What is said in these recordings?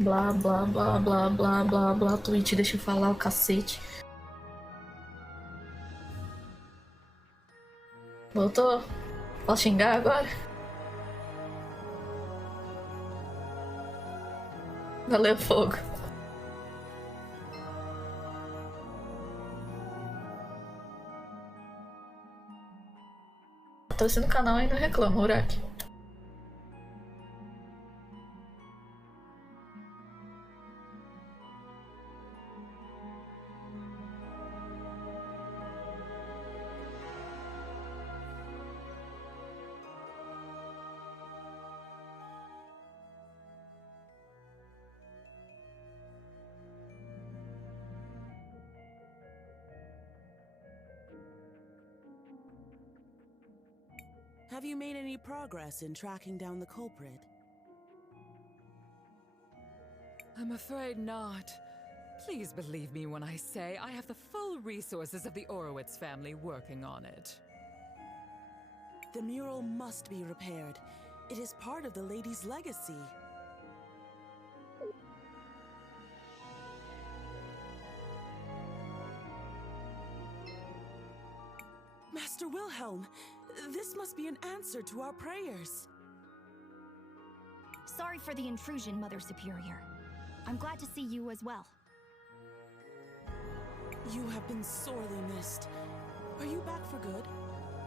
Blá, blá, blá, blá, blá, blá, blá. Twitch, deixa eu falar o cacete. Voltou? Posso xingar agora? Valeu, fogo. Tô no canal e não reclama, Uraki. Have you made any progress in tracking down the culprit? I'm afraid not. Please believe me when I say I have the full resources of the Orowitz family working on it. The mural must be repaired. It is part of the lady's legacy. Master Wilhelm, this must be an answer to our prayers. Sorry for the intrusion, Mother Superior. I'm glad to see you as well. You have been sorely missed. Are you back for good?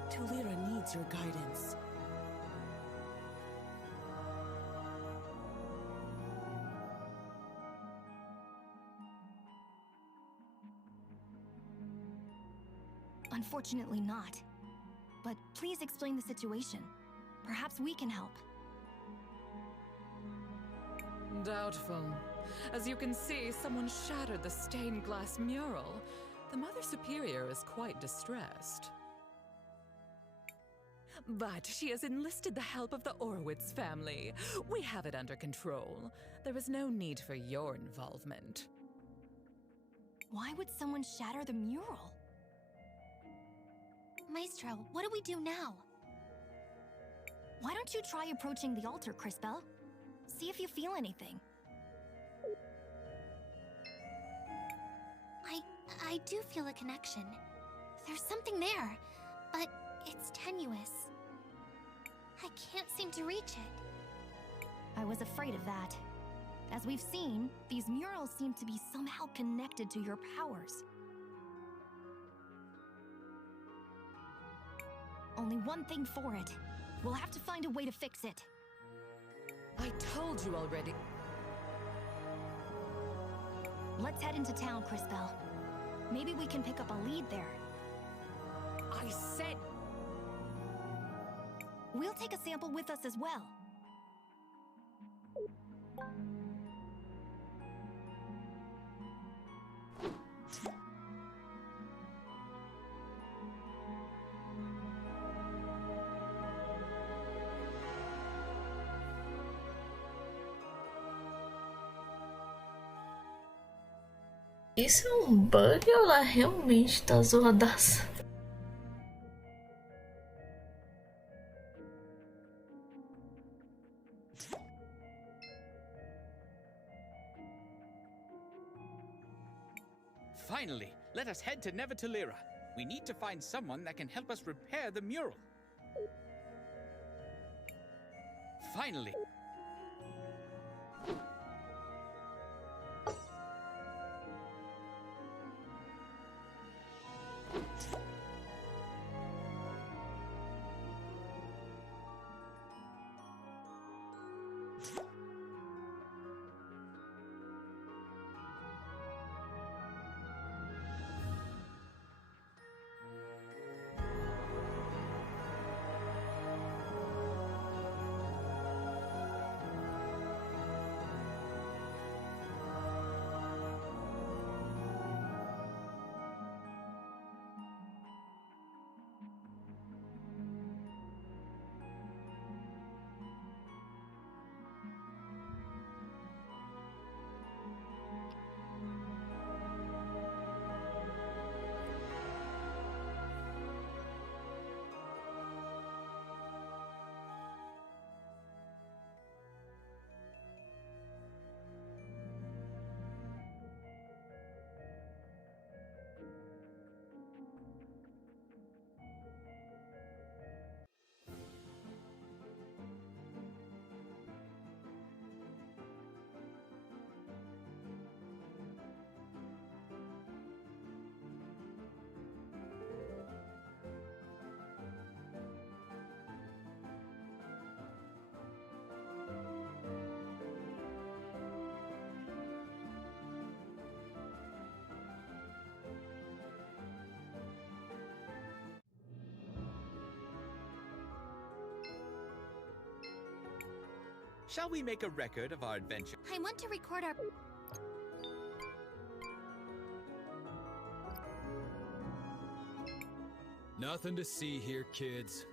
Terceira needs your guidance. Unfortunately not. But please explain the situation. Perhaps we can help. Doubtful. As you can see, someone shattered the stained glass mural. The Mother Superior is quite distressed. But she has enlisted the help of the Orowitz family. We have it under control. There is no need for your involvement. Why would someone shatter the mural? Maestro, what do we do now? Why don't you try approaching the altar, Crispell? See if you feel anything. I do feel a connection. There's something there, but it's tenuous. I can't seem to reach it. I was afraid of that. As we've seen, these murals seem to be somehow connected to your powers. Only one thing for it. We'll have to find a way to fix it. I told you already. Let's head into town, Crispell. Maybe we can pick up a lead there. I said... We'll take a sample with us as well. Isso é um bug ou ela realmente tá zoadaça? Finally, let us head to Terceira. We need to find someone that can help us repair the mural. Finally. Shall we make a record of our adventure? I want to record our... Nothing to see here, kids.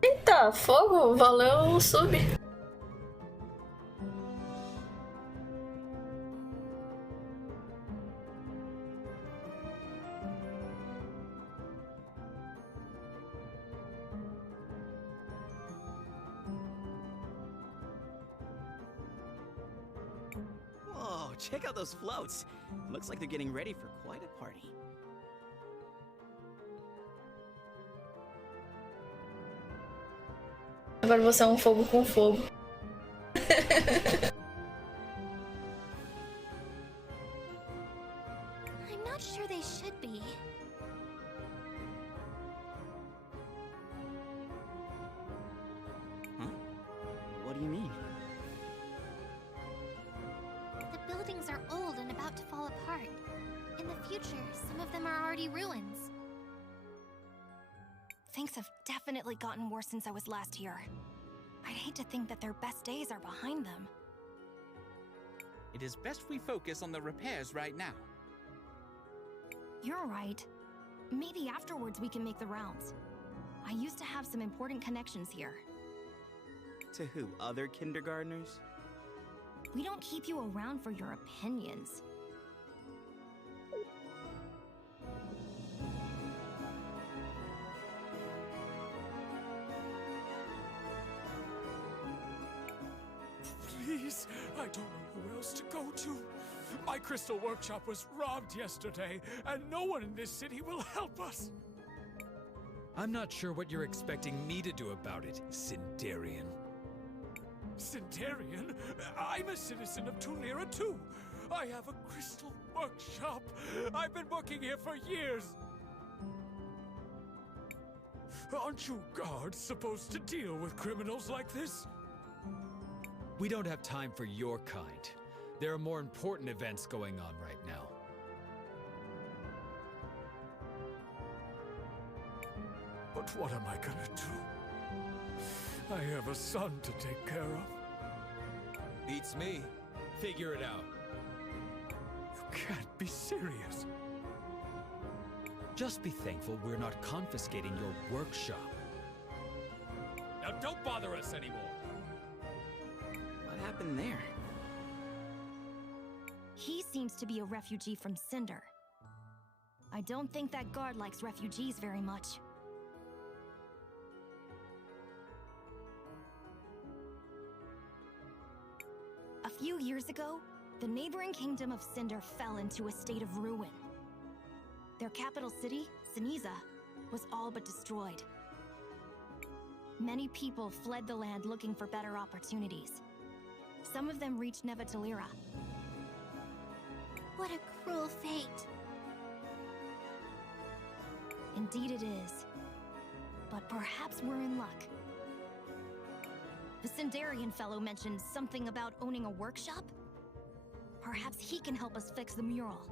Eita, fogo, valeu o sub. Whoa, check out those floats. Looks like they're getting ready for quite a party. Agora você é um fogo com fogo. I'm not sure they should be. Huh? What do you mean? The buildings are old and about to fall apart. In the future, some of them are already ruins. Things have definitely gotten worse since I was last here. I'd hate to think that their best days are behind them. It is best we focus on the repairs right now. You're right. Maybe afterwards we can make the rounds. I used to have some important connections here. To who? Other kindergartners? We don't keep you around for your opinions. Please, I don't know who else to go to. My crystal workshop was robbed yesterday, and no one in this city will help us. I'm not sure what you're expecting me to do about it, Sindarian. Sindarian? I'm a citizen of Terceira too. I have a crystal workshop. I've been working here for years. Aren't you guards supposed to deal with criminals like this? We don't have time for your kind. There are more important events going on right now. But what am I gonna do? I have a son to take care of. Beats me. Figure it out. You can't be serious. Just be thankful we're not confiscating your workshop. Now don't bother us anymore. What happened there? He seems to be a refugee from Cinder. I don't think that guard likes refugees very much. A few years ago, the neighboring kingdom of Cinder fell into a state of ruin. Their capital city, Siniza, was all but destroyed. Many people fled the land looking for better opportunities. Some of them reached Nevatalira. What a cruel fate. Indeed it is. But perhaps we're in luck. The Sindarian fellow mentioned something about owning a workshop? Perhaps he can help us fix the mural.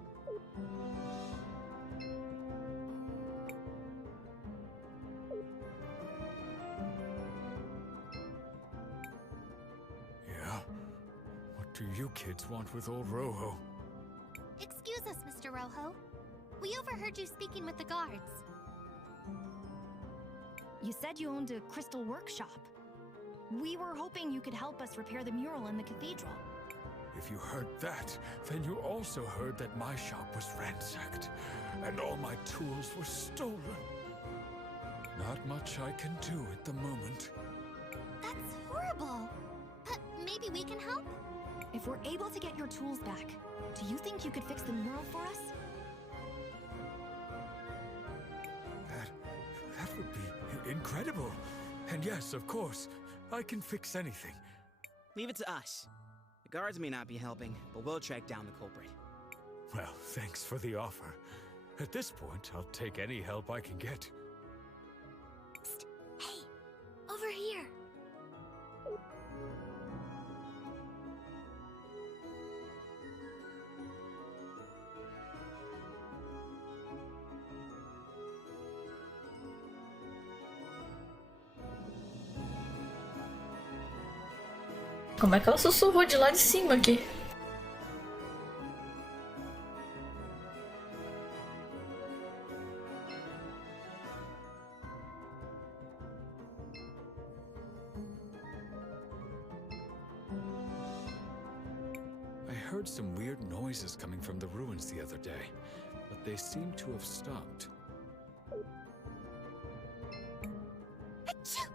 Yeah? What do you kids want with old Rojo? Excuse us, Mr. Rojo. We overheard you speaking with the guards. You said you owned a crystal workshop. We were hoping you could help us repair the mural in the cathedral. If you heard that, then you also heard that my shop was ransacked, and all my tools were stolen. Not much I can do at the moment. That's horrible. But maybe we can help? If we're able to get your tools back, do you think you could fix the mural for us? That would be incredible. And yes, of course, I can fix anything. Leave it to us. The guards may not be helping, but we'll track down the culprit. Well, thanks for the offer. At this point, I'll take any help I can get. Psst. Hey, over here. Como é que ela sussurrou de lá de cima aqui? I heard some weird noises coming from the ruins the other day, but they seem to have stopped. Achoo!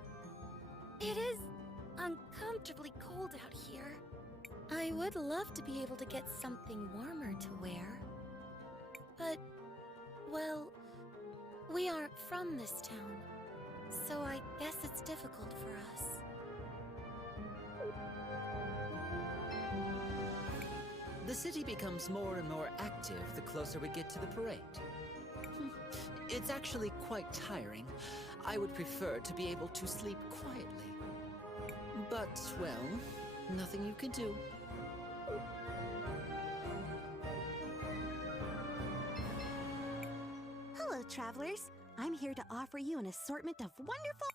It is uncomfortably cold out here. I would love to be able to get something warmer to wear. But, well, we aren't from this town, so I guess it's difficult for us. The city becomes more and more active the closer we get to the parade. It's actually quite tiring. I would prefer to be able to sleep quietly. But, well, nothing you can do. Hello, travelers. I'm here to offer you an assortment of wonderful...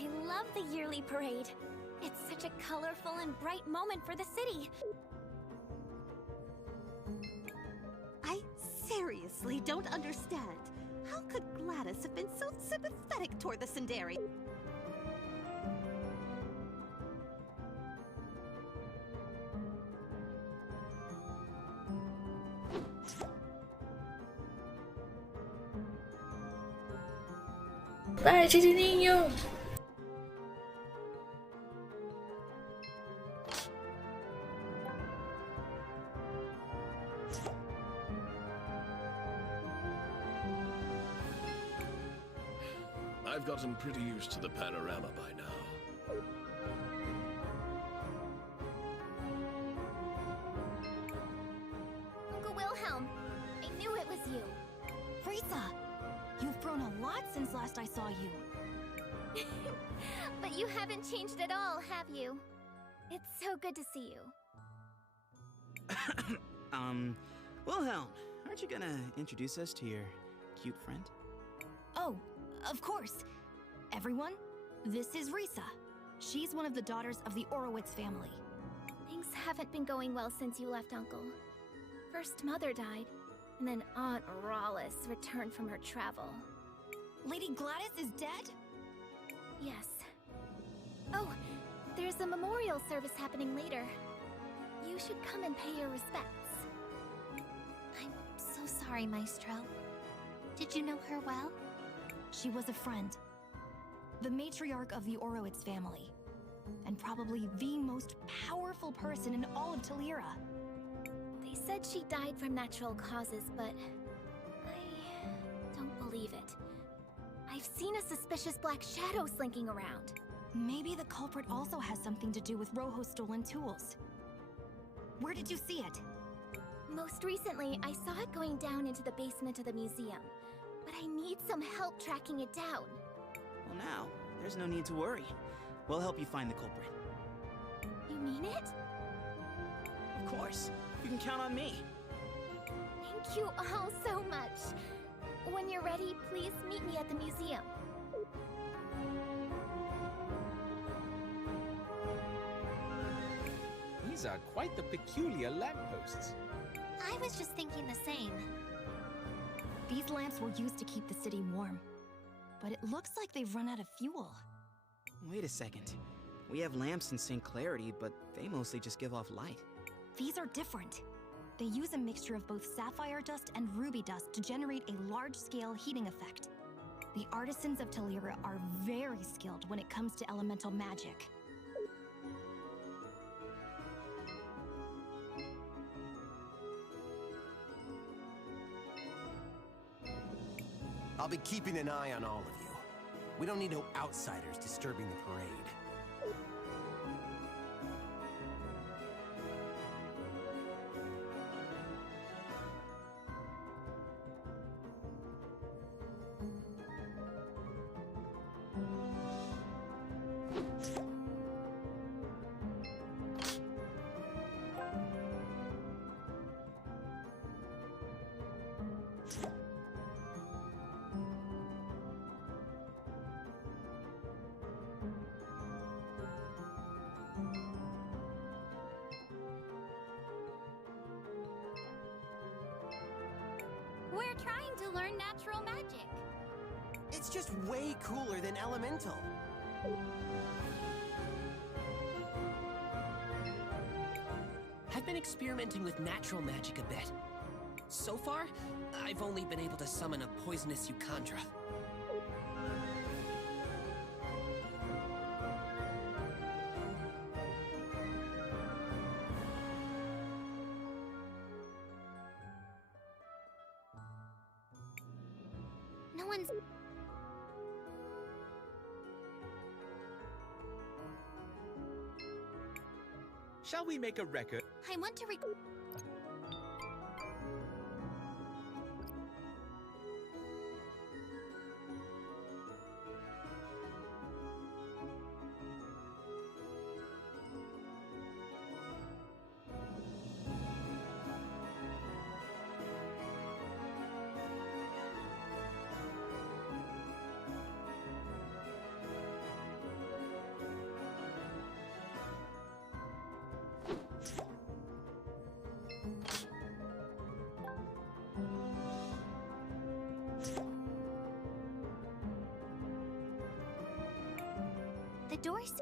I love the yearly parade. It's such a colorful and bright moment for the city. I seriously don't understand. How could Gladys have been so sympathetic toward the Tsundere? Parte de ninho! I've gotten pretty used to the panorama by now. Uncle Wilhelm, I knew it was you. Risa, you've grown a lot since last I saw you. But you haven't changed at all, have you? It's so good to see you. Wilhelm, aren't you gonna introduce us to your cute friend? Oh, of course. Everyone, this is Risa. She's one of the daughters of the Orowitz family. Things haven't been going well since you left, Uncle. First Mother died, and then Aunt Rawless returned from her travel. Lady Gladys is dead? Yes. Oh, there's a memorial service happening later. You should come and pay your respects. I'm so sorry, Maestro. Did you know her well? She was a friend. The matriarch of the Orowitz family. And probably the most powerful person in all of Terceira. They said she died from natural causes, but I don't believe it. I've seen a suspicious black shadow slinking around. Maybe the culprit also has something to do with Rojo's stolen tools. Where did you see it? Most recently, I saw it going down into the basement of the museum. But I need some help tracking it down. Well now, there's no need to worry. We'll help you find the culprit. You mean it? Of course. You can count on me. Thank you all so much. When you're ready, please meet me at the museum. These are quite the peculiar lampposts. I was just thinking the same. These lamps were used to keep the city warm. but it looks like they've run out of fuel. Wait a second. We have lamps in St. Clarity, but they mostly just give off light. These are different. They use a mixture of both sapphire dust and ruby dust to generate a large-scale heating effect. The artisans of Terceira are very skilled when it comes to elemental magic. I'll be keeping an eye on all of you. We don't need no outsiders disturbing the parade. We're trying to learn natural magic. It's just way cooler than elemental. I've been experimenting with natural magic a bit. So far, I've only been able to summon a poisonous Eucandra. No one's... Shall we make a record? I want to The doors...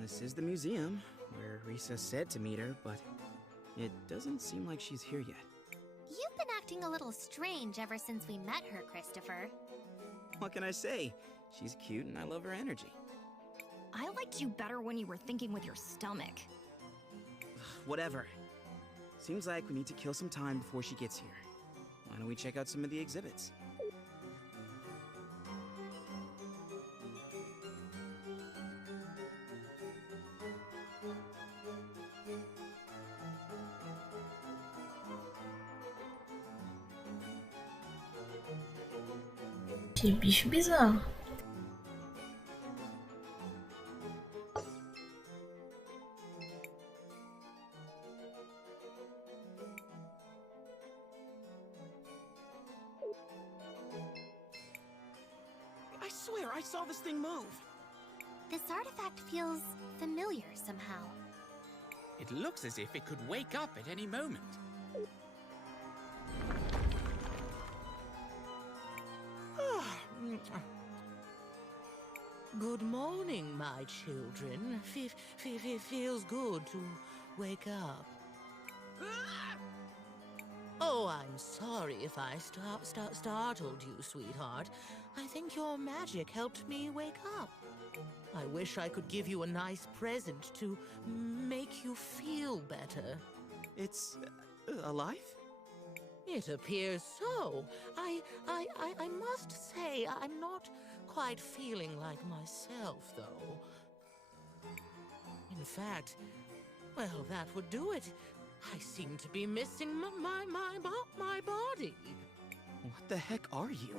This is the museum, where Risa said to meet her, but it doesn't seem like she's here yet. You've been acting a little strange ever since we met her, Christopher. What can I say? She's cute and I love her energy. I liked you better when you were thinking with your stomach. Whatever. Seems like we need to kill some time before she gets here. Why don't we check out some of the exhibits? Que bicho bizarro. I swear I saw this thing move. This artifact feels familiar somehow. It looks as if it could wake up at any moment. Good morning, my children. Feels good to wake up. Oh, I'm sorry if I startled you, sweetheart. I think your magic helped me wake up. I wish I could give you a nice present to make you feel better. It's alive? It appears so. I must say I'm not quite feeling like myself, though. In fact, well, that would do it. I seem to be missing my body. What the heck are you?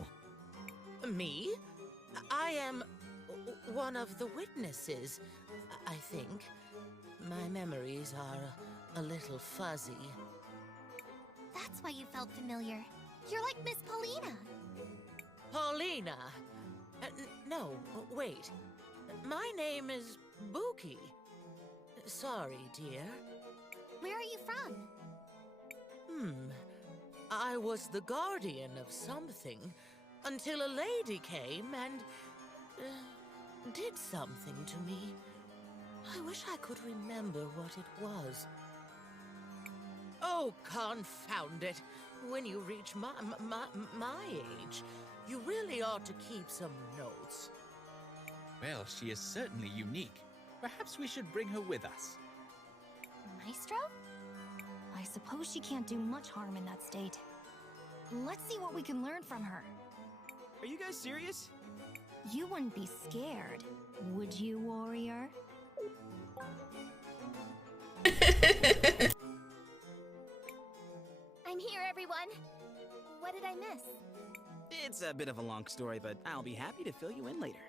Me? I am one of the witnesses, I think. My memories are a little fuzzy. That's why you felt familiar. You're like Miss Paulina. Paulina? No, wait. My name is Buki. Sorry, dear. Where are you from? I was the guardian of something until a lady came and did something to me. I wish I could remember what it was. Oh, confound it. When you reach my age, you really ought to keep some notes. Well, she is certainly unique. Perhaps we should bring her with us. Maestro? I suppose she can't do much harm in that state. Let's see what we can learn from her. Are you guys serious? You wouldn't be scared, would you, warrior? I'm here, everyone. What did I miss? It's a bit of a long story, but I'll be happy to fill you in later.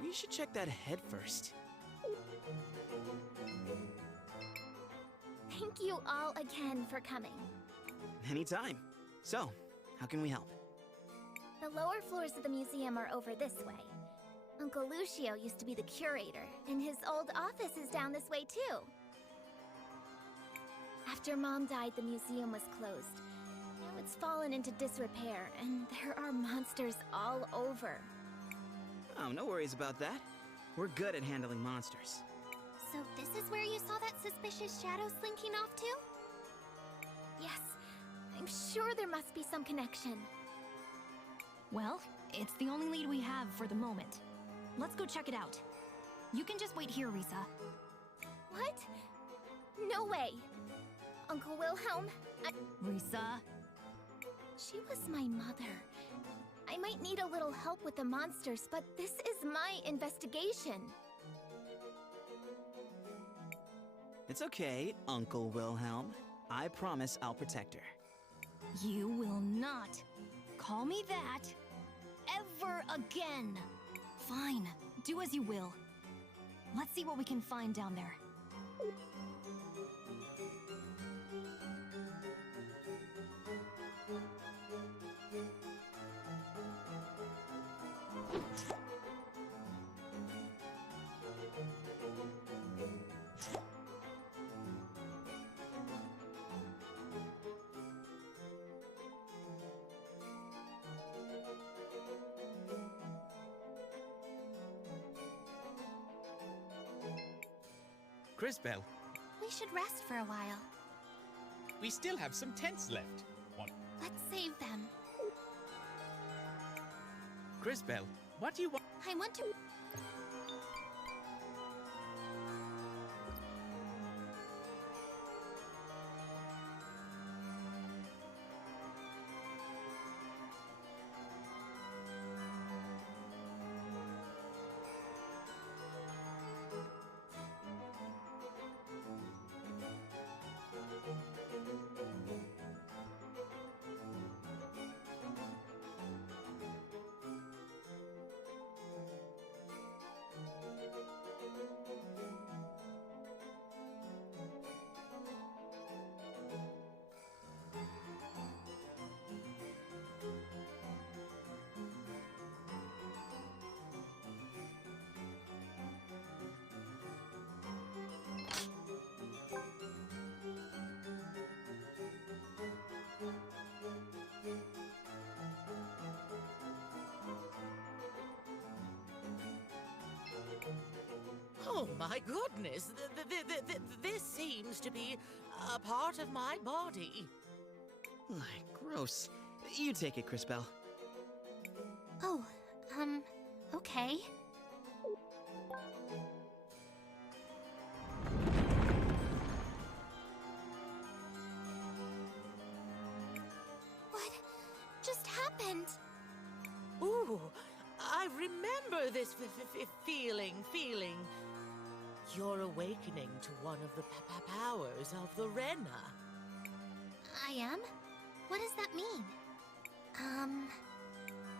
We should check that head first. Thank you all again for coming. Anytime. So, how can we help? The lower floors of the museum are over this way. Uncle Lucio used to be the curator, and his old office is down this way too. After Mom died, the museum was closed. Now it's fallen into disrepair, and there are monsters all over. Oh, no worries about that. We're good at handling monsters. So this is where you saw that suspicious shadow slinking off to? Yes, I'm sure there must be some connection. Well, it's the only lead we have for the moment. Let's go check it out. You can just wait here, Risa. What? No way! Uncle Wilhelm, Risa? She was my mother. I might need a little help with the monsters, but this is my investigation. It's okay, Uncle Wilhelm. I promise I'll protect her. You will not call me that ever again. Fine, do as you will. Let's see what we can find down there. Crisbell, We should rest for a while. we still have some tents left. Let's save them. Crisbell, what do you want? I want to... Oh my goodness, this seems to be a part of my body. Gross. You take it, Crisbell. Oh, okay. What just happened? Ooh, I remember remember this feeling. You're awakening to one of the powers of the Rena. I am? What does that mean?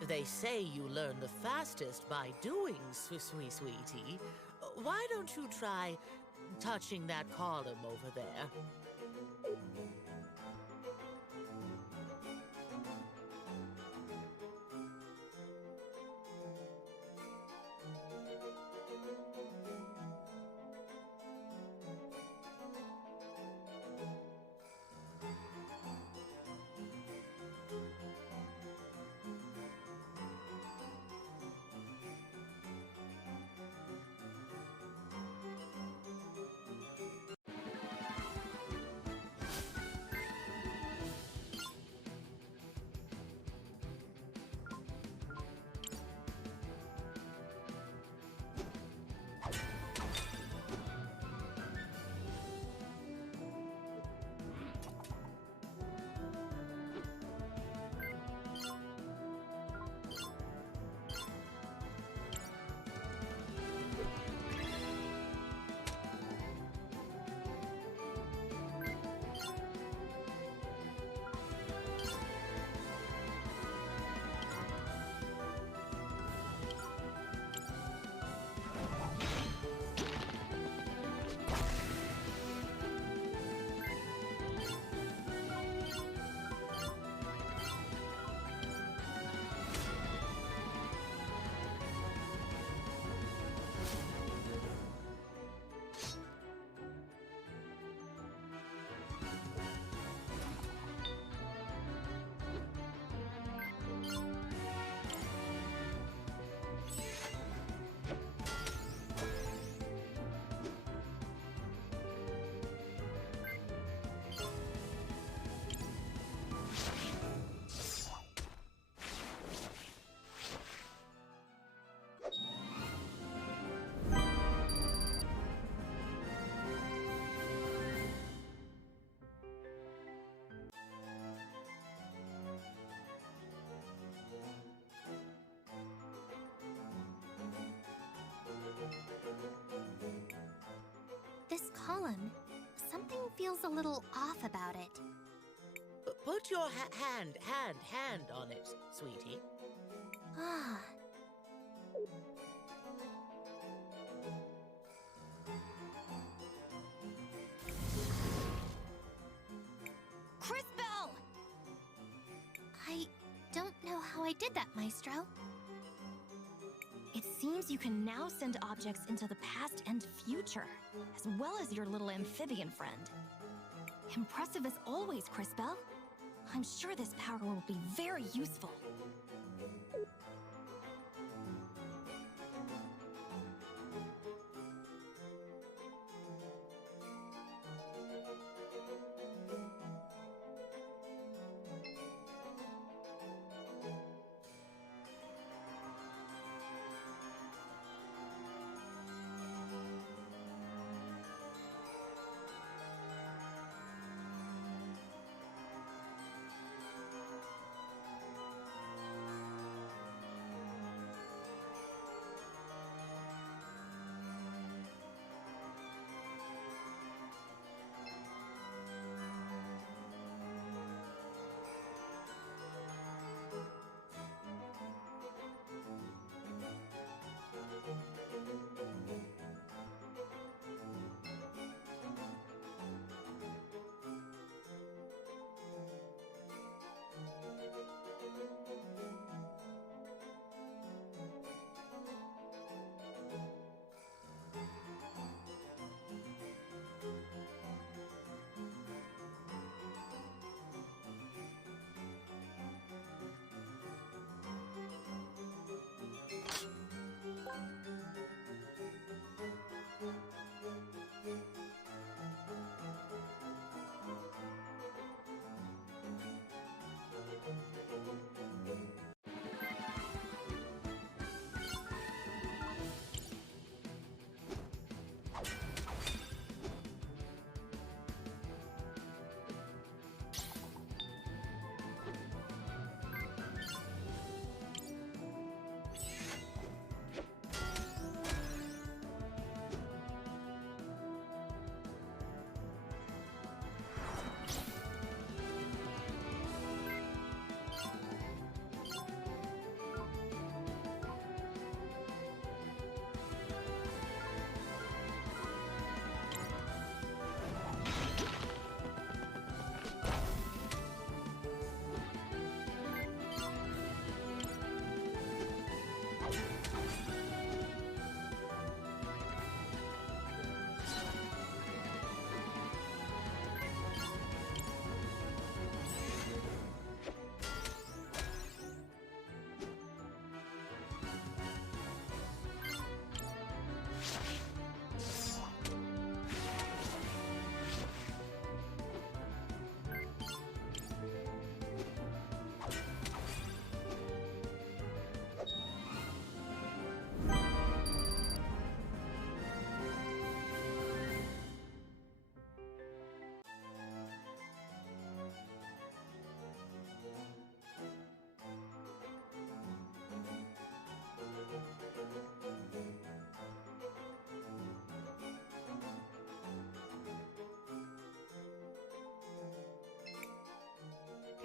They say you learn the fastest by doing, sweetie. Why don't you try touching that column over there? This column, something feels a little off about it. Put your hand on it, sweetie. Ah. Cris Bell! I don't know how I did that, Maestro. It seems you can now send objects into the past and future, as well as your little amphibian friend. Impressive as always, Cris Bell. I'm sure this power will be very useful.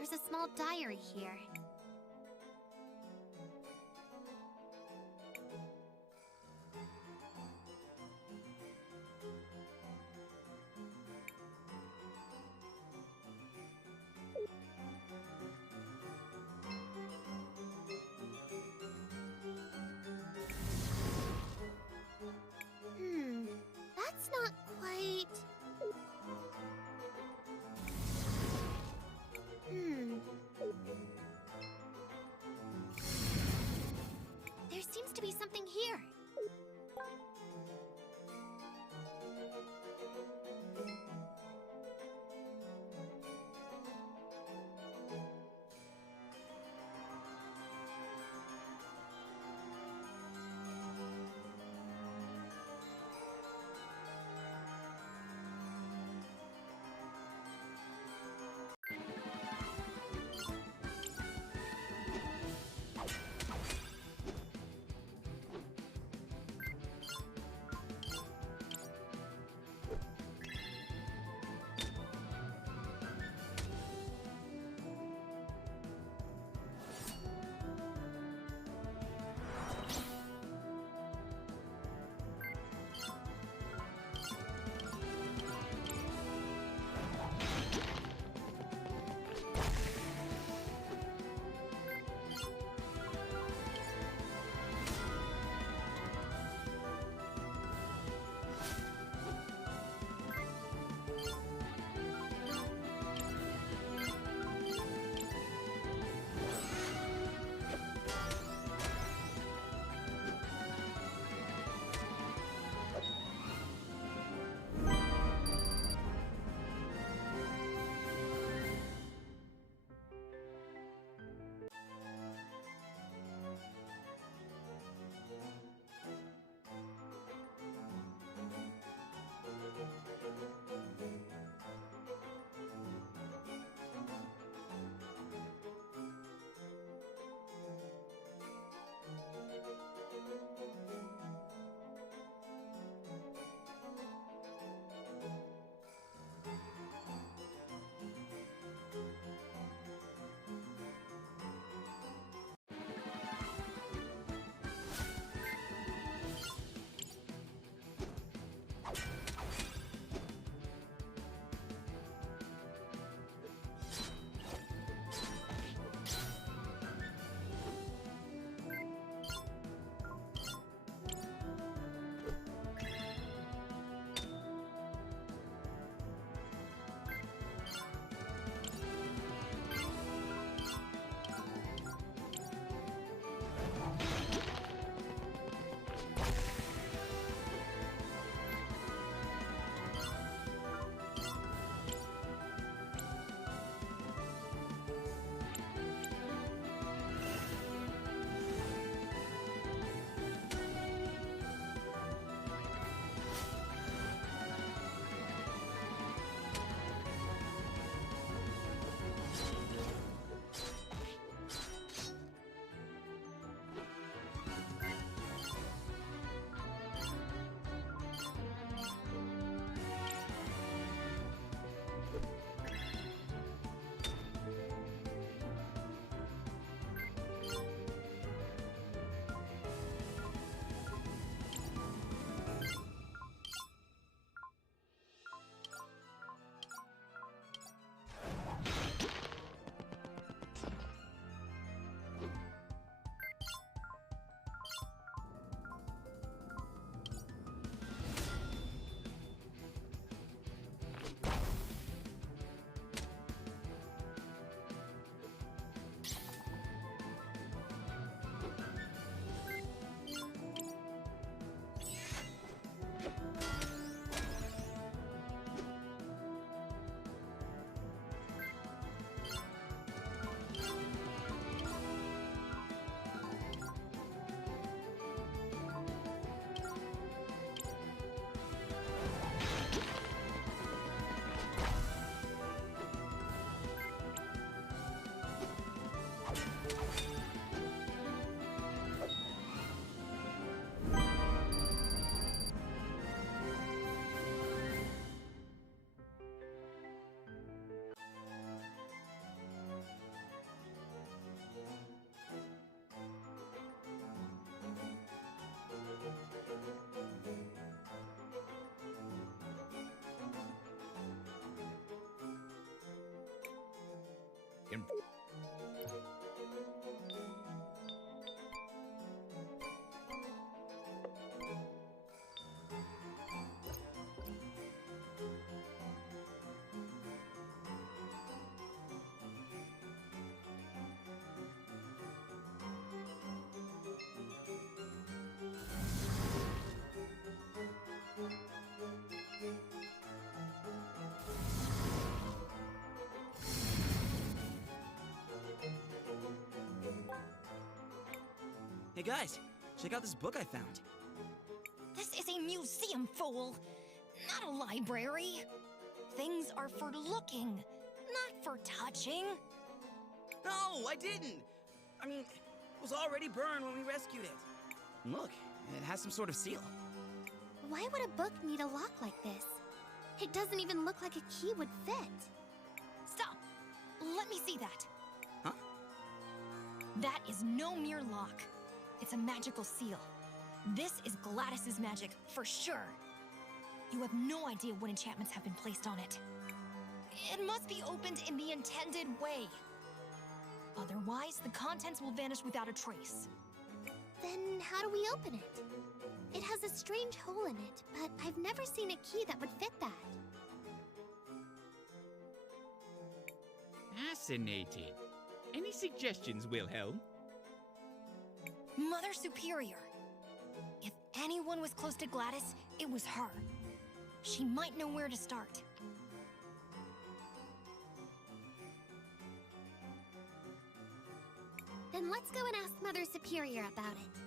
There's a small diary here. That's not quite... There seems to be something here. Hey guys, check out this book I found. This is a museum, fool! Not a library! Things are for looking, not for touching! No, I didn't! I mean, it was already burned when we rescued it. And look, it has some sort of seal. Why would a book need a lock like this? It doesn't even look like a key would fit. Stop! Let me see that. Huh? That is no mere lock. It's a magical seal. This is Gladys's magic, for sure. You have no idea what enchantments have been placed on it. It must be opened in the intended way. Otherwise, the contents will vanish without a trace. Then how do we open it? It has a strange hole in it, but I've never seen a key that would fit that. Fascinating. Any suggestions, Wilhelm? Mother Superior. If anyone was close to Gladys, it was her. She might know where to start. Then let's go and ask Mother Superior about it.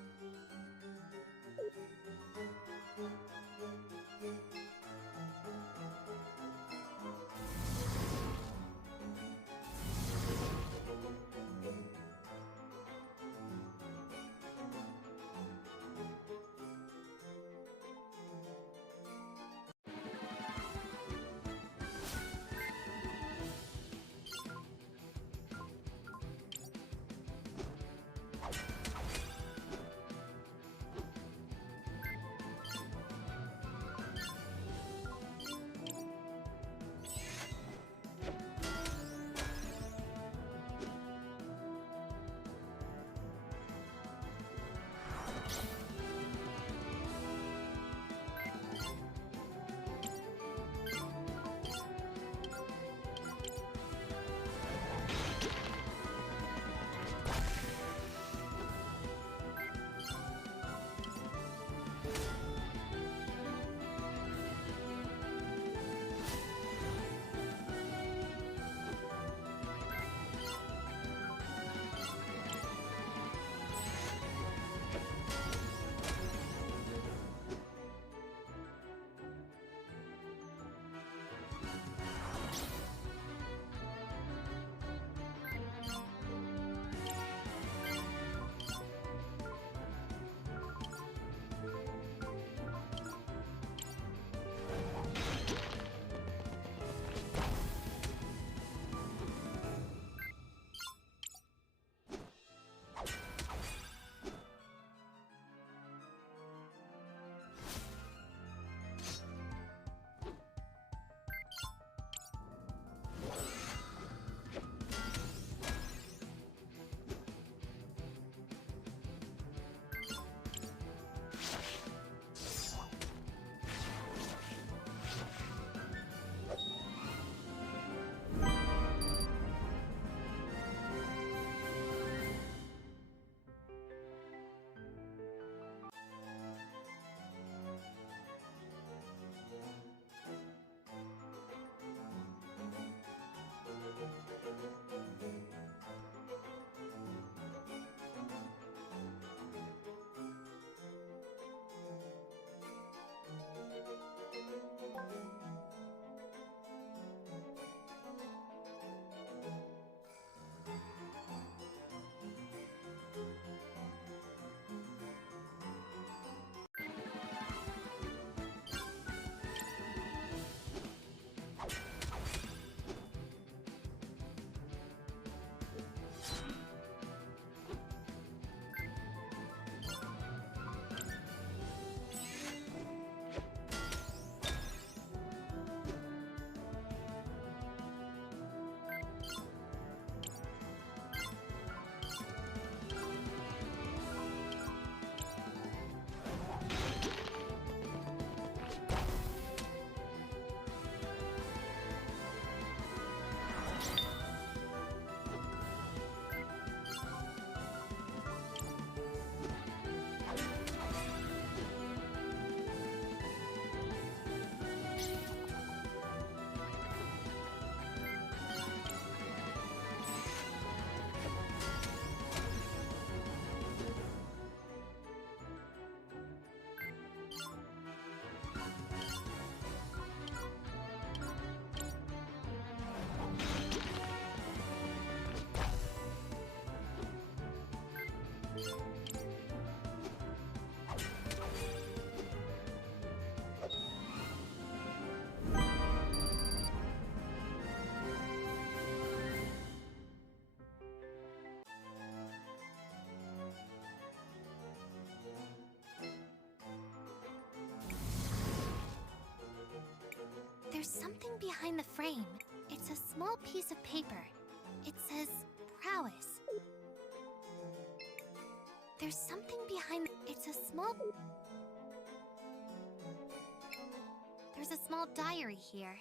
behind the frame. It's a small piece of paper. It says prowess. There's something behind. It's a small. There's a small diary here.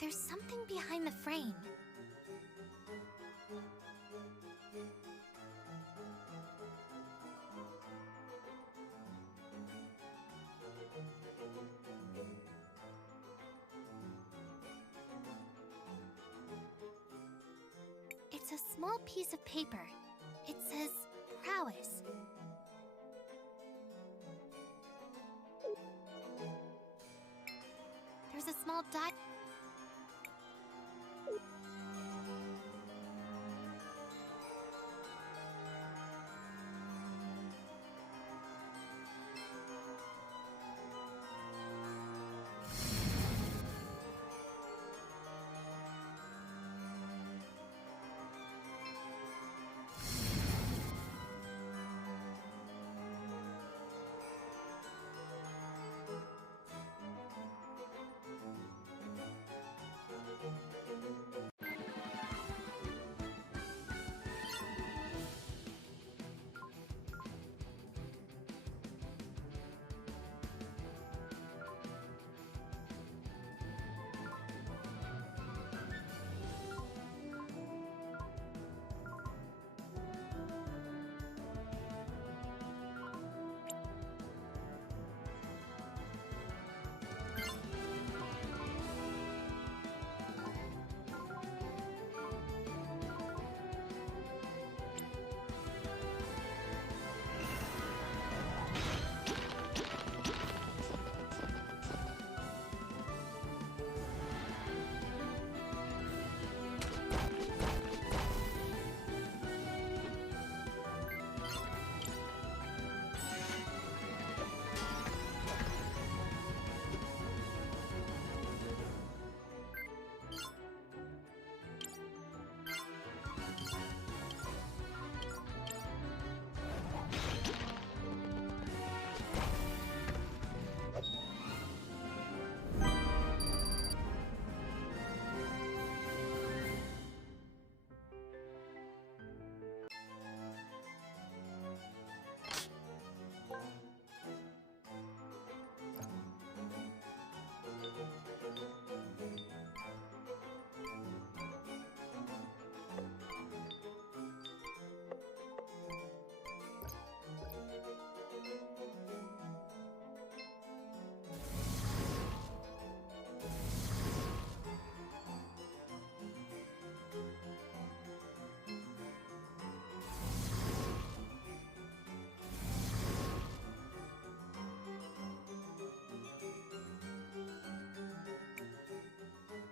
There's something behind the frame. It's a small piece of paper. It says prowess. There's a small dot.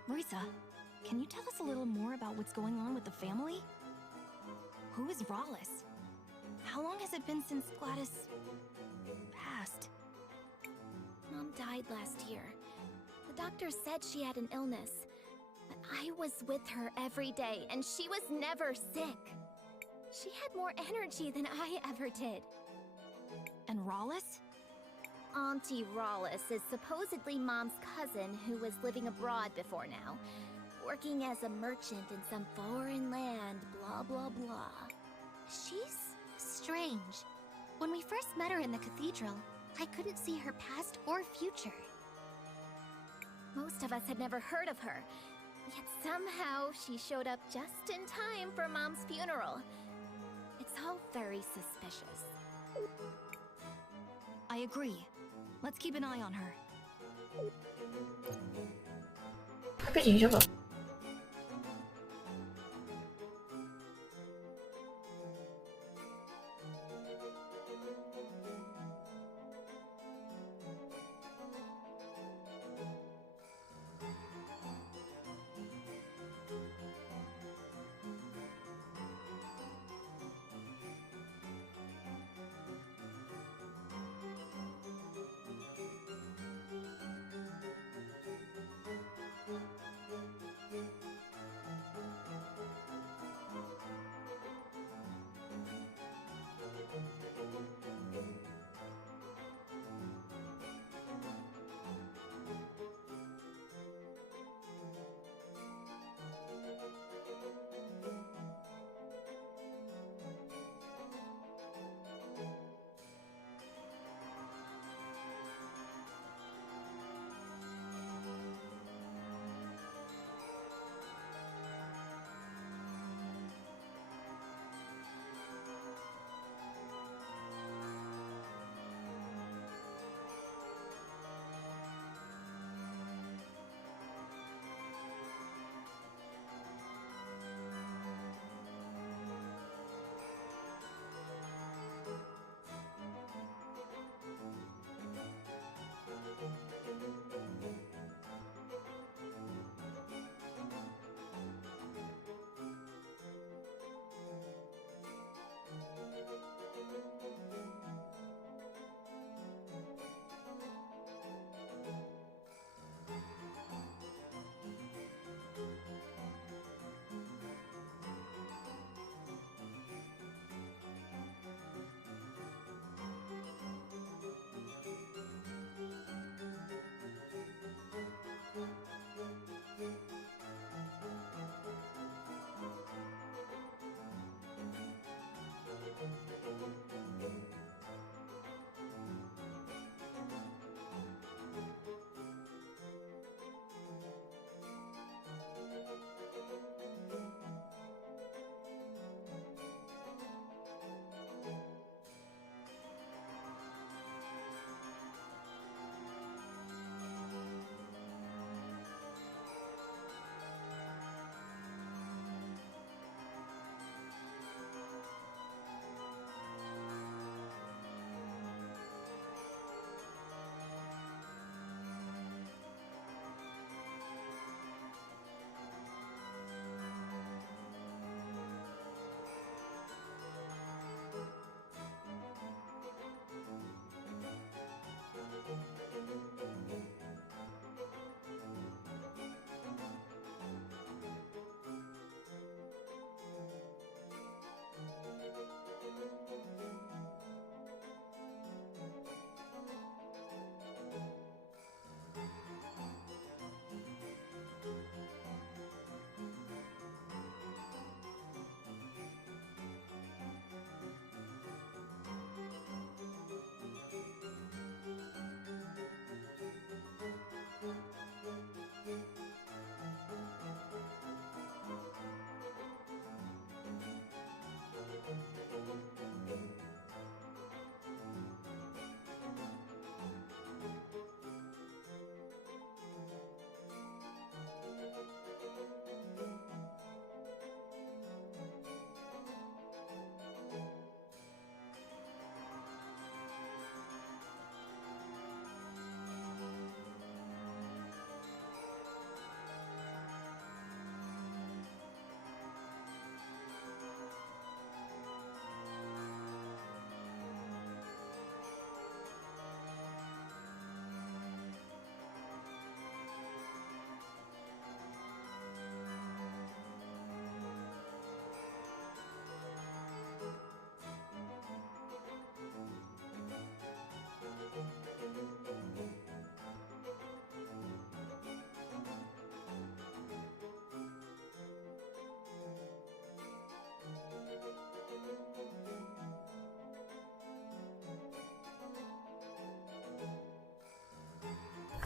Marisa, can you tell us a little more about what's going on with the family? Who is Rawless? How long has it been since Gladys passed? Mom died last year. The doctor said she had an illness. But I was with her every day, and she was never sick. She had more energy than I ever did. And Rawless? Auntie Rawless is supposedly Mom's cousin who was living abroad before now, working as a merchant in some foreign land, blah blah blah. She's strange. When we first met her in the cathedral, I couldn't see her past or future. Most of us had never heard of her, yet somehow she showed up just in time for Mom's funeral. It's all very suspicious. I agree. Let's keep an eye on her. Rapidinho, já volto.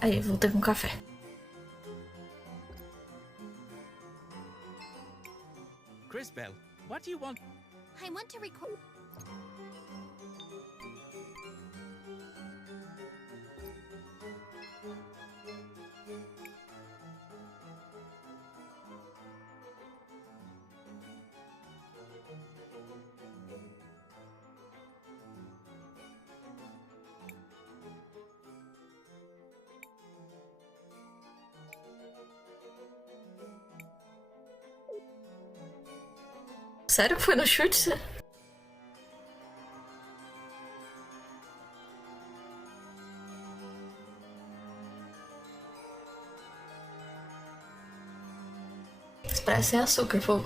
Aí, voltei com café. Cris Bell, what do you want? I want to record. Sério que foi no chute? Expresso sem açúcar, fogo.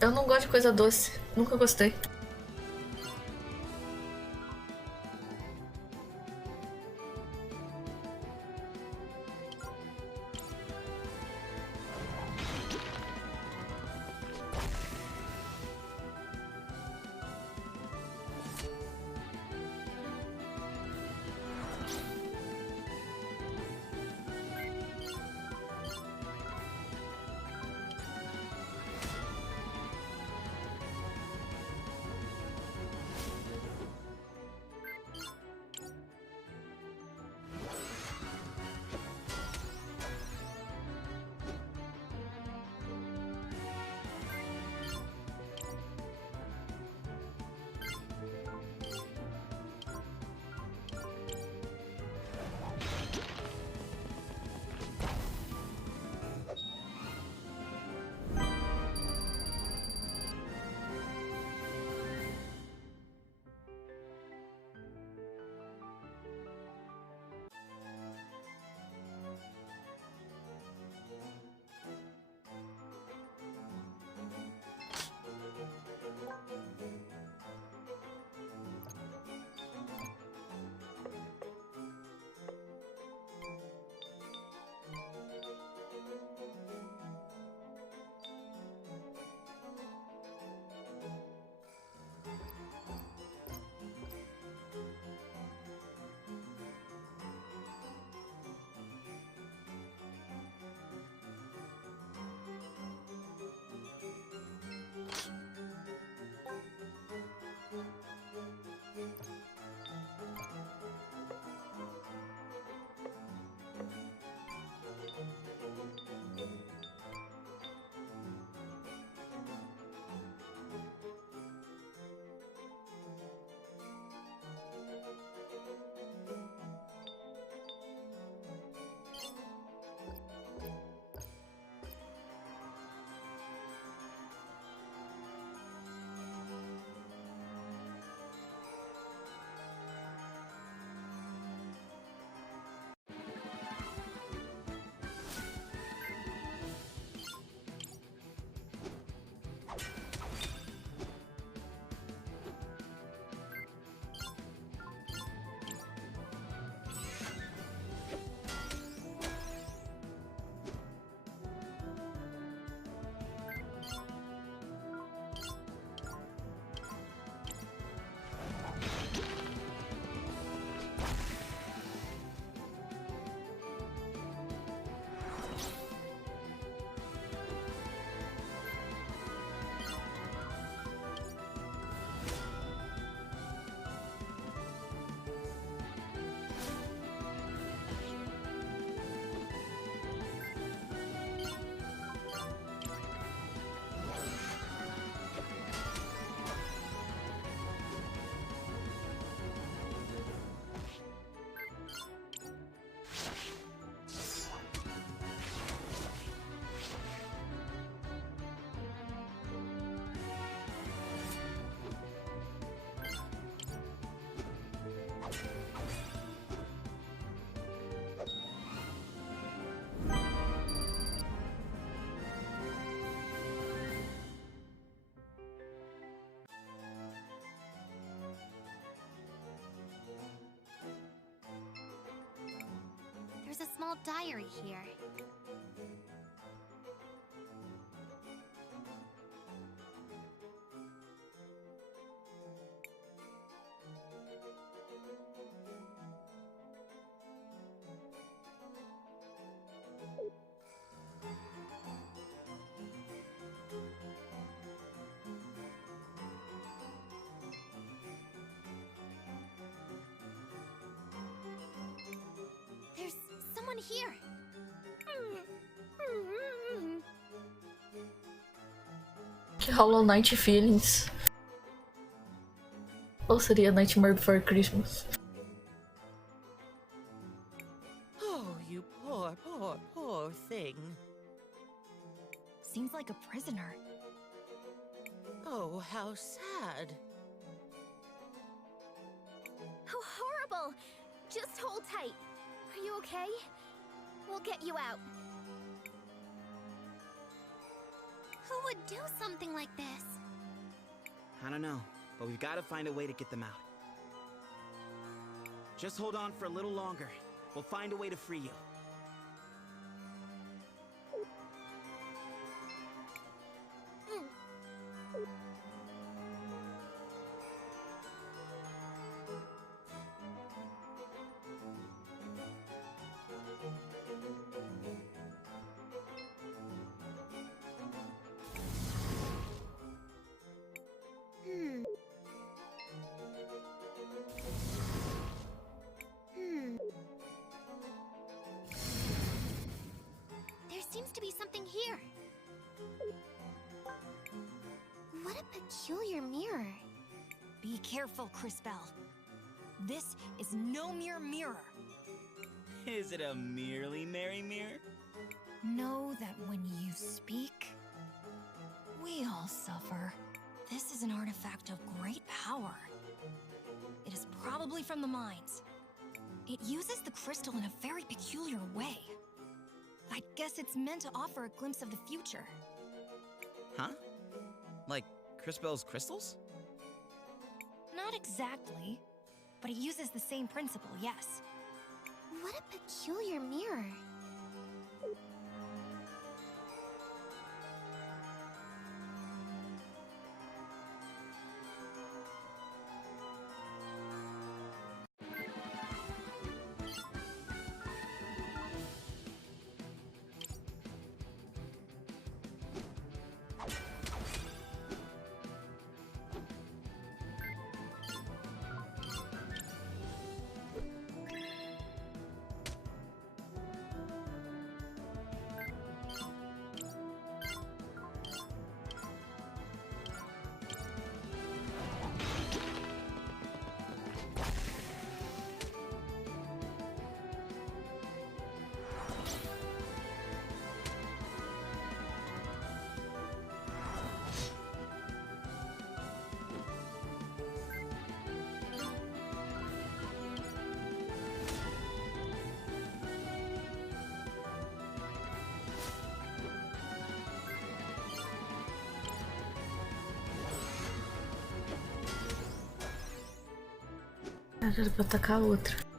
Eu não gosto de coisa doce. Nunca gostei. small diary here. There's someone here. Hollow Knight feelings. Ou seria Nightmare Before Christmas? Oh, you poor thing. Seems like a prisoner. Oh, how sad. How horrible! Just hold tight. Are you okay? We'll get you out. Who would do something like this? I don't know, but we've got to find a way to get them out. Just hold on for a little longer. We'll find a way to free you. There seems to be something here. What a peculiar mirror. Be careful, Cris Bell. This is no mere mirror. Is it a merely merry mirror? Know that when you speak, we all suffer. This is an artifact of great power. It is probably from the mines. It uses the crystal in a very peculiar way. I guess it's meant to offer a glimpse of the future. Huh? Like Cris Bell's crystals? Not exactly, but it uses the same principle, yes. What a peculiar mirror. Era pra atacar a outra.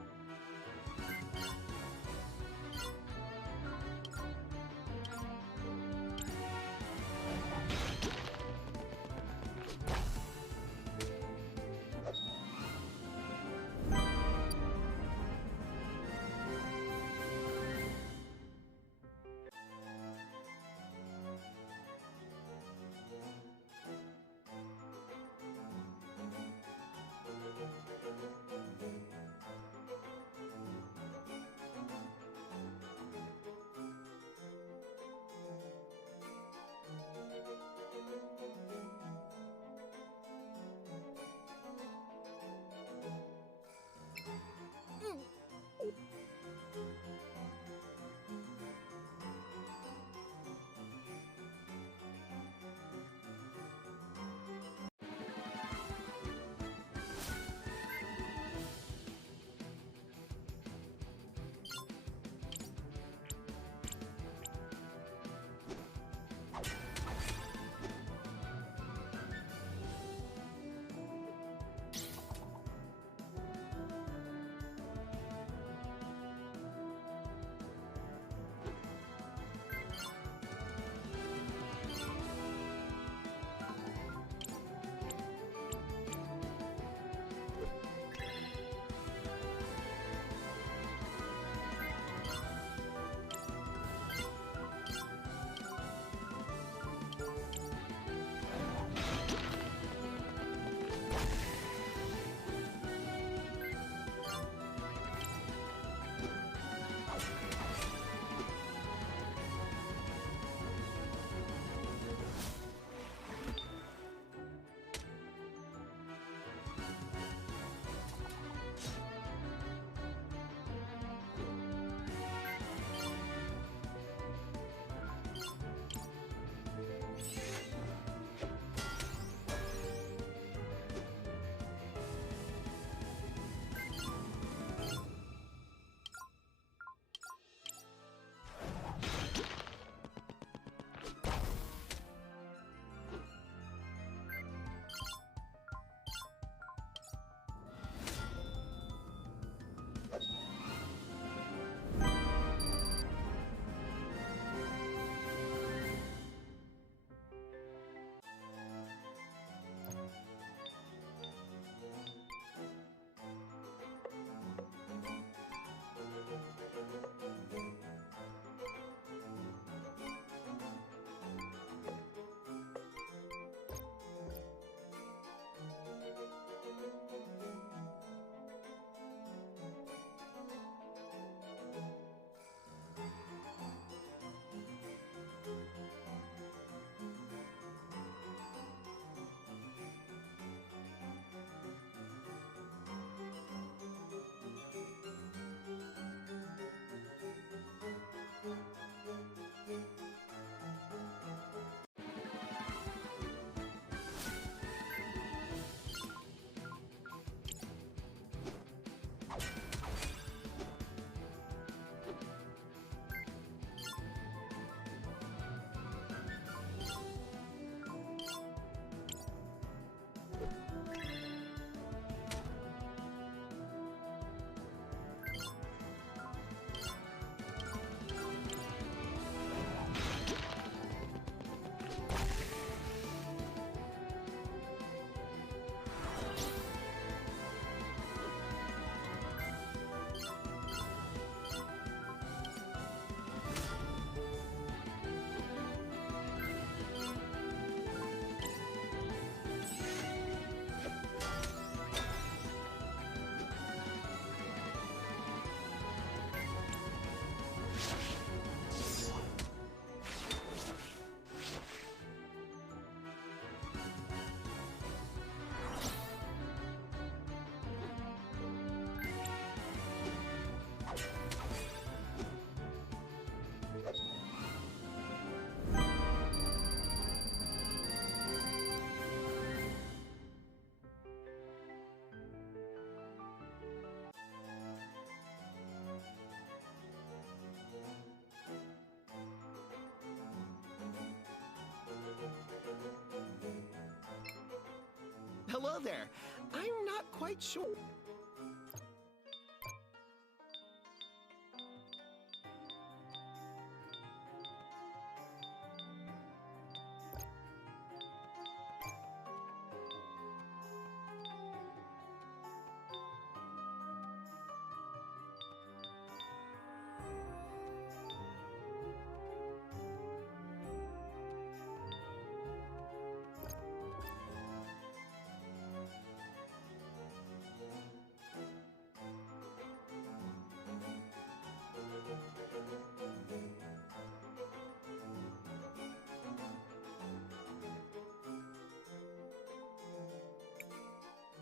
hello there. I'm not quite sure.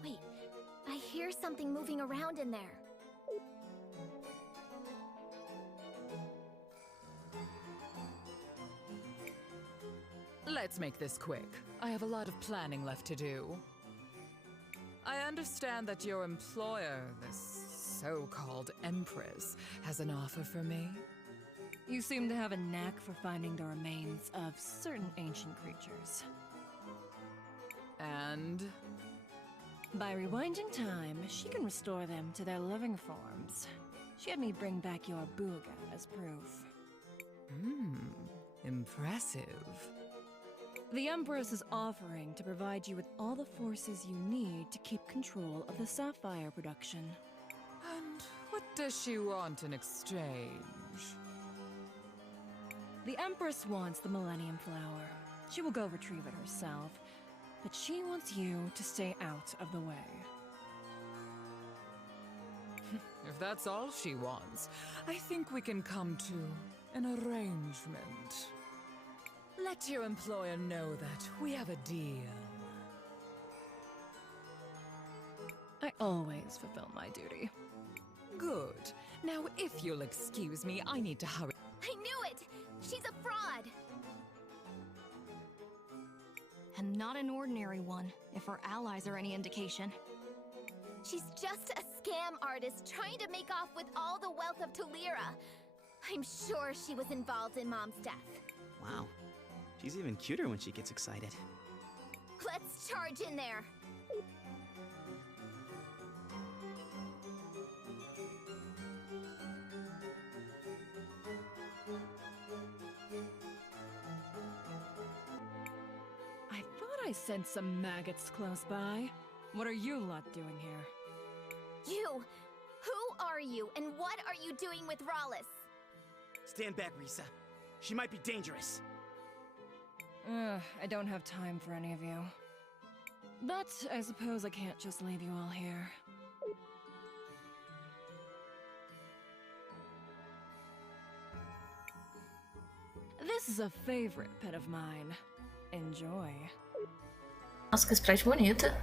Wait, I hear something moving around in there. Let's make this quick. I have a lot of planning left to do. I understand that your employer, this so-called Empress, has an offer for me. You seem to have a knack for finding the remains of certain ancient creatures. And? By rewinding time, she can restore them to their living forms. She had me bring back your Booga as proof. Impressive. The Empress is offering to provide you with all the forces you need to keep control of the sapphire production. And what does she want in exchange? The Empress wants the Millennium Flower. She will go retrieve it herself, but she wants you to stay out of the way. If that's all she wants, I think we can come to an arrangement. Let your employer know that we have a deal. I always fulfill my duty. Good. Now, if you'll excuse me, I need to hurry. I knew it! She's a fraud! And not an ordinary one, if her allies are any indication. She's just a scam artist trying to make off with all the wealth of Terceira. I'm sure she was involved in Mom's death. Wow. She's even cuter when she gets excited. Let's charge in there! I thought I sensed some maggots close by. What are you lot doing here? You! Who are you, and what are you doing with Rawlis? Stand back, Risa. She might be dangerous. I don't have time for any of you. But I suppose I can't just leave you all here. This is a favorite pet of mine. Enjoy. Nossa, que sprite bonita.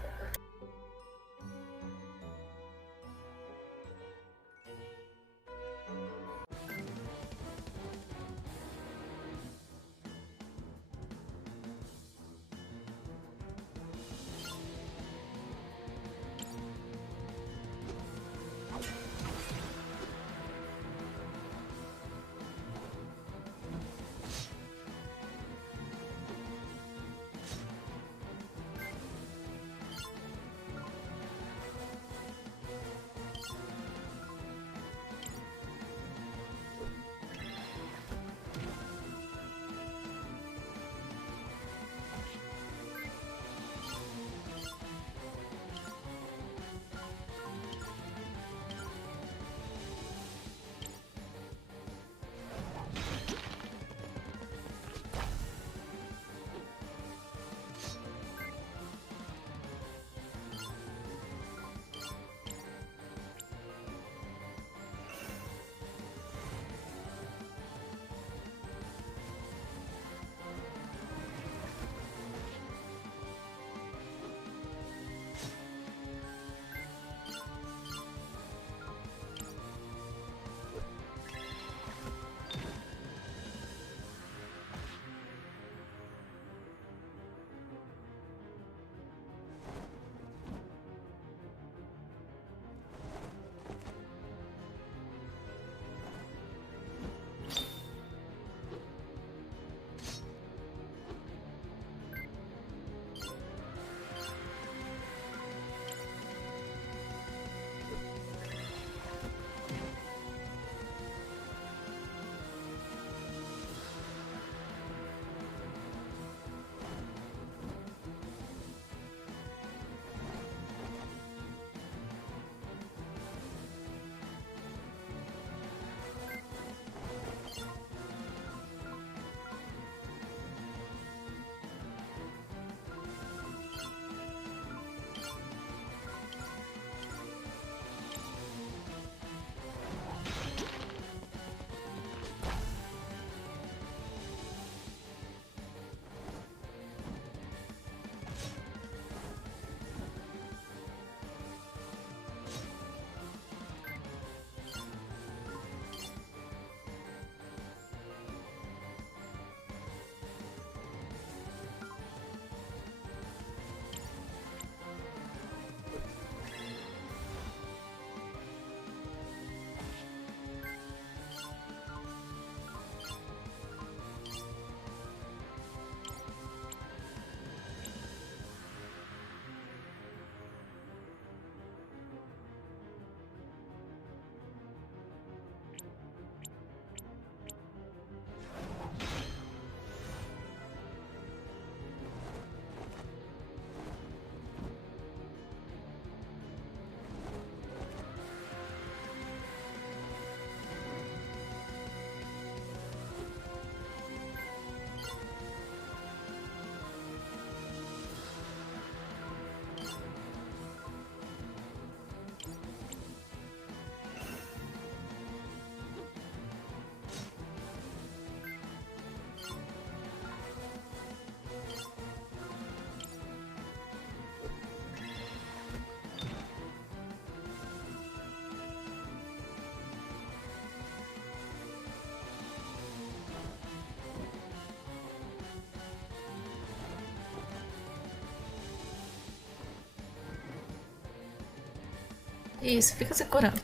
Isso, fica se curando.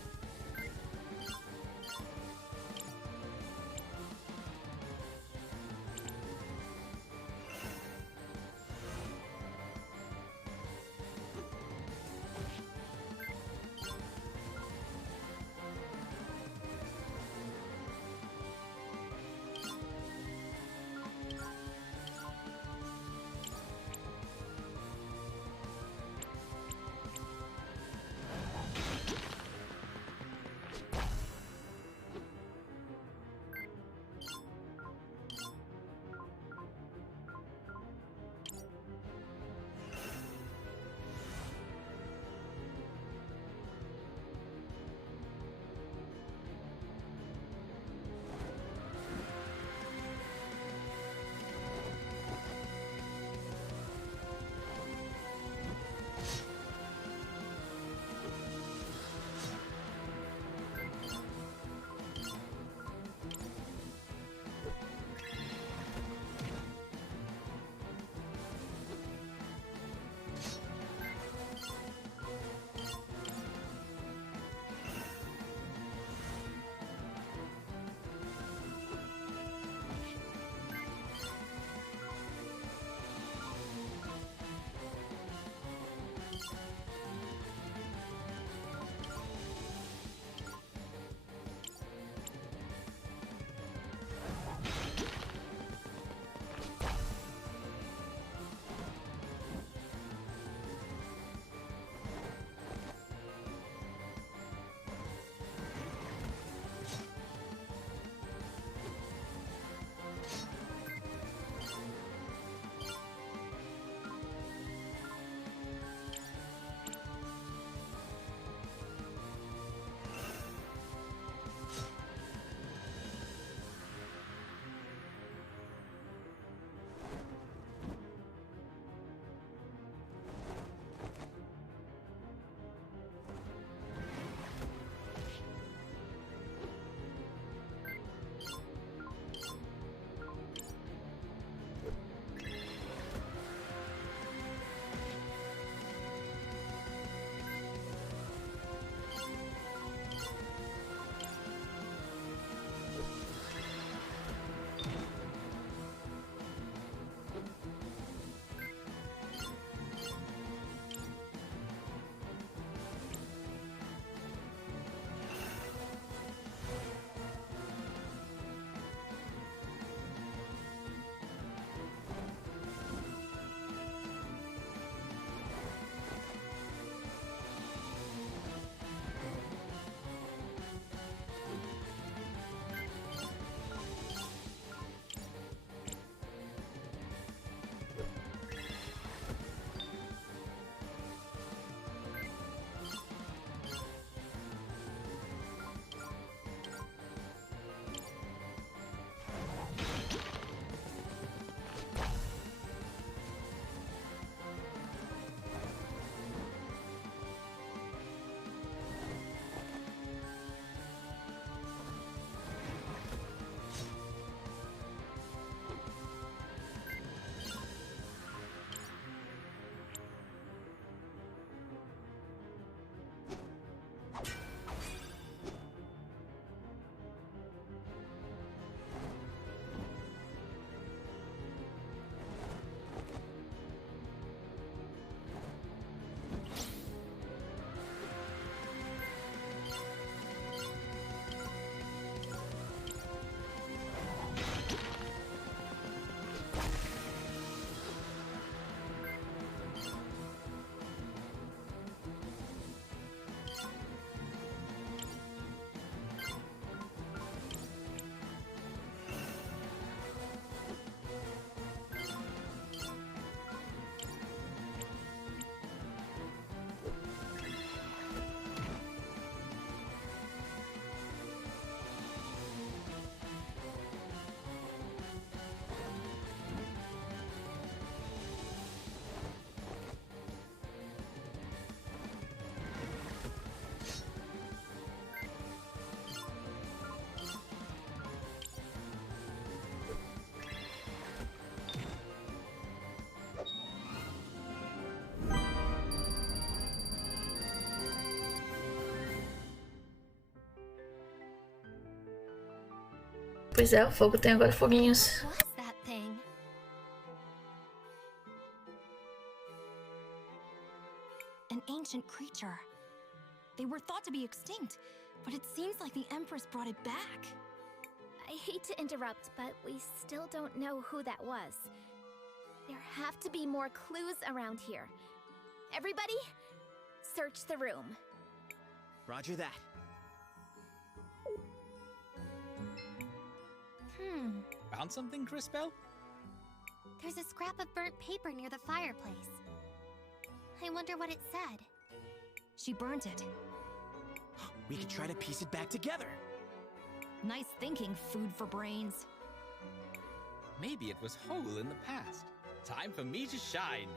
Pois é, o fogo tem agora foguinhos. What was that thing? An ancient creature. They were thought to be extinct, but it seems like the Empress brought it back. I hate to interrupt, but we still don't know who that was. There have to be more clues around here. Everybody, search the room. Roger that. Found something, Cris Bell? There's a scrap of burnt paper near the fireplace. I wonder what it said. She burnt it. We could try to piece it back together. Nice thinking, food for brains. Maybe it was whole in the past. Time for me to shine.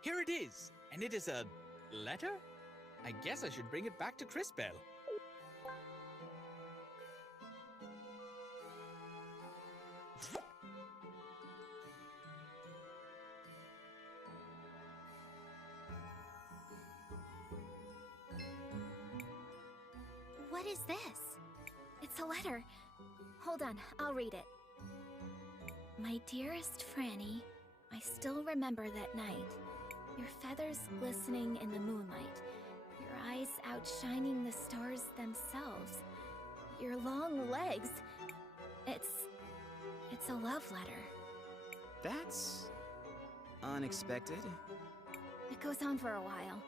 Here it is, and it is a letter? I guess I should bring it back to Cris Bell. What is this? It's a letter. Hold on, I'll read it. My dearest Franny, I still remember that night. Your feathers glistening in the moonlight. Your eyes outshining the stars themselves. Your long legs. It's a love letter. That's unexpected. It goes on for a while.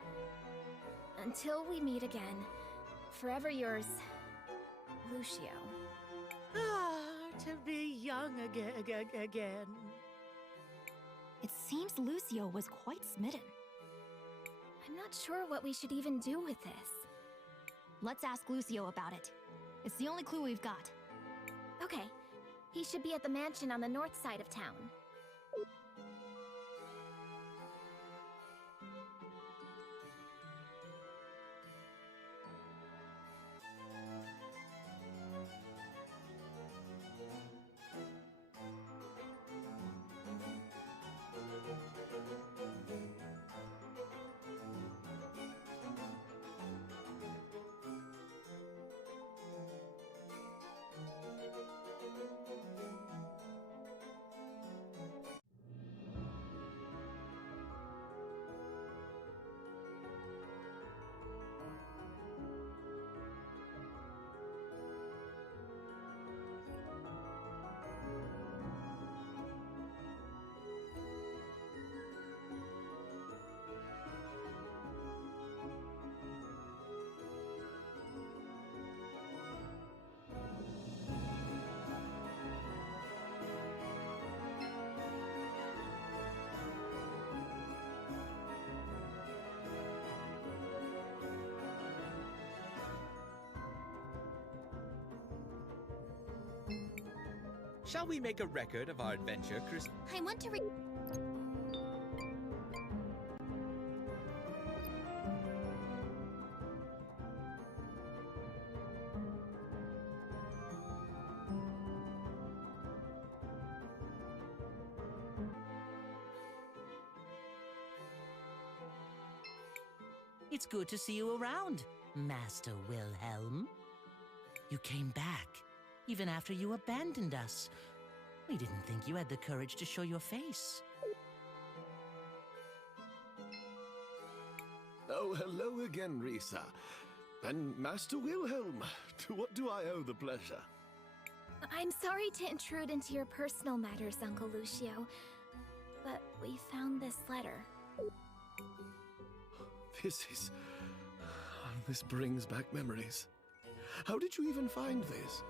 Until we meet again. Forever yours, Lucio. Ah, to be young again. It seems Lucio was quite smitten. I'm not sure what we should even do with this. Let's ask Lucio about it. It's the only clue we've got. Okay. He should be at the mansion on the north side of town. Shall we make a record of our adventure, Cris? I want to read. It's good to see you around, Master Wilhelm. You came back, even after you abandoned us. We didn't think you had the courage to show your face. Oh, hello again, Risa. And Master Wilhelm, to what do I owe the pleasure? I'm sorry to intrude into your personal matters, Uncle Lucio, but we found this letter. This brings back memories. How did you even find this?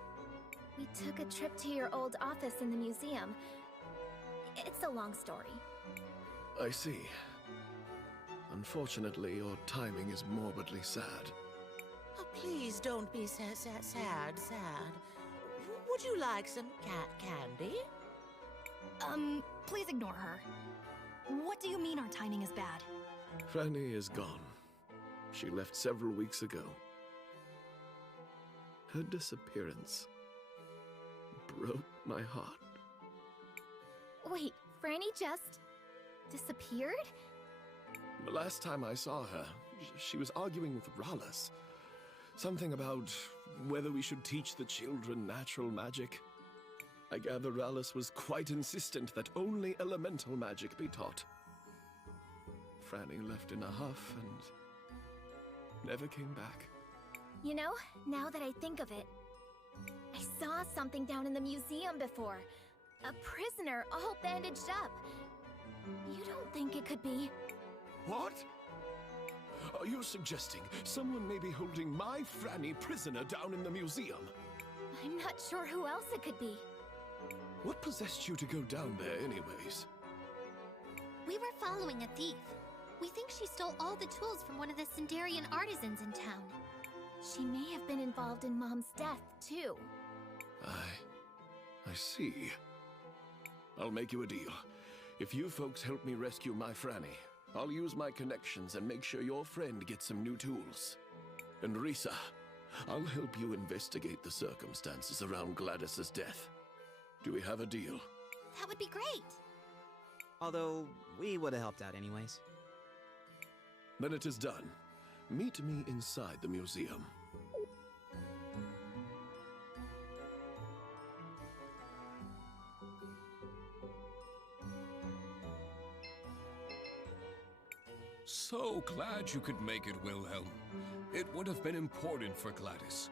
We took a trip to your old office in the museum. It's a long story. I see. Unfortunately, your timing is morbidly sad. Oh, please don't be sad. Would you like some cat candy? Please ignore her. What do you mean our timing is bad? Franny is gone. She left several weeks ago. Her disappearance broke my heart. Wait, Franny just disappeared? The last time I saw her, she was arguing with Rallis. Something about whether we should teach the children natural magic. I gather Rallis was quite insistent that only elemental magic be taught. Franny left in a huff and never came back. You know, now that I think of it, I saw something down in the museum before. A prisoner all bandaged up. You don't think it could be... What? Are you suggesting someone may be holding my Franny prisoner down in the museum? I'm not sure who else it could be. What possessed you to go down there anyways? We were following a thief. We think she stole all the tools from one of the Sindarian artisans in town. She may have been involved in Mom's death, too. I see. I'll make you a deal. If you folks help me rescue my Franny, I'll use my connections and make sure your friend gets some new tools. And Risa, I'll help you investigate the circumstances around Gladys's death. Do we have a deal? That would be great. Although, we would have helped out anyways. Then it is done. Meet me inside the museum. So glad you could make it, Wilhelm. It would have been important for Gladys.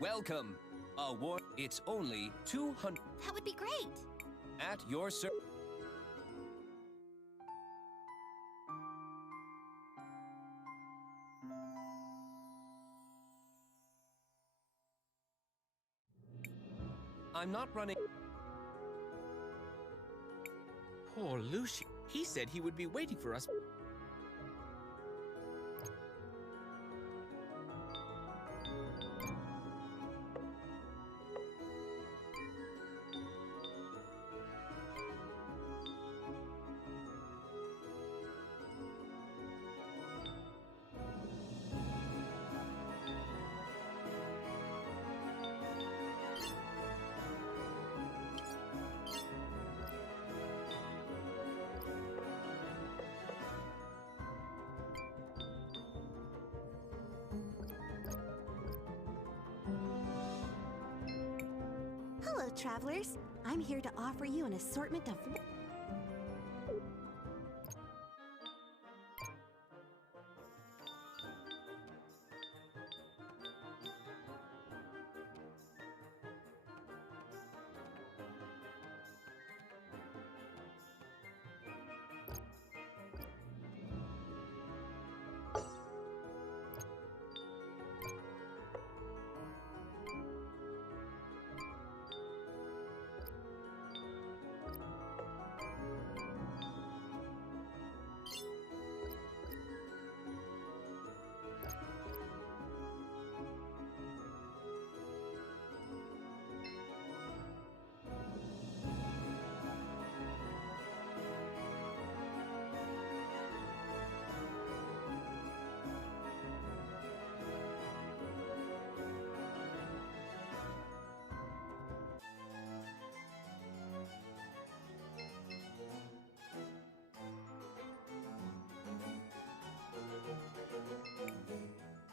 Welcome. It's only 200 That would be great. at your service. I'm not running. Poor Lucian. He said he would be waiting for us. Hello, travelers. I'm here to offer you an assortment of...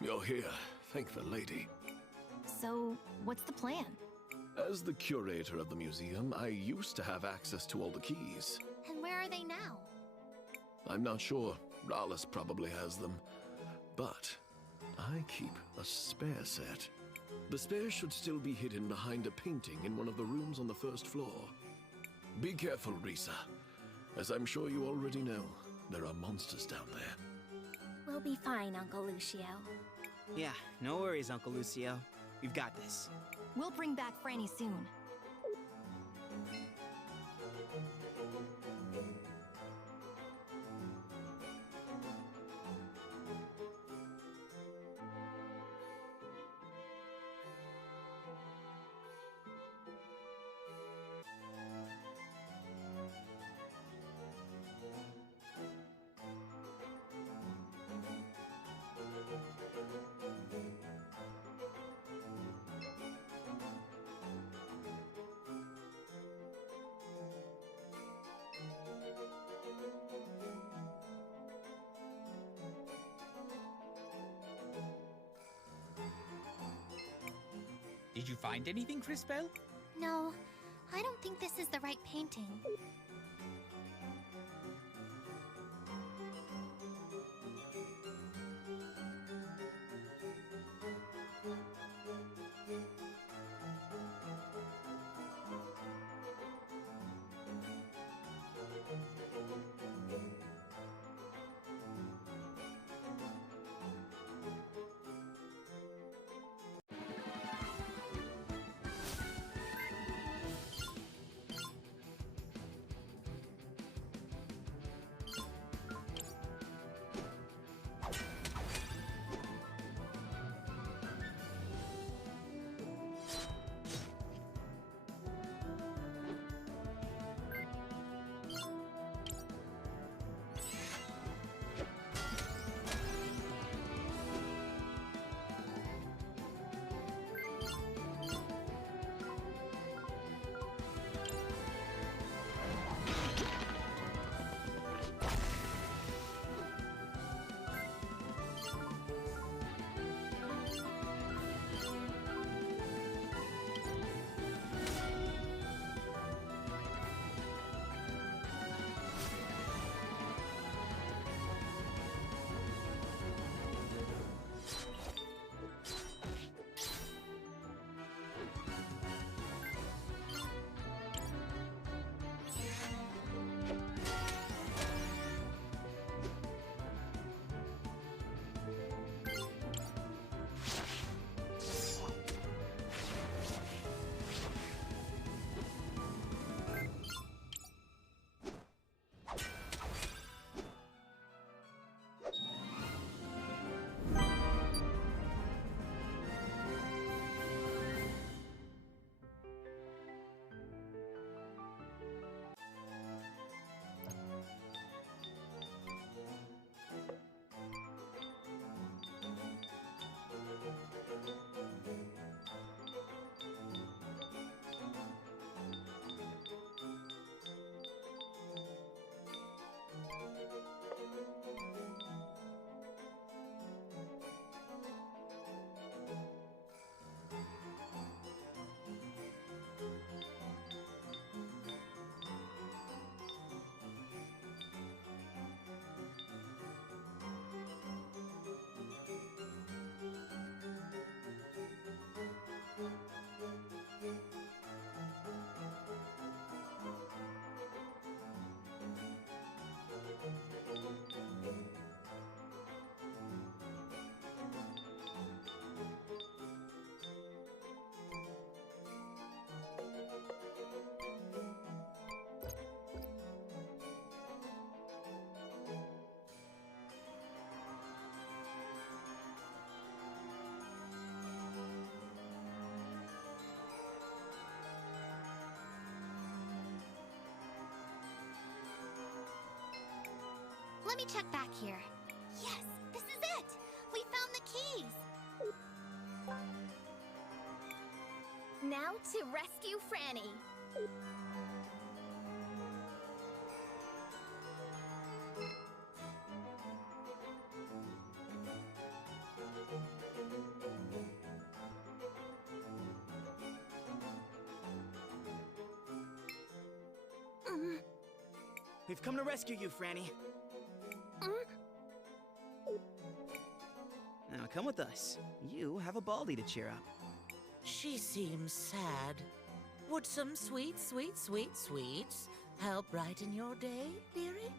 You're here. Thank the lady. So, what's the plan? As the curator of the museum, I used to have access to all the keys. And where are they now? I'm not sure. Rallis probably has them. But I keep a spare set. The spare should still be hidden behind a painting in one of the rooms on the first floor. Be careful, Risa. As I'm sure you already know, there are monsters down there. We'll be fine, Uncle Lucio. Yeah, no worries, Uncle Lucio. We've got this. We'll bring back Franny soon. Did you find anything, Crispell? No, I don't think this is the right painting. Let me check back here. Yes, this is it! We found the keys! Now to rescue Franny. We've come to rescue you, Franny. Now come with us. You have a Baldy to cheer up. She seems sad. Would some sweets help brighten your day, dearie?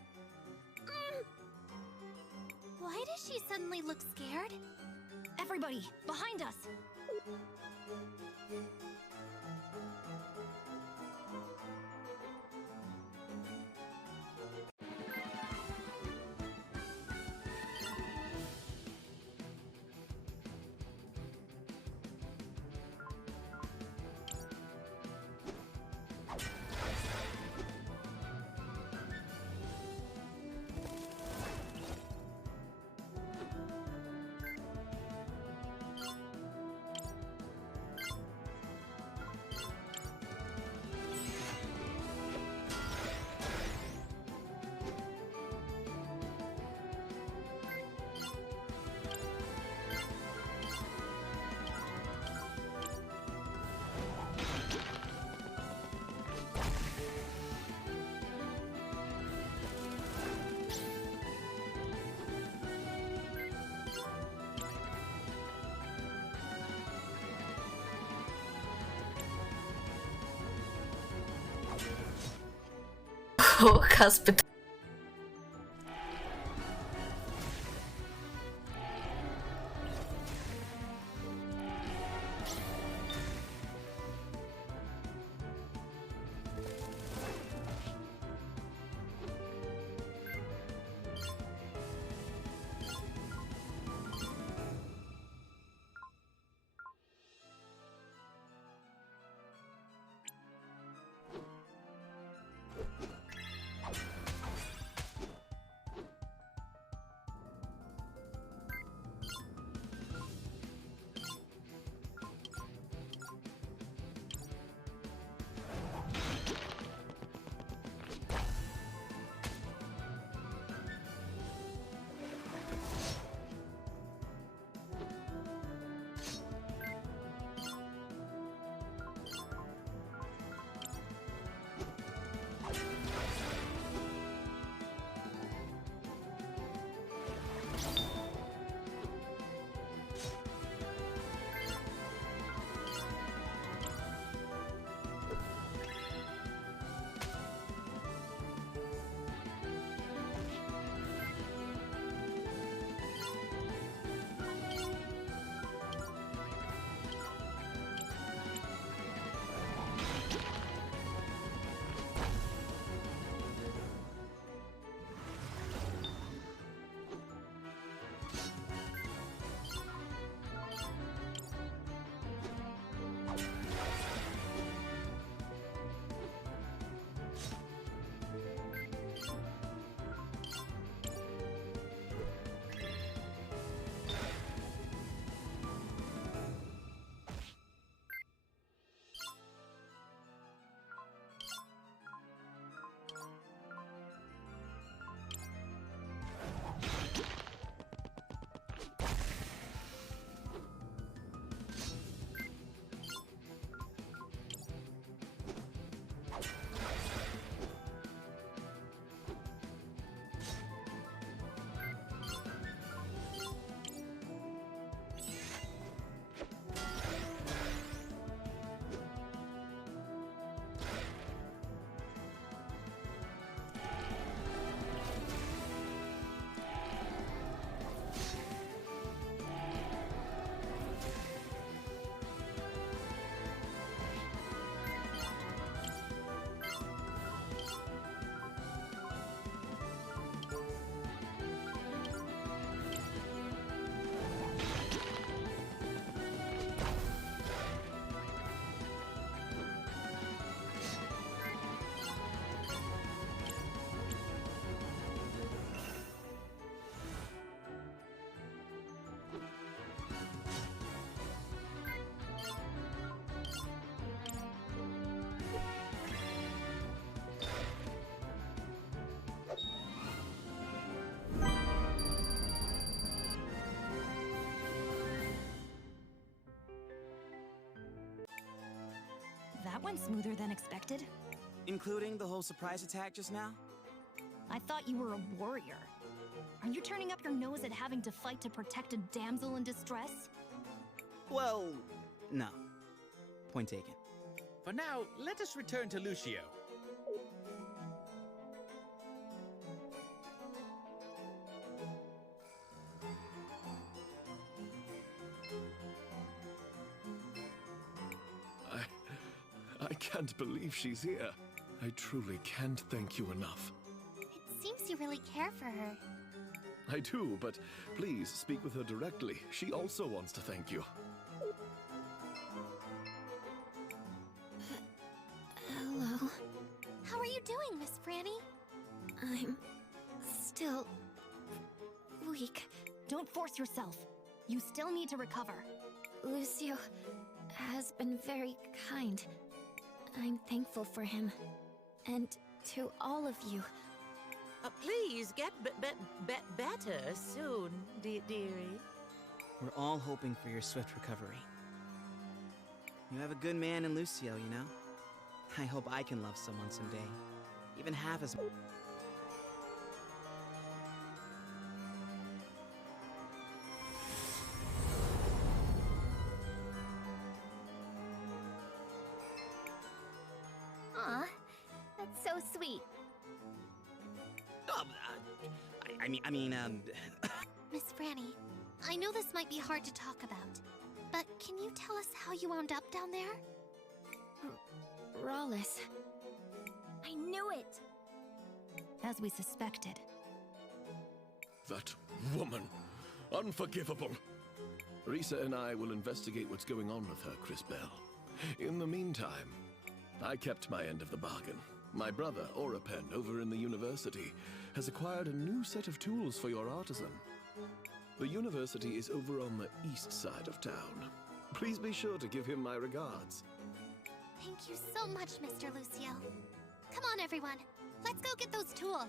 Why does she suddenly look scared? Everybody, behind us! O Casper. That went smoother than expected. Including the whole surprise attack just now? I thought you were a warrior. Are you turning up your nose at having to fight to protect a damsel in distress? Well, no. Point taken. For now, let us return to Lucio. I can't believe she's here. I truly can't thank you enough. It seems you really care for her. I do, but please speak with her directly. She also wants to thank you. Hello. How are you doing, Miss Franny? I'm still weak. Don't force yourself. You still need to recover. Lucio has been very kind. I'm thankful for him. And to all of you. Please get better soon, dearie. We're all hoping for your swift recovery. You have a good man in Lucio, you know? I hope I can love someone someday. Even half as much. Aw, that's so sweet. Miss Franny, I know this might be hard to talk about, but can you tell us how you wound up down there? Rawless. I knew it! As we suspected. That woman. Unforgivable. Risa and I will investigate what's going on with her, Cris Bell. In the meantime, I kept my end of the bargain. My brother, Orapen, over in the university, has acquired a new set of tools for your artisan. The university is over on the east side of town. Please be sure to give him my regards. Thank you so much, Mr. Lucio. Come on, everyone. Let's go get those tools.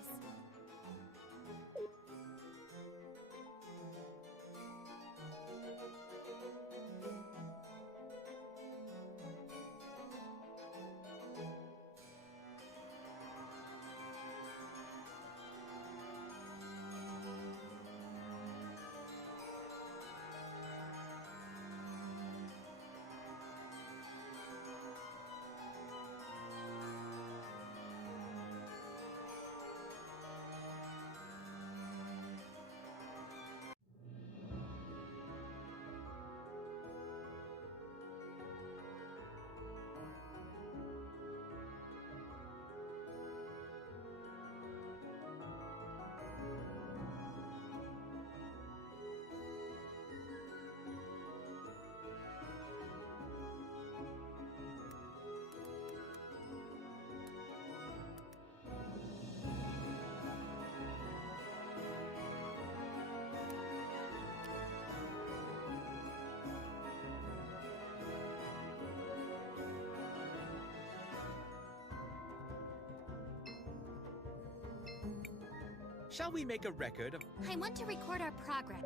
Shall we make a record of... I want to record our progress.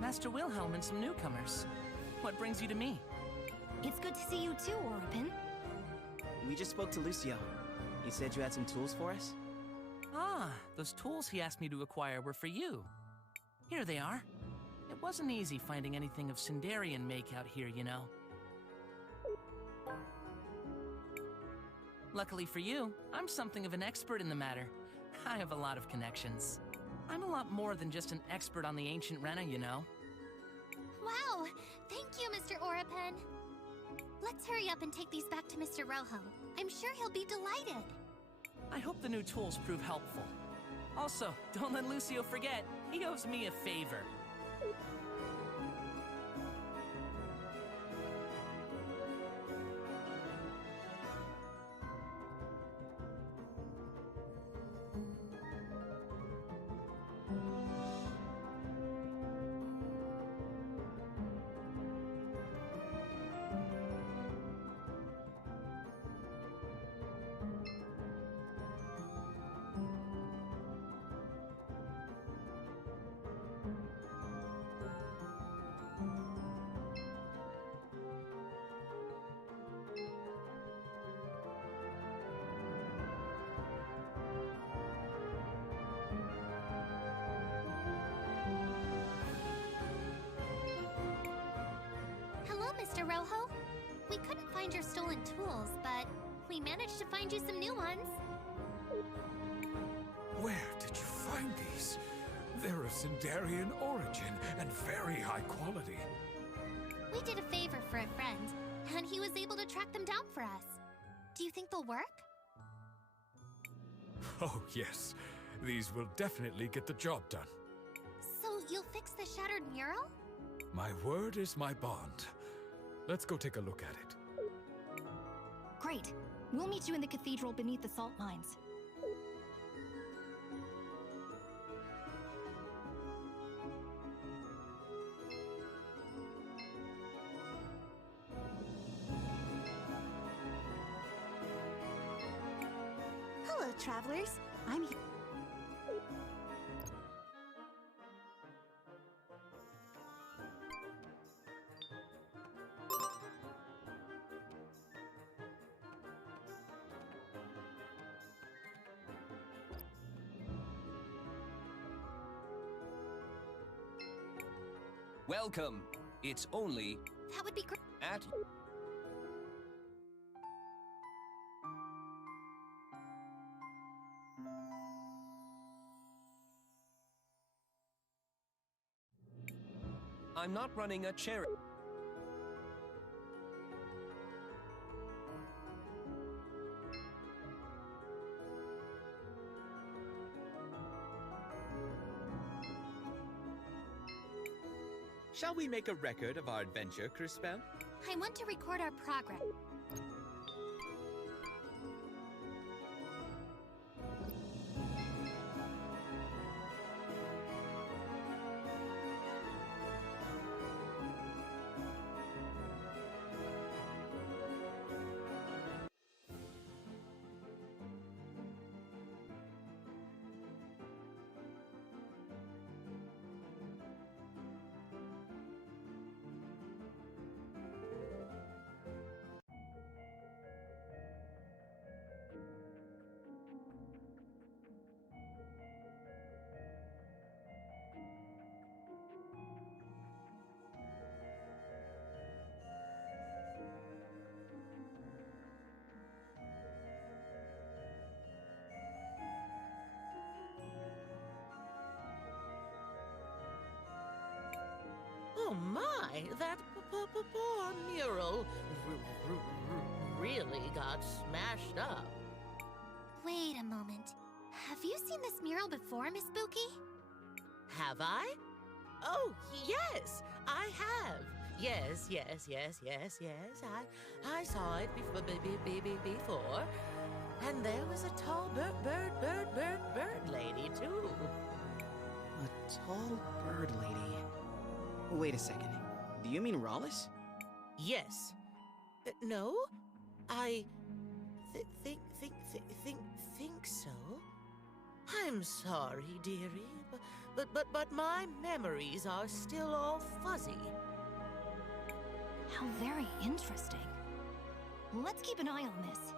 Master Wilhelm and some newcomers. What brings you to me? It's good to see you too, Orapen. We just spoke to Lucio. He said you had some tools for us? Ah, those tools he asked me to acquire were for you. Here they are. It wasn't easy finding anything of Sindarian make out here, you know. Luckily for you, I'm something of an expert in the matter. I have a lot of connections. I'm a lot more than just an expert on the ancient Rena, you know. Wow! Thank you, Mr. Orapen. Let's hurry up and take these back to Mr. Rojo. I'm sure he'll be delighted. I hope the new tools prove helpful. Also, don't let Lucio forget, he owes me a favor. Mr. Rojo. We couldn't find your stolen tools, but we managed to find you some new ones. Where did you find these? They're of Sindarian origin and very high quality. We did a favor for a friend, and he was able to track them down for us. Do you think they'll work? Oh, yes. These will definitely get the job done. So you'll fix the shattered mural? My word is my bond. Let's go take a look at it. Great. We'll meet you in the cathedral beneath the salt mines. Hello, travelers. I'm here. Welcome. It's only That would be great. at I'm not running a charity. Shall we make a record of our adventure, Cris Tales? I want to record our progress. Oh my, that poor mural really got smashed up. Wait a moment. Have you seen this mural before, Miss Spooky? Have I? Oh, yes, I have. Yes. I saw it before. And there was a tall bird lady, too. A tall bird lady. Wait a second. Do you mean Rallis? Yes. No, I think so. I'm sorry, dearie, but my memories are still all fuzzy. How very interesting. Let's keep an eye on this.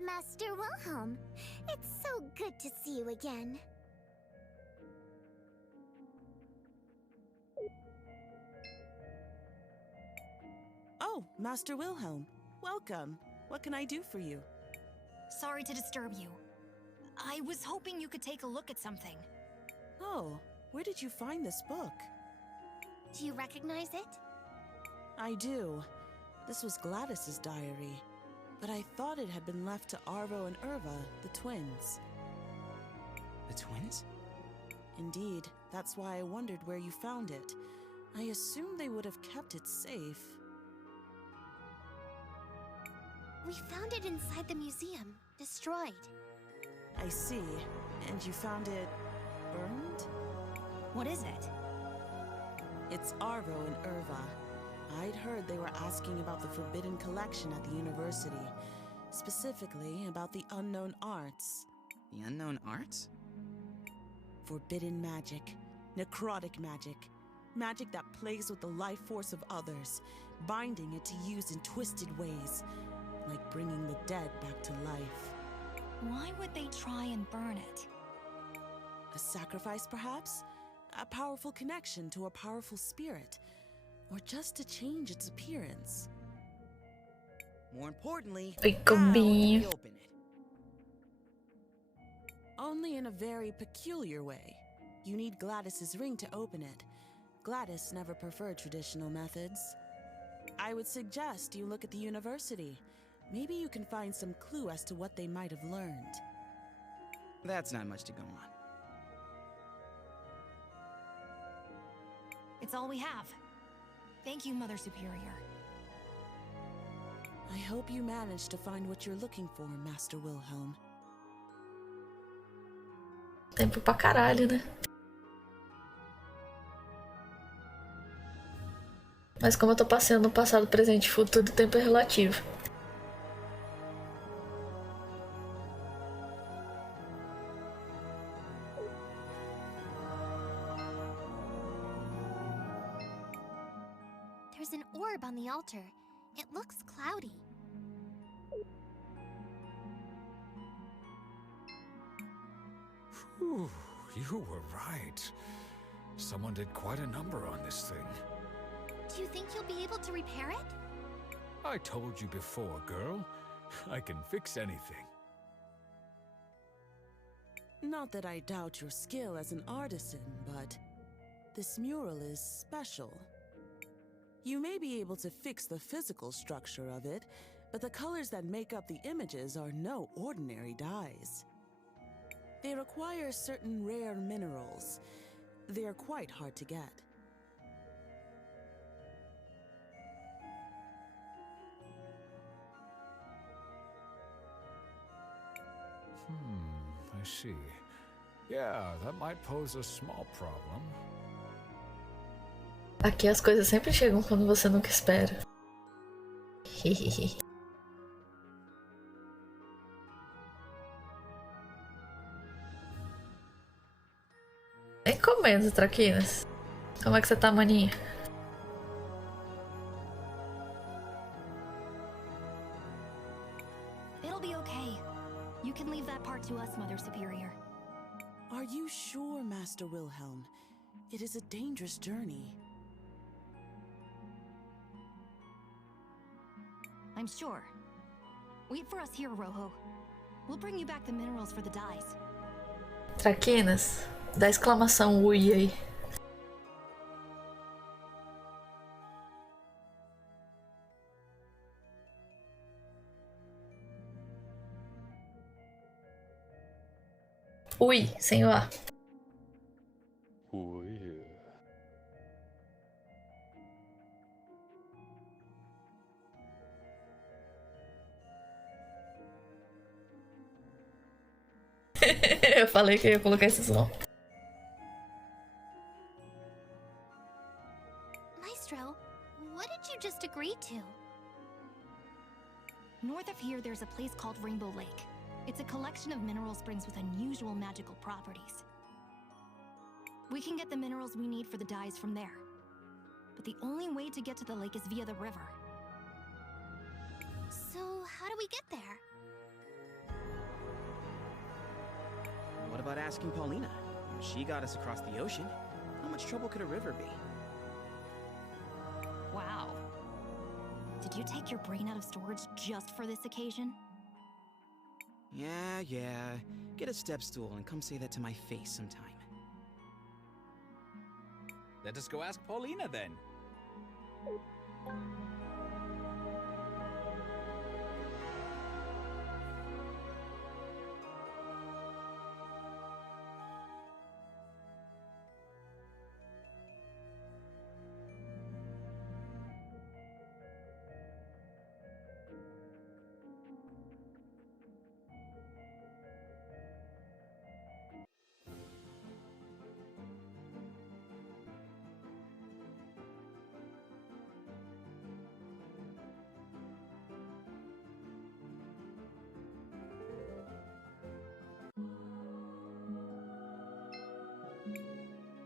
Master Wilhelm, it's so good to see you again. Oh, Master Wilhelm. Welcome. What can I do for you? Sorry to disturb you. I was hoping you could take a look at something. Oh, where did you find this book? Do you recognize it? I do. This was Gladys's diary, but I thought it had been left to Arvo and Irva, the twins. The twins? Indeed, that's why I wondered where you found it. I assumed they would have kept it safe. We found it inside the museum, destroyed. I see. And you found it burned? What is it? It's Arvo and Irva. I'd heard they were asking about the forbidden collection at the university, specifically about the unknown arts. The unknown arts? Forbidden magic, necrotic magic, magic that plays with the life force of others, binding it to use in twisted ways, like bringing the dead back to life. Why would they try and burn it? A sacrifice, perhaps? a powerful connection to a powerful spirit, or just to change its appearance. More importantly, Oi, how do Combinha. we open it? Only in a very peculiar way. You need Gladys's ring to open it. Gladys never preferred traditional methods. I would suggest you look at the university. Maybe you can find some clue as to what they might have learned. That's not much to go on. It's all we have. Thank you, Mother Superior. I hope you managed to find what you're looking for, Master Wilhelm. Tempo pra caralho, né? Mas como eu tô passeando no passado, presente e futuro, o tempo é relativo. There's an orb on the altar. It looks cloudy. Whew, you were right. Someone did quite a number on this thing. Do you think you'll be able to repair it? I told you before, girl. I can fix anything. Not that I doubt your skill as an artisan, but this mural is special. You may be able to fix the physical structure of it, but the colors that make up the images are no ordinary dyes. They require certain rare minerals. They are quite hard to get. I see. Yeah, that might pose a small problem. Aqui as coisas sempre chegam quando você nunca espera. Encomenda, Traquinas. Como é que você tá, maninha? It'll be okay. You can leave that part to us, Mother Superior. Are you sure, Master Wilhelm? It is a dangerous journey. I'm sure. Wait for us here, Rojo. We'll bring you back the minerals for the dyes. Traquinas, dá exclamação ui aí. Ui, sem o A. Ui. Eu falei que eu ia colocar esse som. Maestro, what did you just agree to? North of here, there's a place called Rainbow Lake. It's a collection of mineral springs with unusual magical properties. We can get the minerals we need for the dyes from there. But the only way to get to the lake is via the river. So, how do we get there? What about asking Paulina? She got us across the ocean. How much trouble could a river be? Wow. Did you take your brain out of storage just for this occasion? Yeah. Get a step stool and come say that to my face sometime. Let us go ask Paulina then.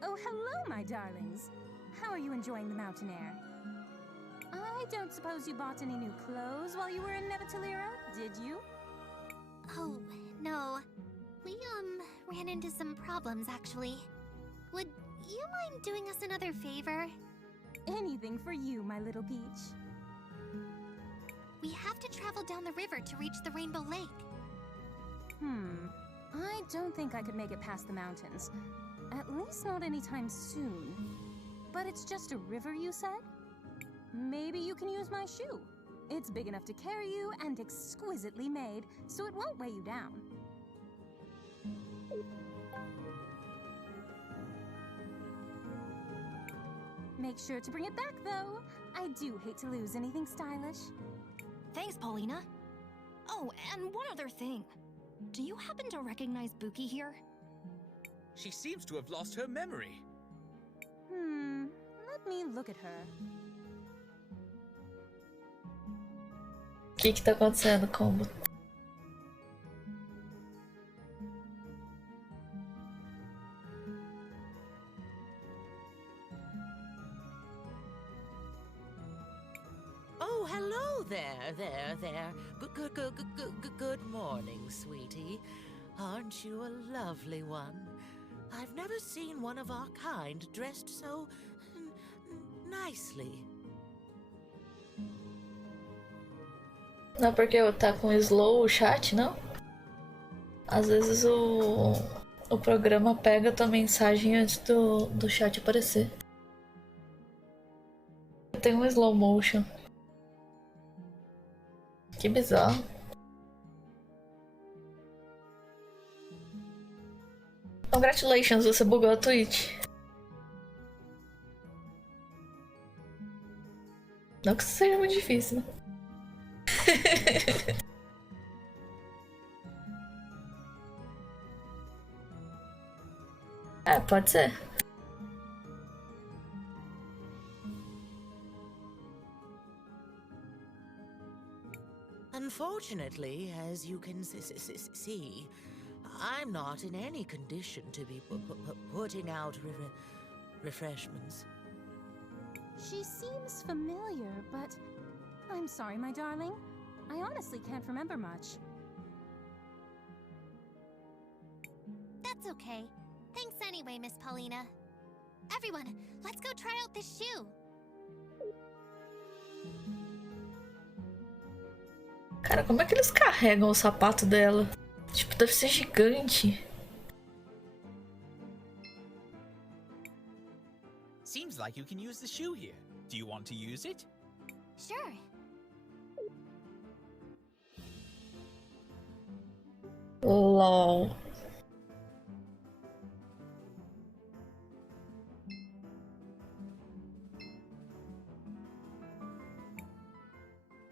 Oh, hello, my darlings. How are you enjoying the mountain air? I don't suppose you bought any new clothes while you were in Nevatalira, did you? Oh, no. We, ran into some problems, actually. Would you mind doing us another favor? Anything for you, my little peach. We have to travel down the river to reach the Rainbow Lake. I don't think I could make it past the mountains. At least not anytime soon. But it's just a river, you said? Maybe you can use my shoe. It's big enough to carry you and exquisitely made, so it won't weigh you down. Make sure to bring it back, though. I do hate to lose anything stylish. Thanks, Paulina. Oh, and one other thing. Do you happen to recognize Buki here? She seems to have lost her memory. Let me look at her. O que tá acontecendo, Combo? Oh, hello there. Good morning, sweetie. Aren't you a lovely one? I've never seen one of our kind dressed so nicely. Não, porque tá com slow o chat, não? Às vezes o programa pega a tua mensagem antes do chat aparecer. Tem um slow motion. Que bizarro. Congratulations, você bugou a Twitch. Não que isso seja muito difícil, né? É, pode ser. Unfortunately, as you can see, I'm not in any condition to be putting out refreshments. She seems familiar, but I'm sorry, my darling. I honestly can't remember much. That's okay. Thanks anyway, Miss Paulina. Everyone, let's go try out this shoe. Cara, como é que eles carregam o sapato dela? Tipo, deve ser gigante. Seems like you can use the shoe here. Do you want to use it? Sure. LOL.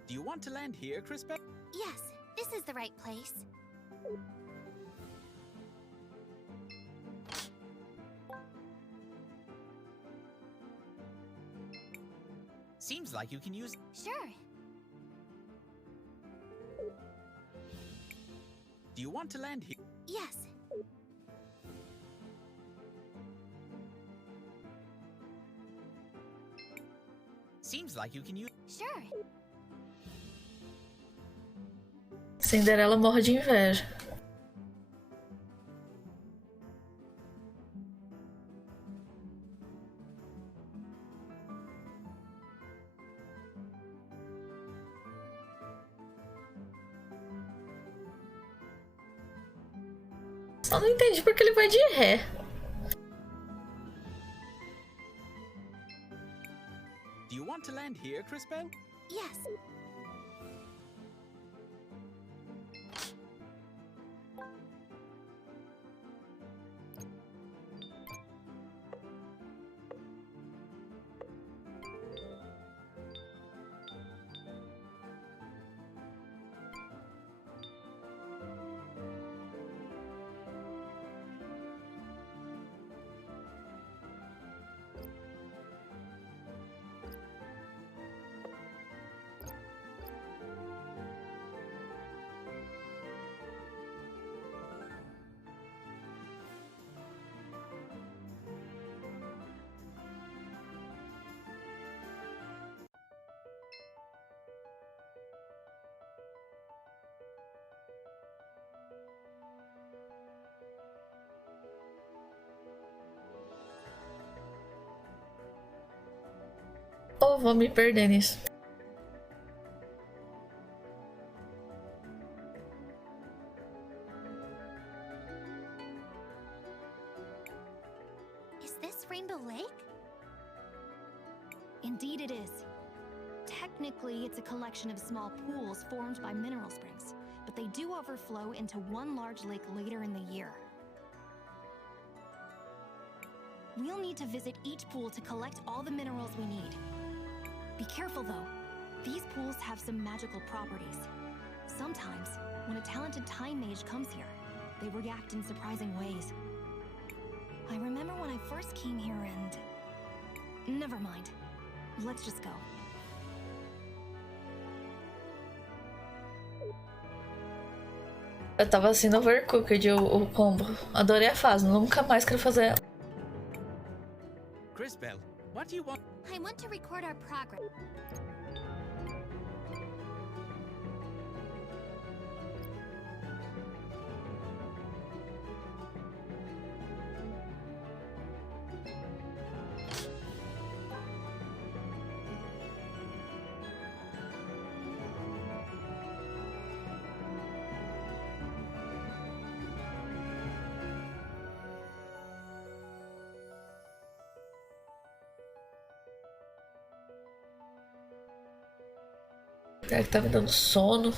Do you want to land here, Crispin? Yes, this is the right place. Seems like you can use... Sure. Do you want to land here? Yes. Seems like you can use... Sure. Cinderela morre de inveja. Só não entendi porque ele vai de ré. Do you want to land here, Crispin? Yes. vou me perder nisso. Is this Rainbow Lake? Indeed it is. Technically, it's a collection of small pools formed by mineral springs, but they do overflow into one large lake later in the year. We'll need to visit each pool to collect all the minerals we need. Be careful though. These pools have some magical properties. Sometimes, when a talented time mage comes here, they react in surprising ways. I remember when I first came here and... Never mind. Let's just go. Eu tava assim no Overcooked o combo. Adorei a fase, nunca mais quero fazer ela. Crisbell, what do you want? I want to record our progress. É que tá me dando sono.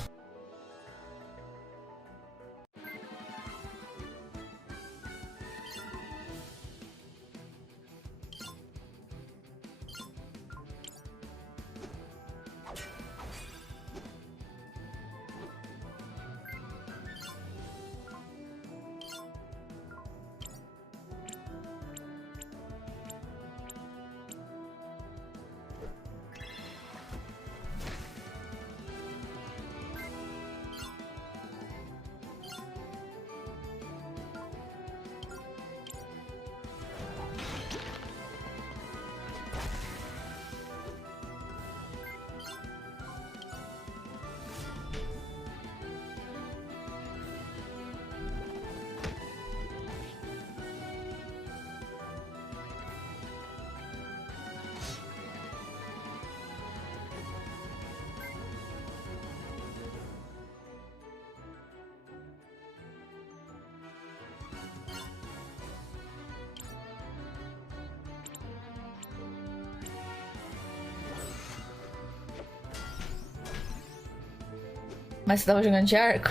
Mas você tava jogando de arco?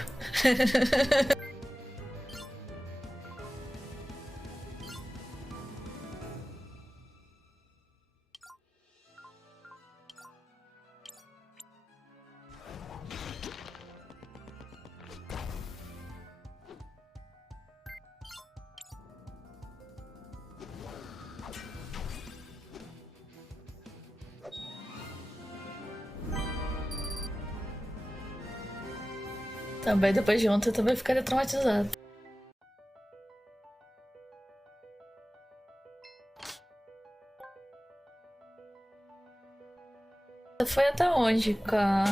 Também depois de ontem eu também ficaria traumatizado. Você foi até onde com a...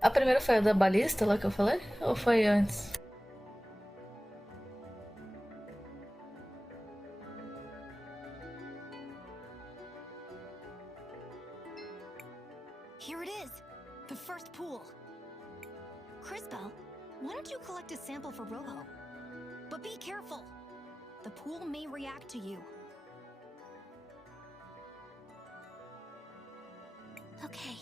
A primeira foi a da balista lá que eu falei? Ou foi antes? Here it is, the first pool. Crisbell, why don't you collect a sample for Rojo? But be careful. The pool may react to you. Okay.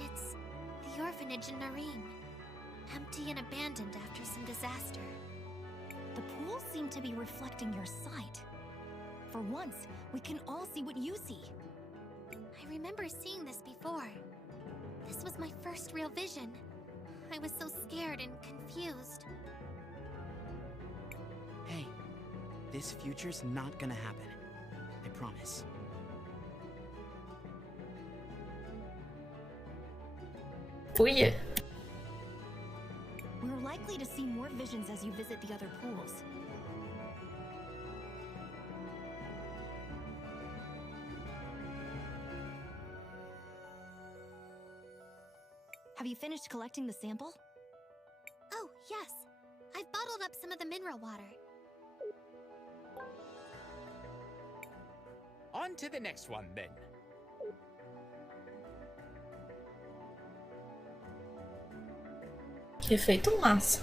It's the orphanage in Nareen. Empty and abandoned after some disaster. The pools seem to be reflecting your sight. For once, we can all see what you see. I remember seeing this before. This was my first real vision. I was so scared and confused. Hey, this future's not gonna happen. I promise. Uia. We're likely to see more visions as you visit the other pools. you finished collecting the sample? Oh, yes. I've bottled up some of the mineral water. On to the next one, then. Que efeito massa.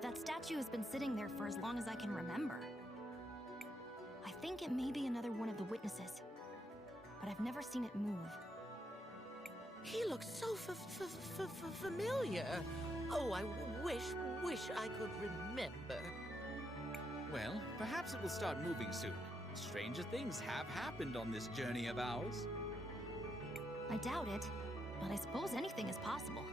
That statue has been sitting there for as long as I can remember. I think it may be another one of the witnesses, but I've never seen it move. He looks so familiar. Oh, I wish I could remember. Well, perhaps it will start moving soon. Stranger things have happened on this journey of ours. I doubt it, but I suppose anything is possible.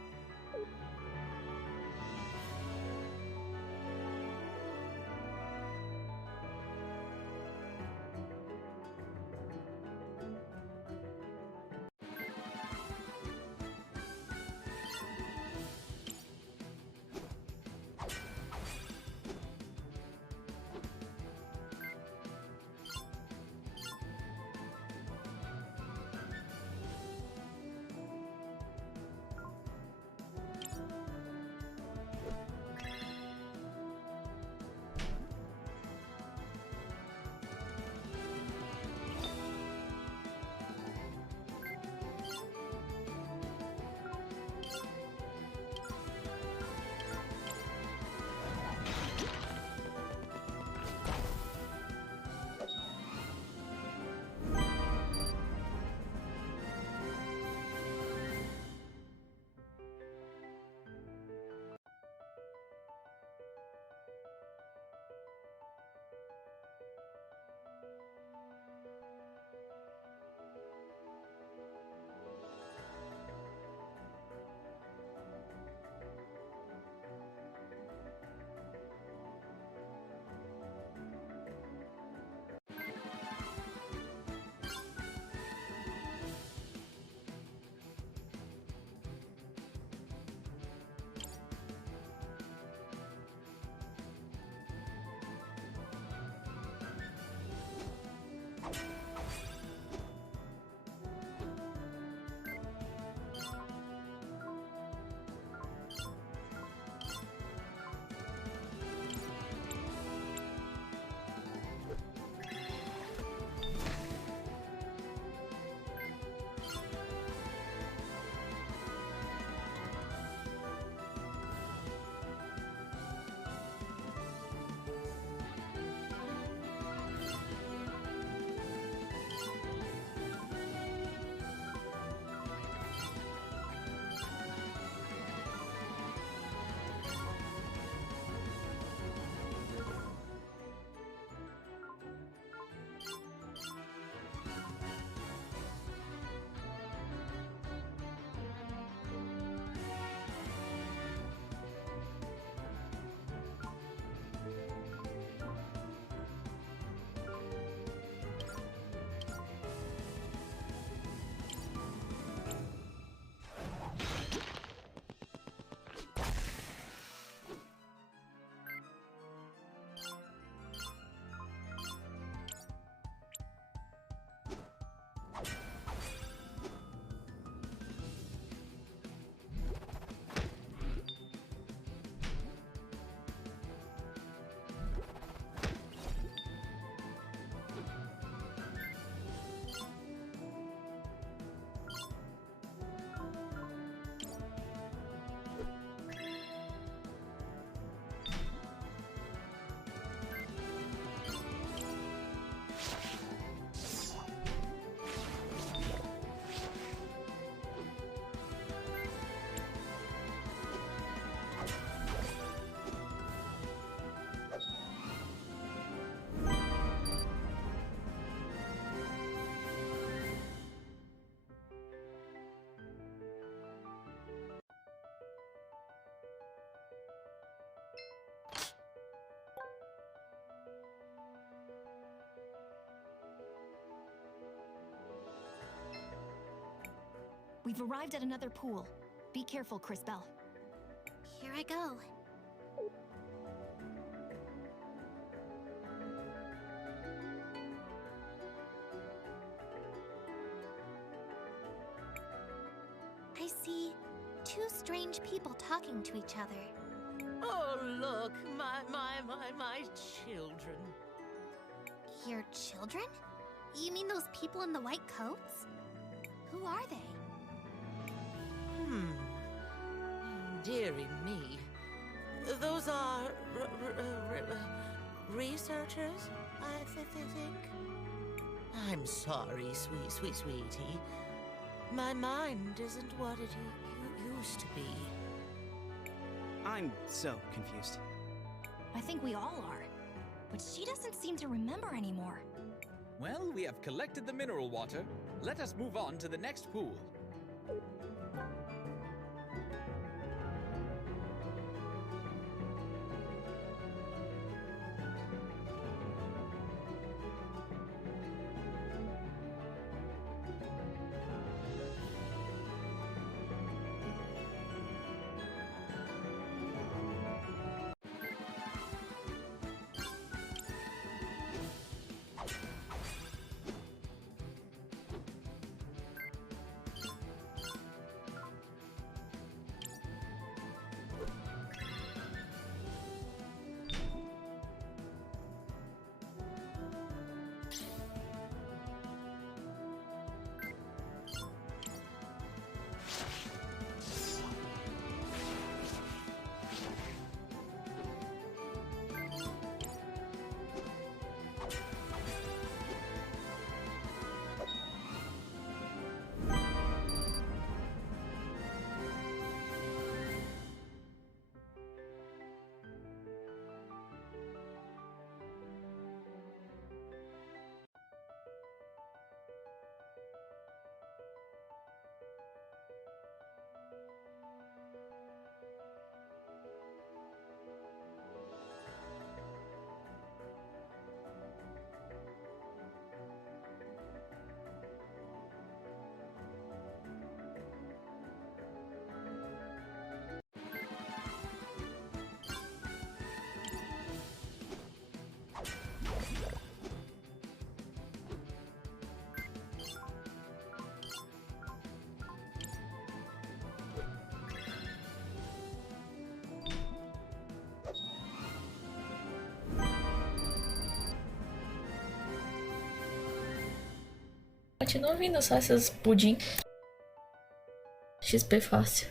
We've arrived at another pool. Be careful, Cris Bell. Here I go. two strange people talking to each other. Oh, look, my children. Your children? You mean those people in the white coats? Who are they? Dearie me. Those are researchers, I think. I'm sorry, sweetie. My mind isn't what it used to be. I'm so confused. I think we all are. But she doesn't seem to remember anymore. Well, we have collected the mineral water. Let us move on to the next pool. Continua vindo só esses pudim. XP fácil.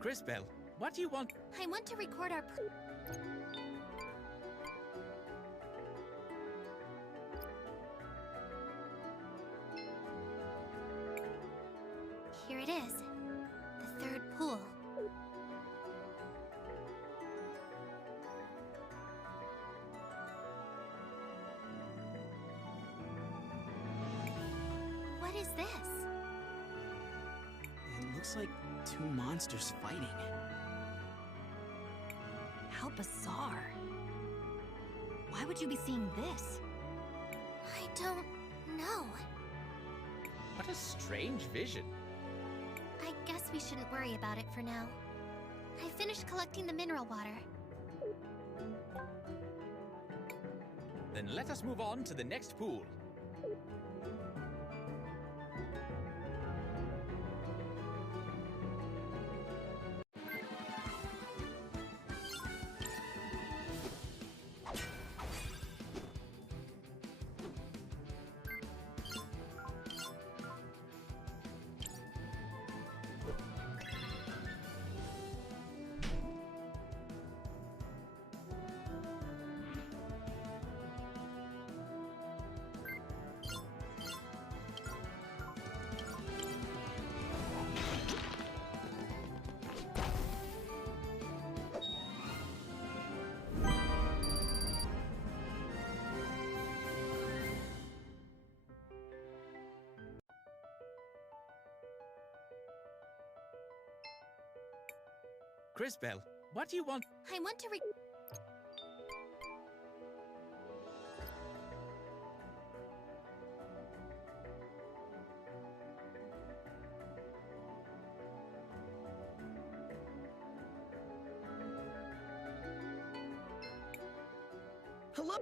Crisbel, what do you want? I want to record our. Here it is. The third pool. What is this? It looks like two monsters fighting. How bizarre. Why would you be seeing this? I don't know. What a strange vision. I guess we shouldn't worry about it for now. I finished collecting the mineral water. Then let us move on to the next pool. Crisbel, what do you want? I want to Hello?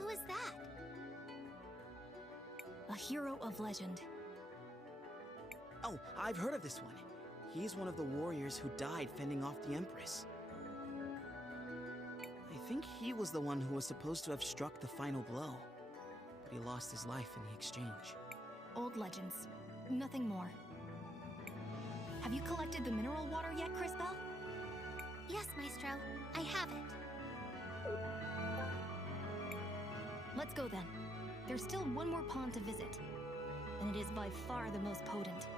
Who is that? A hero of legend. Oh, I've heard of this one. He's one of the warriors who died fending off the Empress. I think he was the one who was supposed to have struck the final blow, but he lost his life in the exchange. Old legends. Nothing more. Have you collected the mineral water yet, Crisbell? Yes, Maestro. I have it. Let's go then. There's still one more pond to visit, and it is by far the most potent.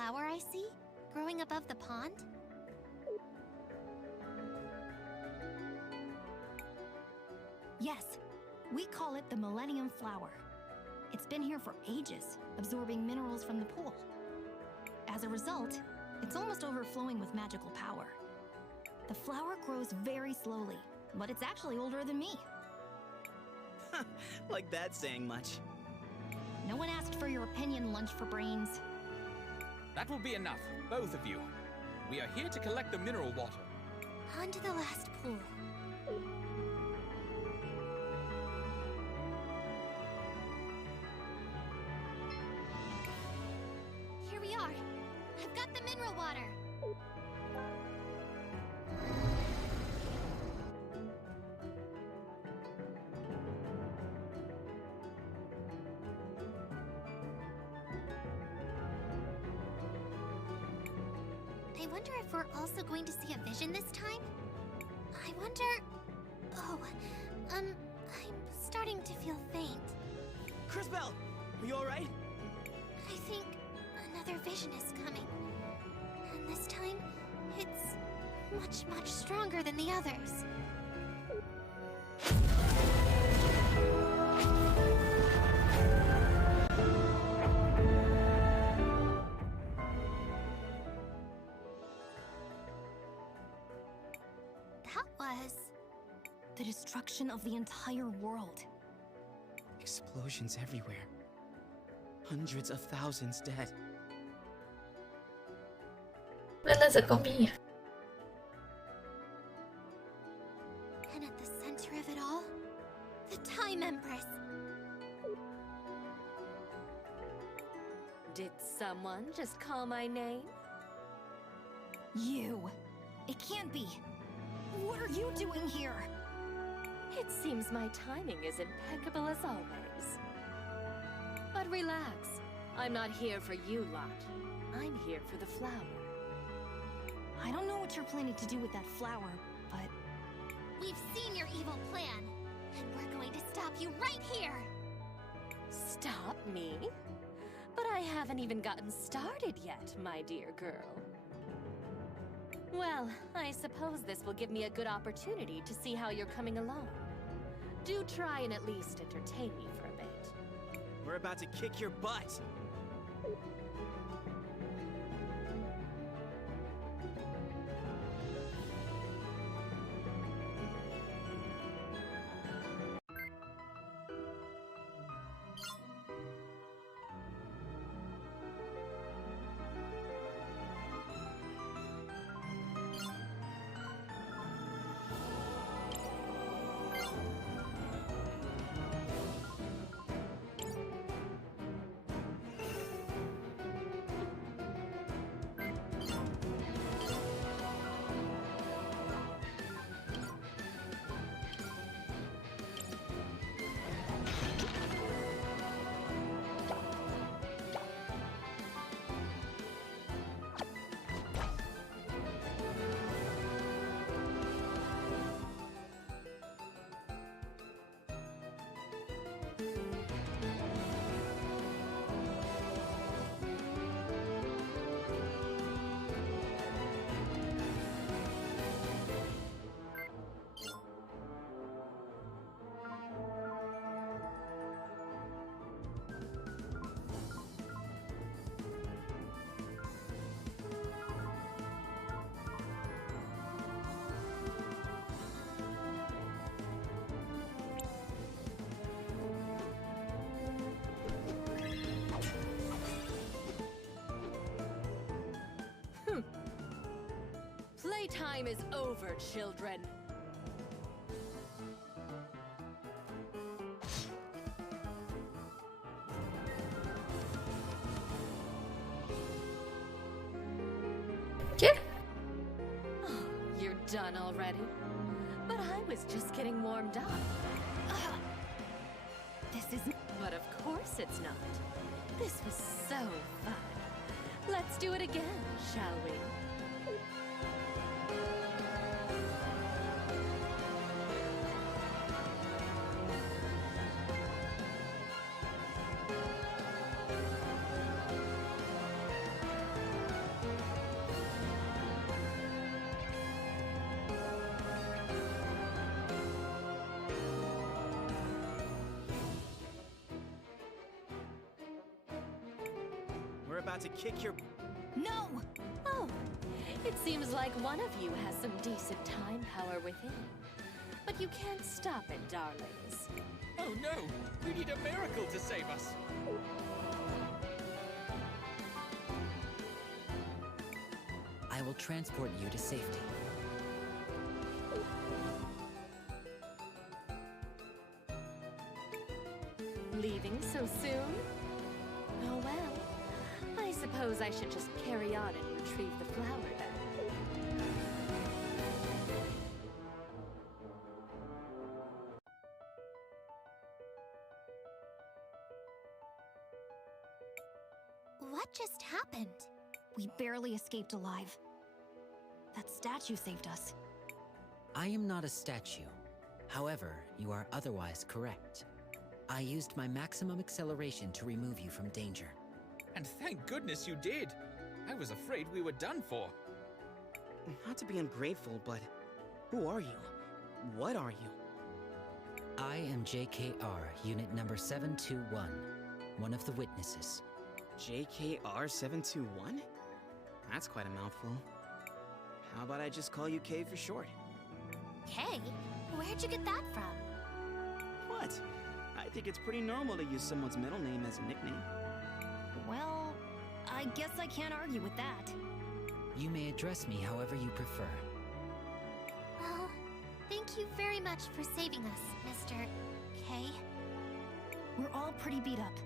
flower I see? Growing above the pond? Yes, we call it the Millennium Flower. It's been here for ages, absorbing minerals from the pool. As a result, it's almost overflowing with magical power. The flower grows very slowly, but it's actually older than me. Like that's saying much. No one asked for your opinion, Lunch for Brains. That will be enough, both of you. We are here to collect the mineral water. On to the last pool. Here we are. I've got the mineral water. I wonder if we're also going to see a vision this time? I wonder... Oh, I'm starting to feel faint. Crisbell, are you alright? I think another vision is coming. And this time, it's much, much stronger than the others. That was... The destruction of the entire world. Explosions everywhere. Hundreds of thousands dead. Beleza, copinha. And at the center of it all, the Time Empress. Did someone just call my name? You. It can't be. What are you doing here? It seems my timing is impeccable as always. But relax. I'm not here for you lot. I'm here for the flower. I don't know what you're planning to do with that flower, but... We've seen your evil plan, and we're going to stop you right here! Stop me? But I haven't even gotten started yet, my dear girl. Well, I suppose this will give me a good opportunity to see how you're coming along. Do try and at least entertain me for a bit. We're about to kick your butt! Playtime is over, children. ¿Qué? Oh, you're done already? But I was just getting warmed up. This is... But of course it's not. This was so fun. Let's do it again, shall we? about to kick your... No! Oh, it seems like one of you has some decent time power within. But you can't stop it, darlings. Oh no! We need a miracle to save us! I will transport you to safety. Leaving so soon? Oh well. I suppose I should just carry on and retrieve the flower then. What just happened? We barely escaped alive. That statue saved us. I am not a statue. However, you are otherwise correct. I used my maximum acceleration to remove you from danger. And thank goodness you did! I was afraid we were done for. Not to be ungrateful, but who are you? What are you? I am JKR, unit number 721, one of the witnesses. JKR 721? That's quite a mouthful. How about I just call you K for short? K? Where'd you get that from? What? I think it's pretty normal to use someone's middle name as a nickname. Well, I guess I can't argue with that. You may address me however you prefer. Well, thank you very much for saving us, Mr. K. We're all pretty beat up.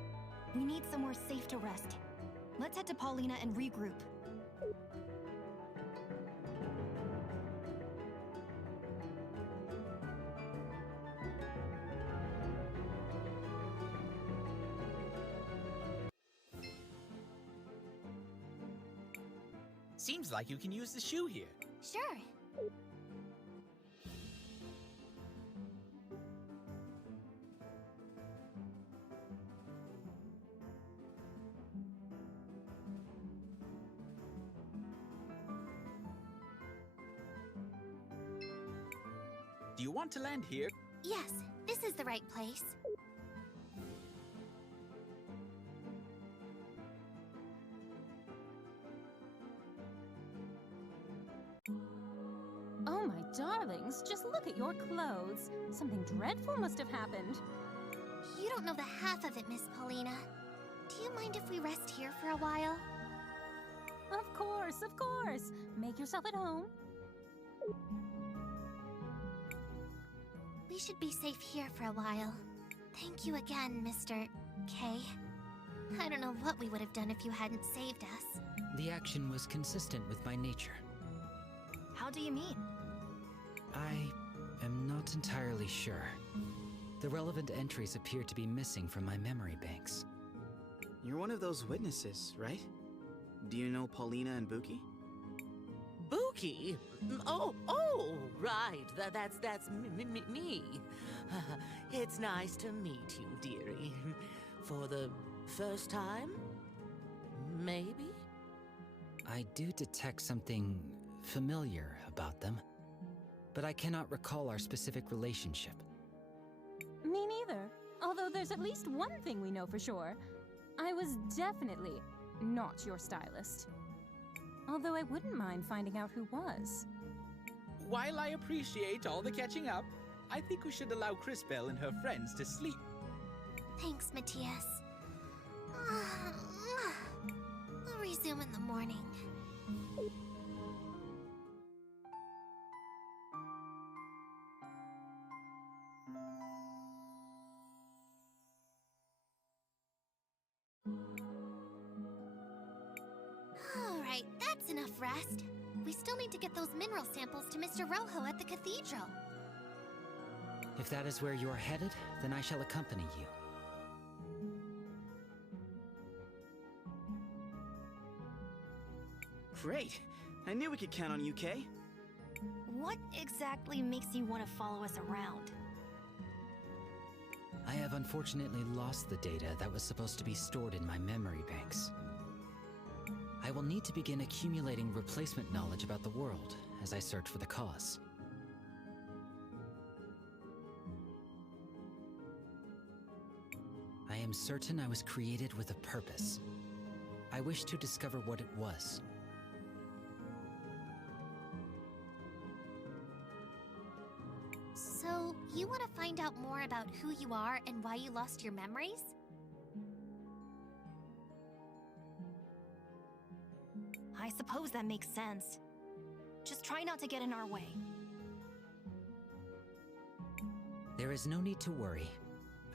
We need somewhere safe to rest. Let's head to Paulina and regroup. Seems like you can use the shoe here. Sure. Do you want to land here? Yes, this is the right place. Oh, my darlings, just look at your clothes. Something dreadful must have happened. You don't know the half of it, Miss Paulina. Do you mind if we rest here for a while? Of course, of course. Make yourself at home. We should be safe here for a while. Thank you again, Mr. K. I don't know what we would have done if you hadn't saved us. The action was consistent with my nature. How do you mean? I am not entirely sure. The relevant entries appear to be missing from my memory banks. You're one of those witnesses, right? Do you know Paulina and Buki? Buki? Oh, right. That's me. It's nice to meet you, dearie. For the first time? Maybe? I do detect something familiar about them, but I cannot recall our specific relationship. Me neither. Although there's at least one thing we know for sure. I was definitely not your stylist. Although I wouldn't mind finding out who was. While I appreciate all the catching up, I think we should allow Crisbell and her friends to sleep. Thanks, Matthias. We'll resume in the morning. Alright, that's enough rest. We still need to get those mineral samples to Mr. Rojo at the cathedral. If that is where you're headed, then I shall accompany you. Great! I knew we could count on you, Kay. What exactly makes you want to follow us around? I have unfortunately lost the data that was supposed to be stored in my memory banks. I will need to begin accumulating replacement knowledge about the world as I search for the cause. I am certain I was created with a purpose. I wish to discover what it was. So, you want to find out more about who you are and why you lost your memories? I suppose that makes sense. Just try not to get in our way. There is no need to worry.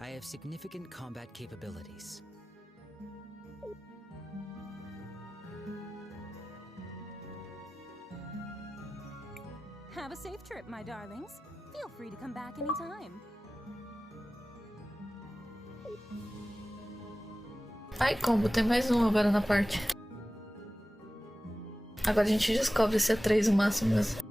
I have significant combat capabilities. Have a safe trip, my darlings. Feel free to come back anytime. Ai, combo, tem mais um agora na parte. Agora a gente descobre se é 3 o máximo mesmo.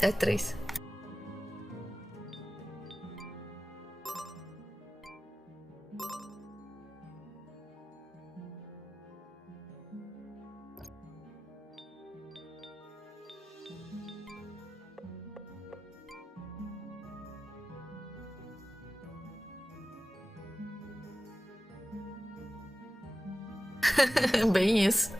É 3. Bem isso.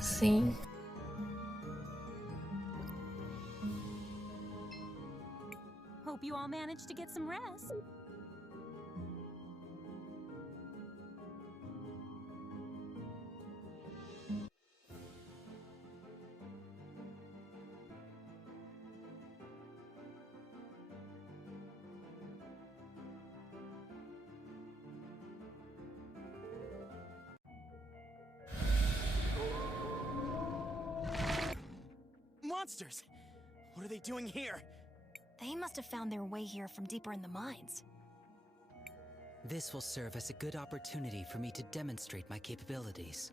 Sim. Hope you all managed to get some rest. Monsters! What are they doing here? They must have found their way here from deeper in the mines. This will serve as a good opportunity for me to demonstrate my capabilities.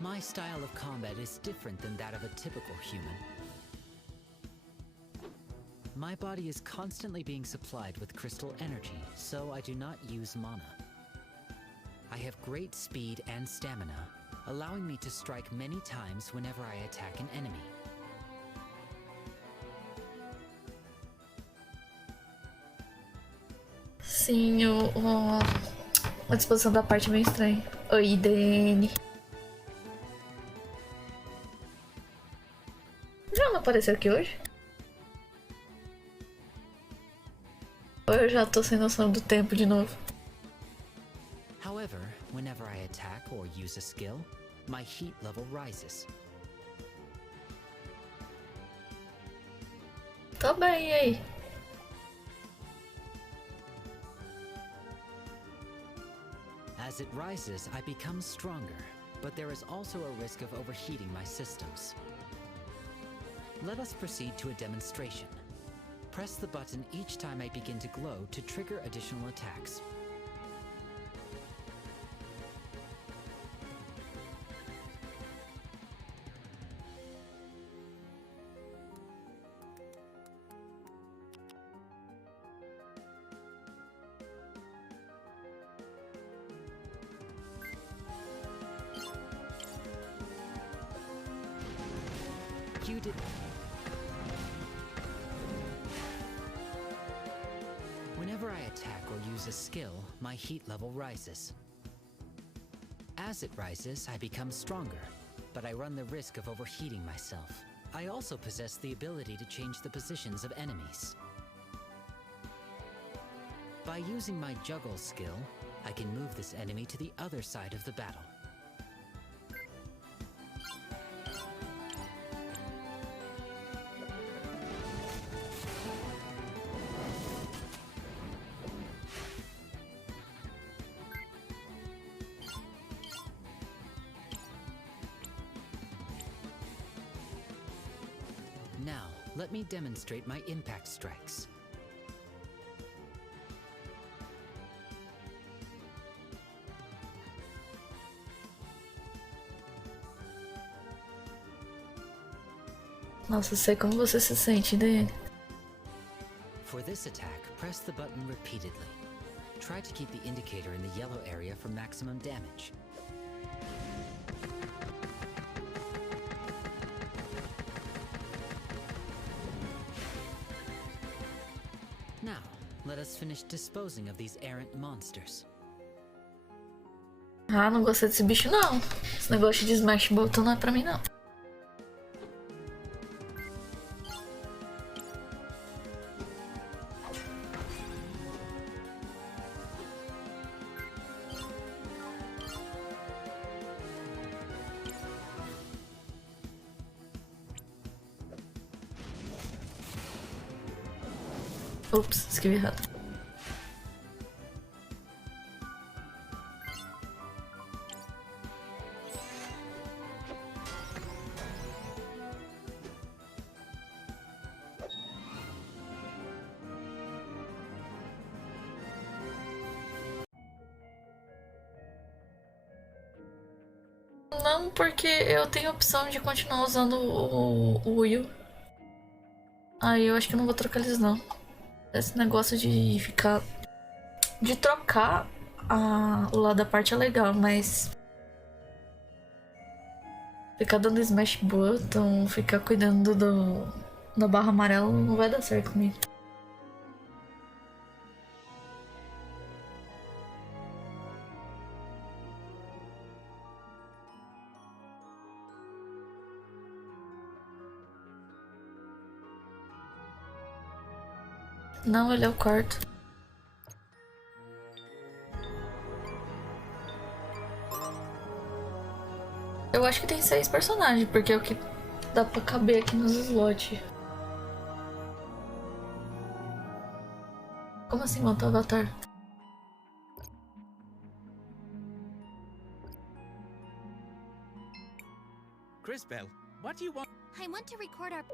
My style of combat is different than that of a typical human. My body is constantly being supplied with crystal energy, so I do not use mana. I have great speed and stamina, allowing me to strike many times whenever I attack an enemy. Sim, a disposição da parte é meio estranha. Oi, DN. Já não apareceu aqui hoje? Ou eu já tô sem noção do tempo de novo? However, whenever I attack or use a skill, my heat level rises. Tô bem, e aí? As it rises, I become stronger, but there is also a risk of overheating my systems. Let us proceed to a demonstration. Press the button each time I begin to glow to trigger additional attacks. You did. Whenever I attack or use a skill, my heat level rises. As it rises, I become stronger, but I run the risk of overheating myself. I also possess the ability to change the positions of enemies. By using my juggle skill, I can move this enemy to the other side of the battle. Now, let me demonstrate my impact strikes. Nossa, sei como você se sente dele. For this attack, press the button repeatedly. Try to keep the indicator in the yellow area for maximum damage. Now, let us finish disposing of these errant monsters. Ah, não gostei desse bicho não. Esse negócio de smash button não é pra mim não. Ups, escrevi errado. Não, porque eu tenho a opção de continuar usando o Will. Aí eu acho que eu não vou trocar eles não. Esse negócio de ficar... de trocar o lado da parte é legal, mas... ficar dando smash button, ficar cuidando da barra amarela não vai dar certo comigo. Não, ele é o quarto. Eu acho que tem 6 personagens, porque é o que dá pra caber aqui nos slots. Como assim montar o avatar? Cris, what do you want? I want to record our...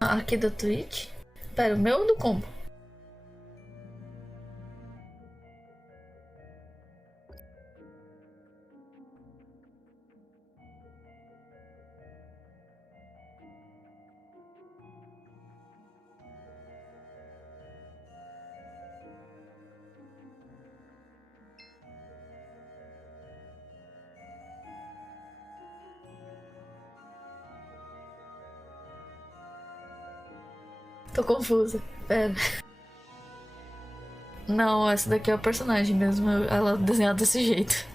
Aqui do Twitch? Pera, o meu ou do combo? Tô confusa. Pera. Não, essa daqui é o personagem mesmo. Ela é desenhada desse jeito.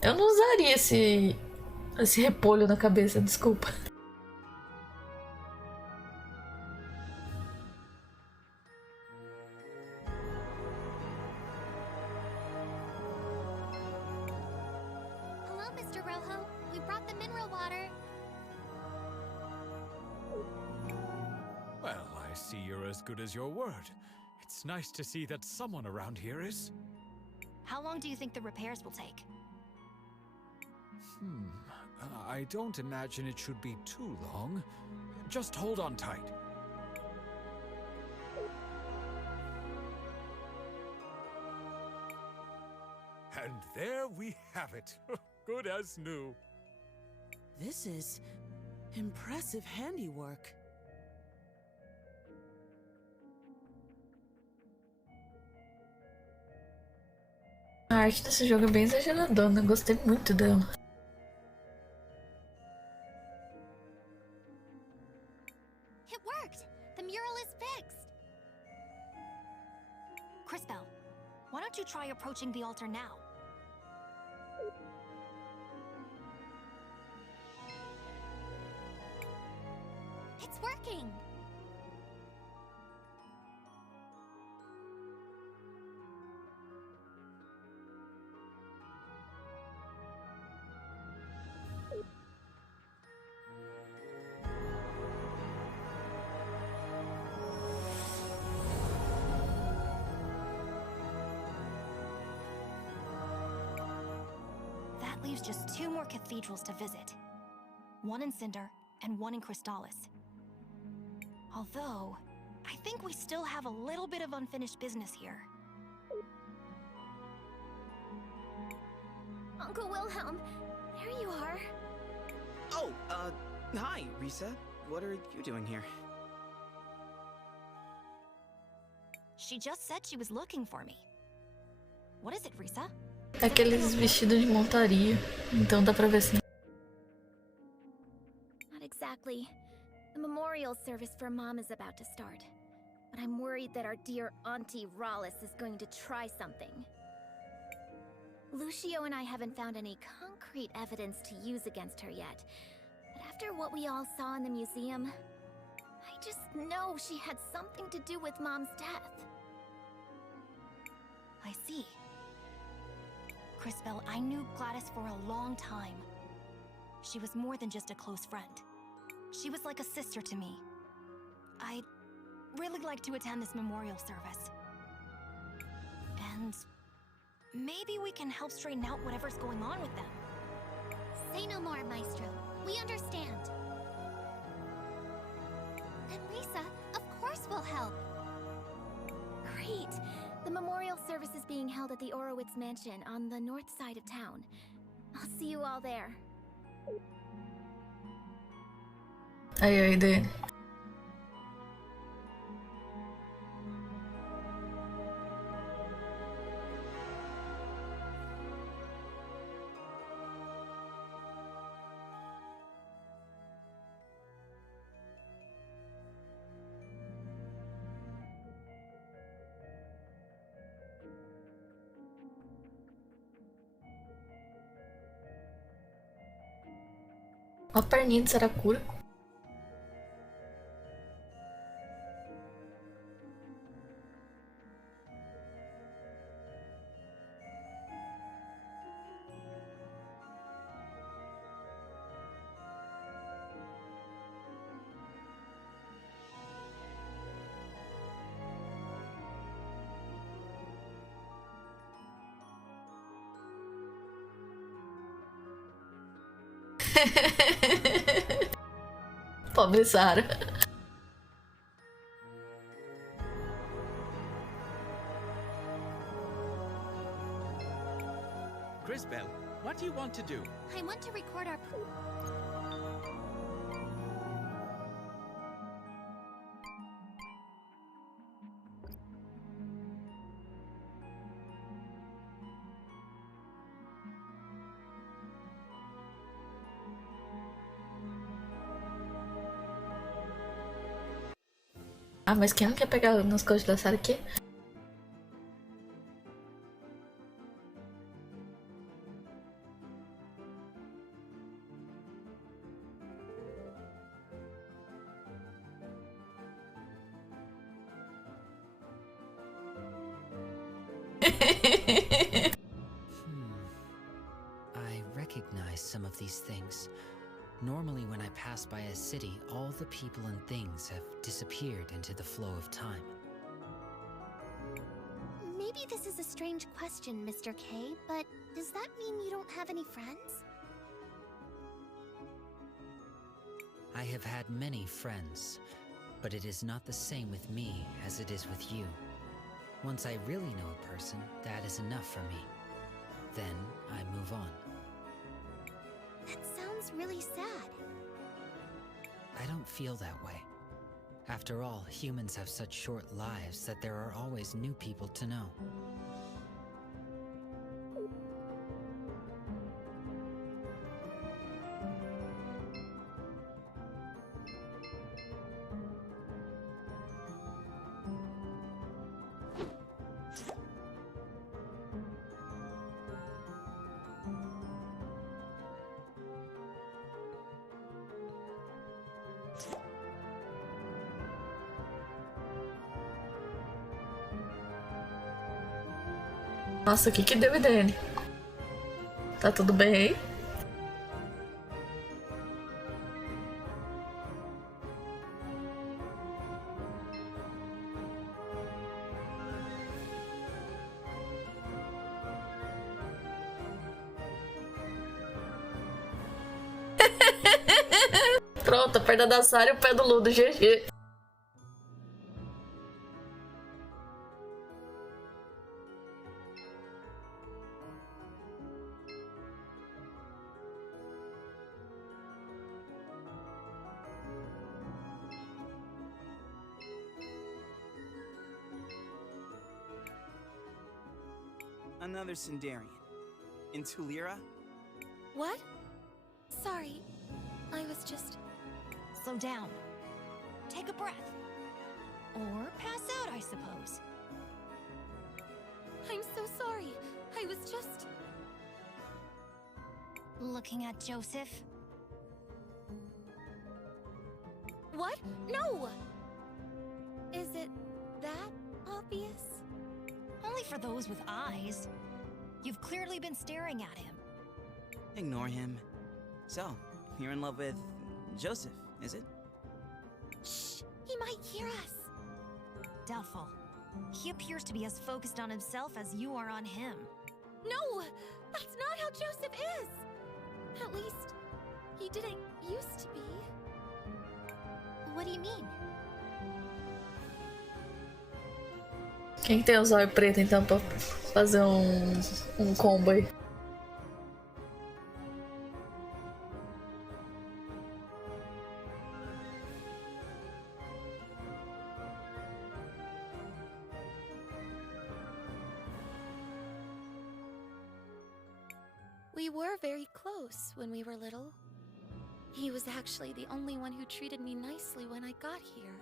Eu não usaria esse repolho na cabeça, desculpa. Hello, Mr. Rojo. We brought the mineral water. Well, I see you're as good as your word. It's nice to see that someone around here is... How long do you think the repairs will take? I don't imagine it should be too long. Just hold on tight. And there we have it. Good as new. This is impressive handiwork. A arte desse jogo é bem exageradona, eu gostei muito dela. It worked! The mural is fixed! Crisbell, why don't you try approaching the altar now? It's working! That leaves just 2 more cathedrals to visit. One in Cinder and one in Crystallis. Although, I think we still have a little bit of unfinished business here. Uncle Wilhelm, there you are. Oh, hi, Risa. What are you doing here? She just said she was looking for me. What is it, Risa? Aqueles vestidos de montaria, então dá pra ver assim. Not exactly. The memorial service for Mom is about to start. But I'm worried that our dear Auntie Rallis is going to try something. Lucio and I haven't found any concrete evidence to use against her yet. But after what we all saw in the museum, I just know she had something to do with Mom's death. I see. Crisbell, I knew Gladys for a long time. She was more than just a close friend. She was like a sister to me. I'd really like to attend this memorial service. And maybe we can help straighten out whatever's going on with them. Say no more, Maestro. We understand. And Lisa, of course we'll help. Great! The memorial service is being held at the Orowitz Mansion on the north side of town. I'll see you all there. Aí a ideia. Ó a perninha de Saracura. Pobre Sara. Crisbell, what do you want to do? I want to record our... Ah, mas quem não quer pegar nas coisas da Sara aqui? I recognize some of these things. Normally when I pass by a city, all the people and things have disappeared into the flow of time. Maybe this is a strange question, Mr. K, but does that mean you don't have any friends? I have had many friends, but it is not the same with me as it is with you. Once I really know a person, that is enough for me. Then I move on. That sounds really sad. I don't feel that way. After all, humans have such short lives that there are always new people to know. Nossa, o que que deu dele? Tá tudo bem aí? Pronto, a perna da Sarah e o pé do Ludo, GG. Another Sindarian. In Tulira? What? Sorry, I was just... Slow down. Take a breath. Or pass out, I suppose. I'm so sorry. I was just... Looking at Joseph? What? No! Is it that obvious? Only for those with eyes. You've clearly been staring at him. Ignore him. So, you're in love with Joseph, is it? Shh! He might hear us. Doubtful. He appears to be as focused on himself as you are on him. No! That's not how Joseph is! At least, he didn't used to be. What do you mean? Quem que tem os olhos pretos então pra fazer um combo aí? We were very close when we were little. He was actually the only one who treated me nicely when I got here.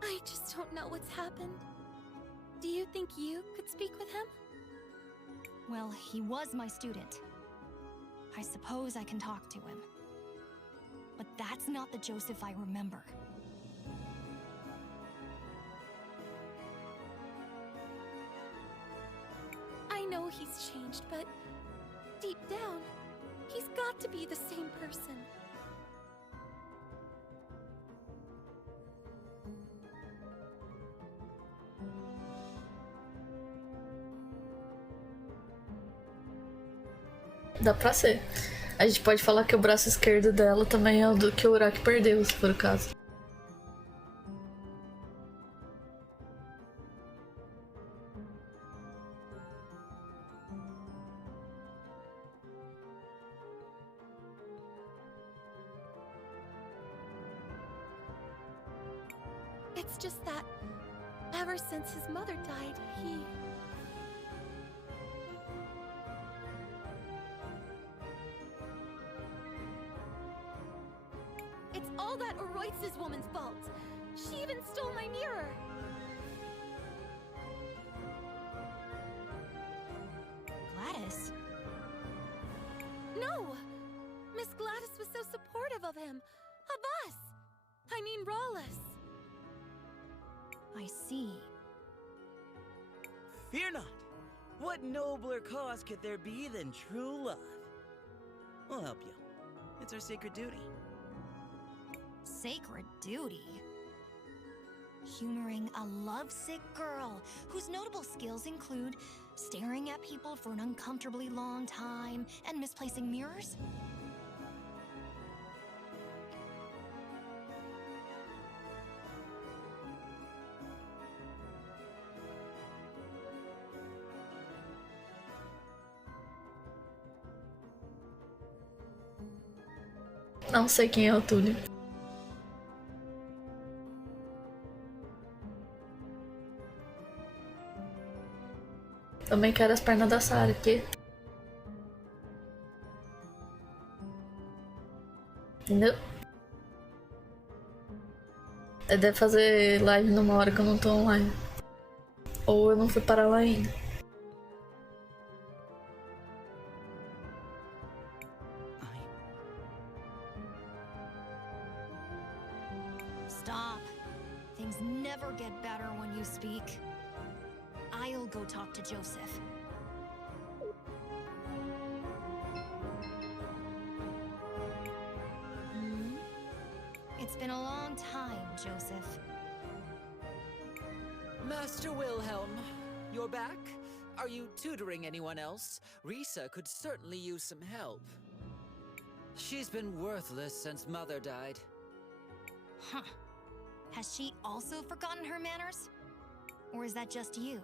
I just don't know what's happened. Do you think you could speak with him? Well, he was my student. I suppose I can talk to him. But that's not the Joseph I remember. I know he's changed, but deep down, he's got to be the same person. Dá pra ser. A gente pode falar que o braço esquerdo dela também é o do que o Uraki perdeu, se for o caso. It's just that, ever since his mother died, he... It's all that Oroitz's woman's fault. She even stole my mirror. Gladys? No! Miss Gladys was so supportive of him. Of us! I mean, Rawless. I see. Fear not! What nobler cause could there be than true love? We'll help you. It's our sacred duty. Sacred duty? Humoring a lovesick girl whose notable skills include staring at people for an uncomfortably long time and misplacing mirrors? Não sei quem é o Túlio. Também quero as pernas da Sarah aqui. Entendeu? Deve fazer live numa hora que eu não tô online. Ou eu não fui parar lá ainda. Stop. Things never get better when you speak. I'll go talk to Joseph. It's been a long time, Joseph. Master Wilhelm, you're back? Are you tutoring anyone else? Risa could certainly use some help. She's been worthless since Mother died. Huh. Has she also forgotten her manners? Or is that just you?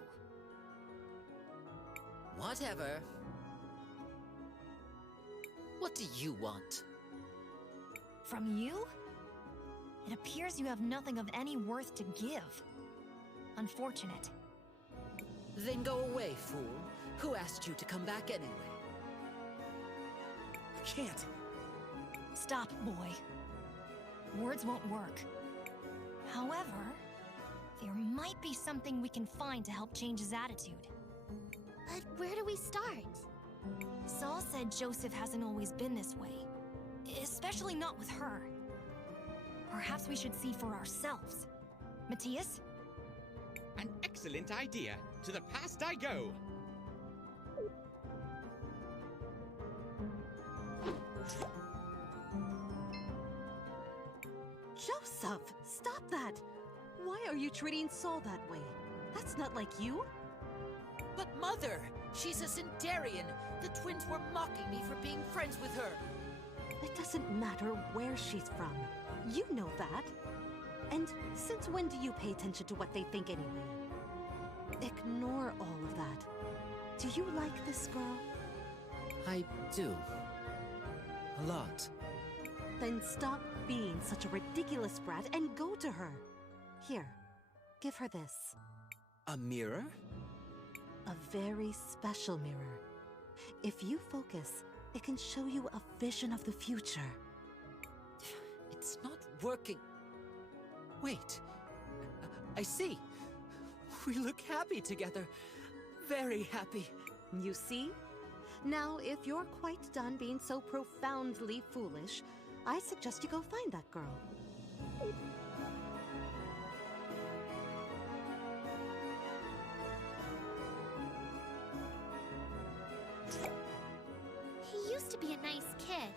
Whatever. What do you want? From you? It appears you have nothing of any worth to give. Unfortunate. Then go away, fool. Who asked you to come back anyway? I can't. Stop, boy. Words won't work. However, there might be something we can find to help change his attitude. But where do we start? Saul said Joseph hasn't always been this way. Especially not with her. Perhaps we should see for ourselves. Matthias? An excellent idea. To the past I go. Joseph, stop that! Why are you treating Saul that way? That's not like you. But Mother, she's a Centurion. The twins were mocking me for being friends with her. It doesn't matter where she's from. You know that. And since when do you pay attention to what they think anyway? Ignore all of that. Do you like this girl? I do. A lot. Then stop being such a ridiculous brat and go to her. Here, give her this. A mirror? A very special mirror. If you focus, it can show you a vision of the future. It's not working. Wait. I see. We look happy together. Very happy. You see? Now, if you're quite done being so profoundly foolish, I suggest you go find that girl. He used to be a nice kid.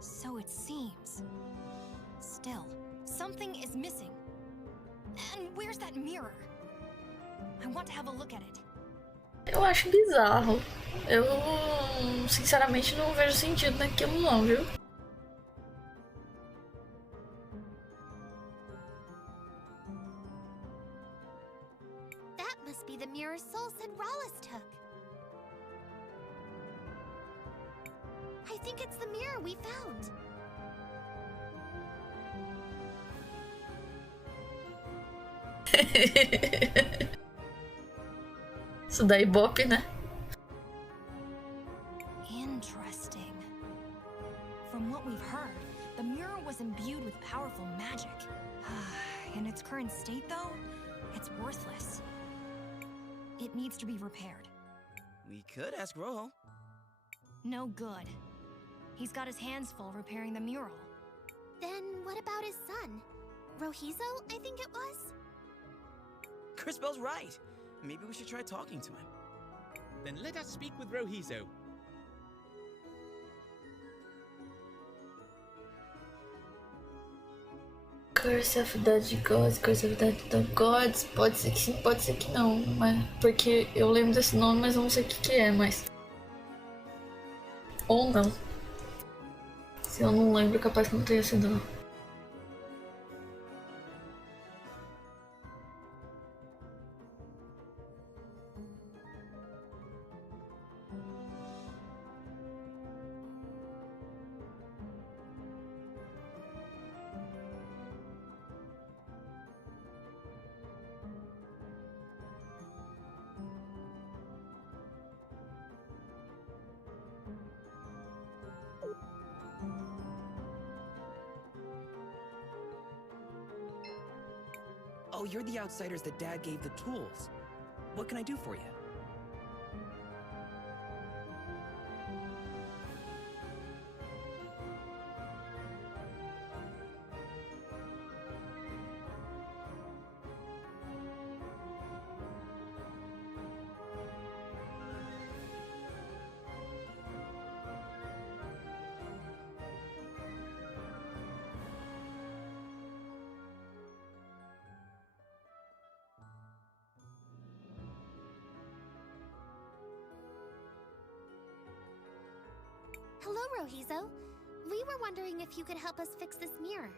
So it seems. Still, something is missing. And where's that mirror? I want to have a look at it. Eu acho bizarro. Eu, sinceramente, não vejo sentido naquilo não, viu? That must be the mirror Soul said Rallis took. I think it's the mirror we found. Isso dá ibope, né? Interesting. From what we've heard, the mirror was imbued with powerful magic. In its current state, though, it's worthless. It needs to be repaired. We could ask Rojo. No good. He's got his hands full repairing the mural. Then what about his son? Rohizo, I think it was? Crispell's right. Maybe we should try talking to him. Then let us speak with Rohizo. Curse of Dead Gods, Curse of Dead Gods, pode ser que sim, pode ser que não, mas porque eu lembro desse nome, mas não sei o que é, mas ou não. Se eu não lembro, capaz que não tenha sido não. Oh, you're the outsiders that Dad gave the tools. What can I do for you? Hello, Rohizo. We were wondering if you could help us fix this mirror.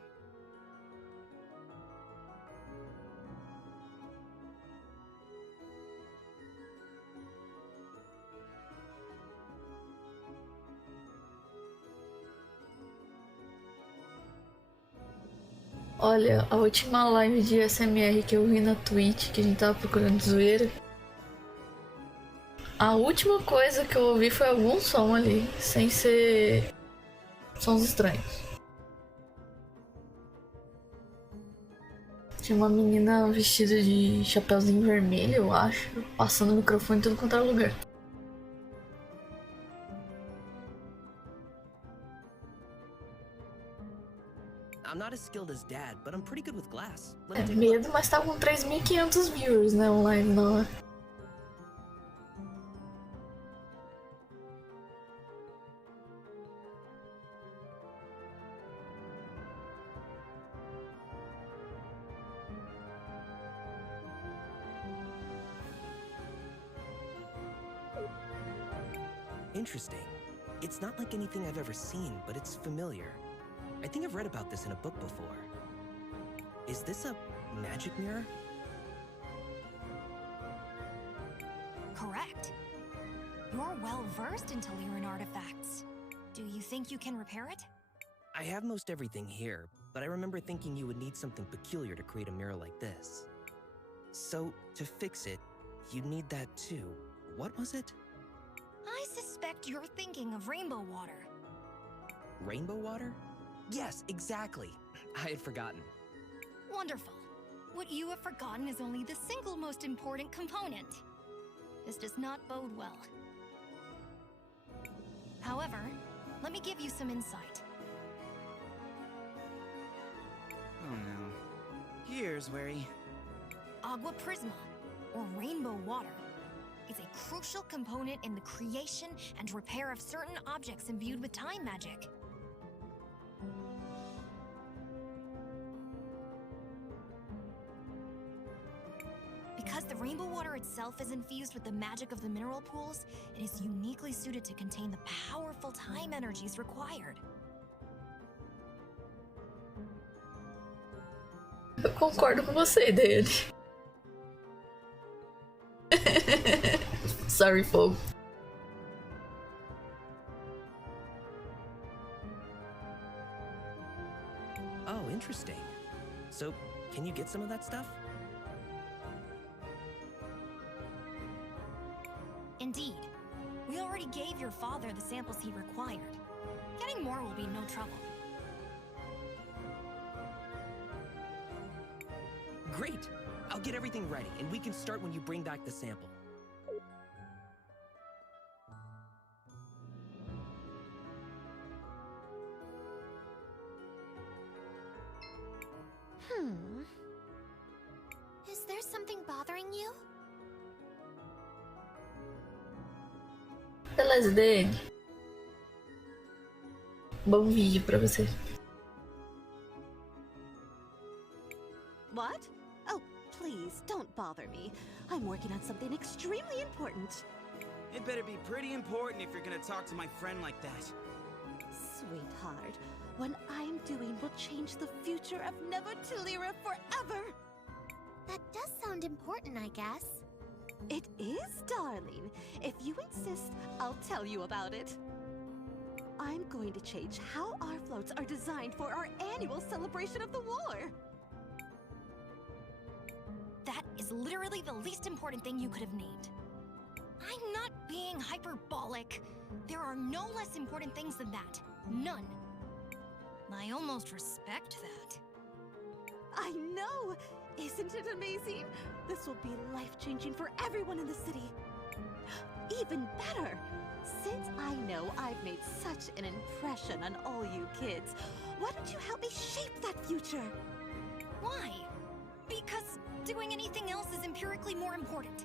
Olha, a última live de SMR que eu vi na Twitch, que a gente tava procurando zoeira. A última coisa que eu ouvi foi algum som ali, sem ser sons estranhos. Tinha uma menina vestida de chapeuzinho vermelho, eu acho, passando o microfone em tudo quanto era lugar. I'm not as skilled as Dad, but I'm pretty good with glass. É medo, mas tá com 3.500 viewers, né, online, não é? Interesting. It's not like anything I've ever seen, but it's familiar. I think I've read about this in a book before. Is this a magic mirror? Correct. You're well versed in Telerian artifacts. Do you think you can repair it? I have most everything here, but I remember thinking you would need something peculiar to create a mirror like this. So, to fix it, you'd need that too. What was it? I suspect you're thinking of rainbow water. Rainbow water? Yes, exactly. I had forgotten. Wonderful. What you have forgotten is only the single most important component. This does not bode well. However, let me give you some insight. Oh no. Here's worry. Agua Prisma, or rainbow water, is a crucial component in the creation and repair of certain objects imbued with time magic. Because the rainbow water itself is infused with the magic of the mineral pools, it is uniquely suited to contain the powerful time energies required. Eu concordo com você, Dani. Sorry, fogo. Oh, interesting. So, can you get some of that stuff? Indeed. We already gave your father the samples he required. Getting more will be no trouble. Great! I'll get everything ready, and we can start when you bring back the sample. Is there something bothering you? Beleza, Dani. Bom vídeo pra você. What? Oh, please, don't bother me. I'm working on something extremely important. It better be pretty important if you're gonna talk to my friend like that. Sweetheart, what I'm doing will change the future of Never Telera forever. That does sound important, I guess. It is, darling. If you insist, I'll tell you about it. I'm going to change how our floats are designed for our annual celebration of the war. That is literally the least important thing you could have named. I'm not being hyperbolic. There are no less important things than that. None. I almost respect that. I know! Isn't it amazing? This will be life-changing for everyone in the city. Even better! Since I know I've made such an impression on all you kids, why don't you help me shape that future? Why? Because doing anything else is empirically more important.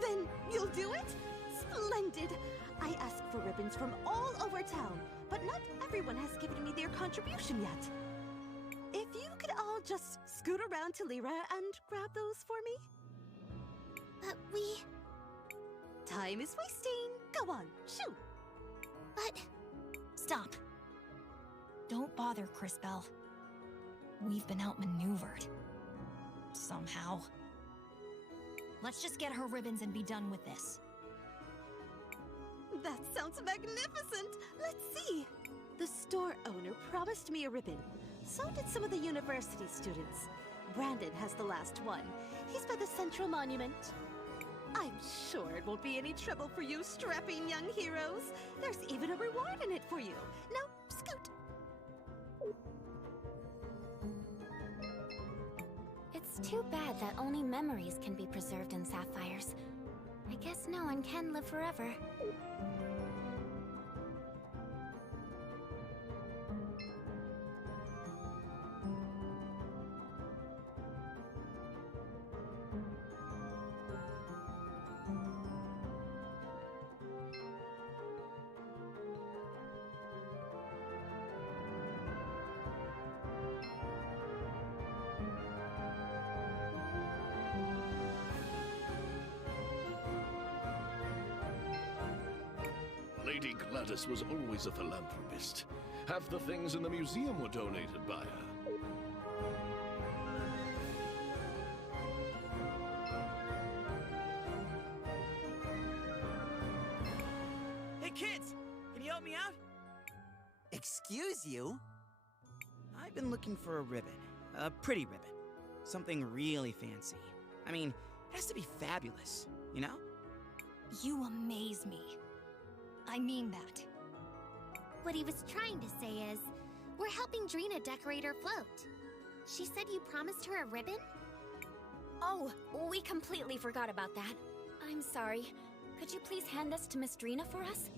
Then you'll do it? Splendid! I asked for ribbons from all over town, but not everyone has given me their contribution yet. If you could all just scoot around to Lyra and grab those for me? But we... Time is wasting. Go on, shoot. But Stop. Don't bother, Cris Bell. We've been outmaneuvered. Somehow. Let's just get her ribbons and be done with this. That sounds magnificent! Let's see! The store owner promised me a ribbon. So did some of the university students. Brandon has the last one. He's by the Central Monument. I'm sure it won't be any trouble for you strapping young heroes. There's even a reward in it for you. Now, scoot! It's too bad that only memories can be preserved in sapphires. I guess no one can live forever. Lady Gladys was always a philanthropist. Half the things in the museum were donated by her. Hey kids, can you help me out? Excuse you? I've been looking for a ribbon. A pretty ribbon. Something really fancy. I mean, it has to be fabulous, you know? You amaze me. I mean that. What he was trying to say is, we're helping Drina decorate her float. She said you promised her a ribbon? Oh, we completely forgot about that. I'm sorry. Could you please hand this to Miss Drina for us?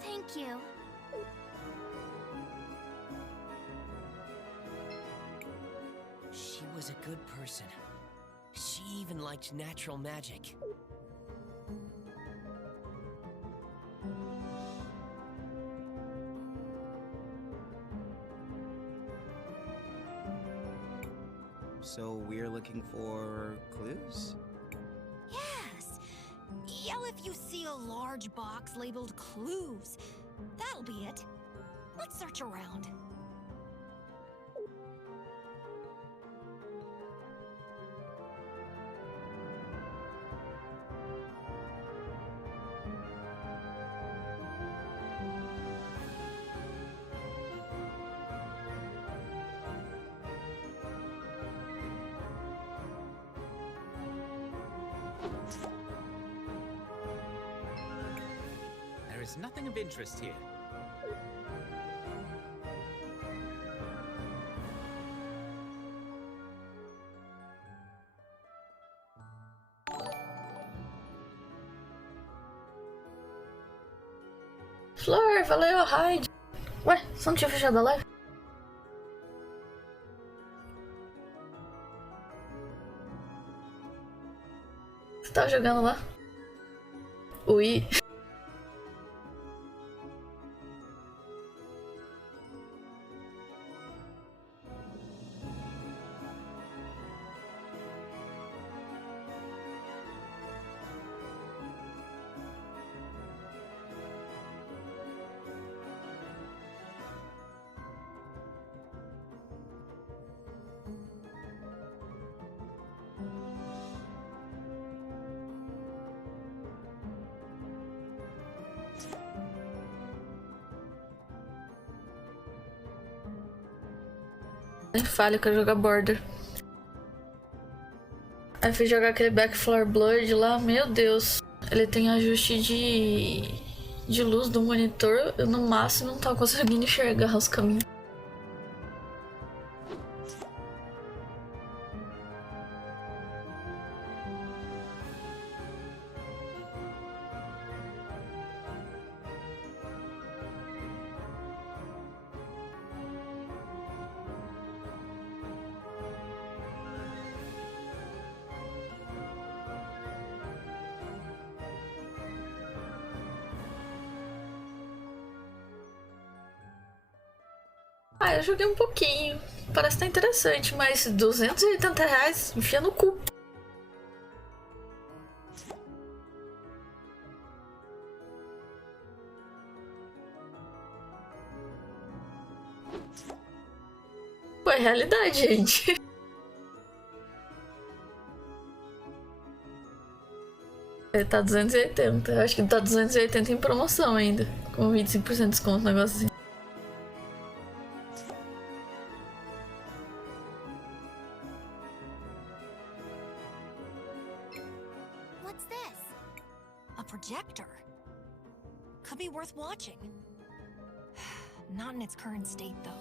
Thank you. She was a good person. She even liked natural magic. So we're looking for clues? Yes! Yell if you see a large box labeled clues. That'll be it. Let's search around. There is nothing of interest here. Flor, valeu, raid. Ué, você não tinha fechado a live? Você tava jogando lá? Ui. Nem falha, eu quero jogar Border. Aí fui jogar aquele Backflower Blood lá, meu Deus. Ele tem ajuste de luz do monitor, eu no máximo não tava conseguindo enxergar os caminhos. Ah, eu joguei um pouquinho. Parece que tá interessante, mas R$280, enfia no cu. é realidade, gente. Ele tá 280. Eu acho que tá 280 em promoção ainda. Com 25% de desconto, um negócio assim. What's this? A projector. Could be worth watching. Not in its current state, though.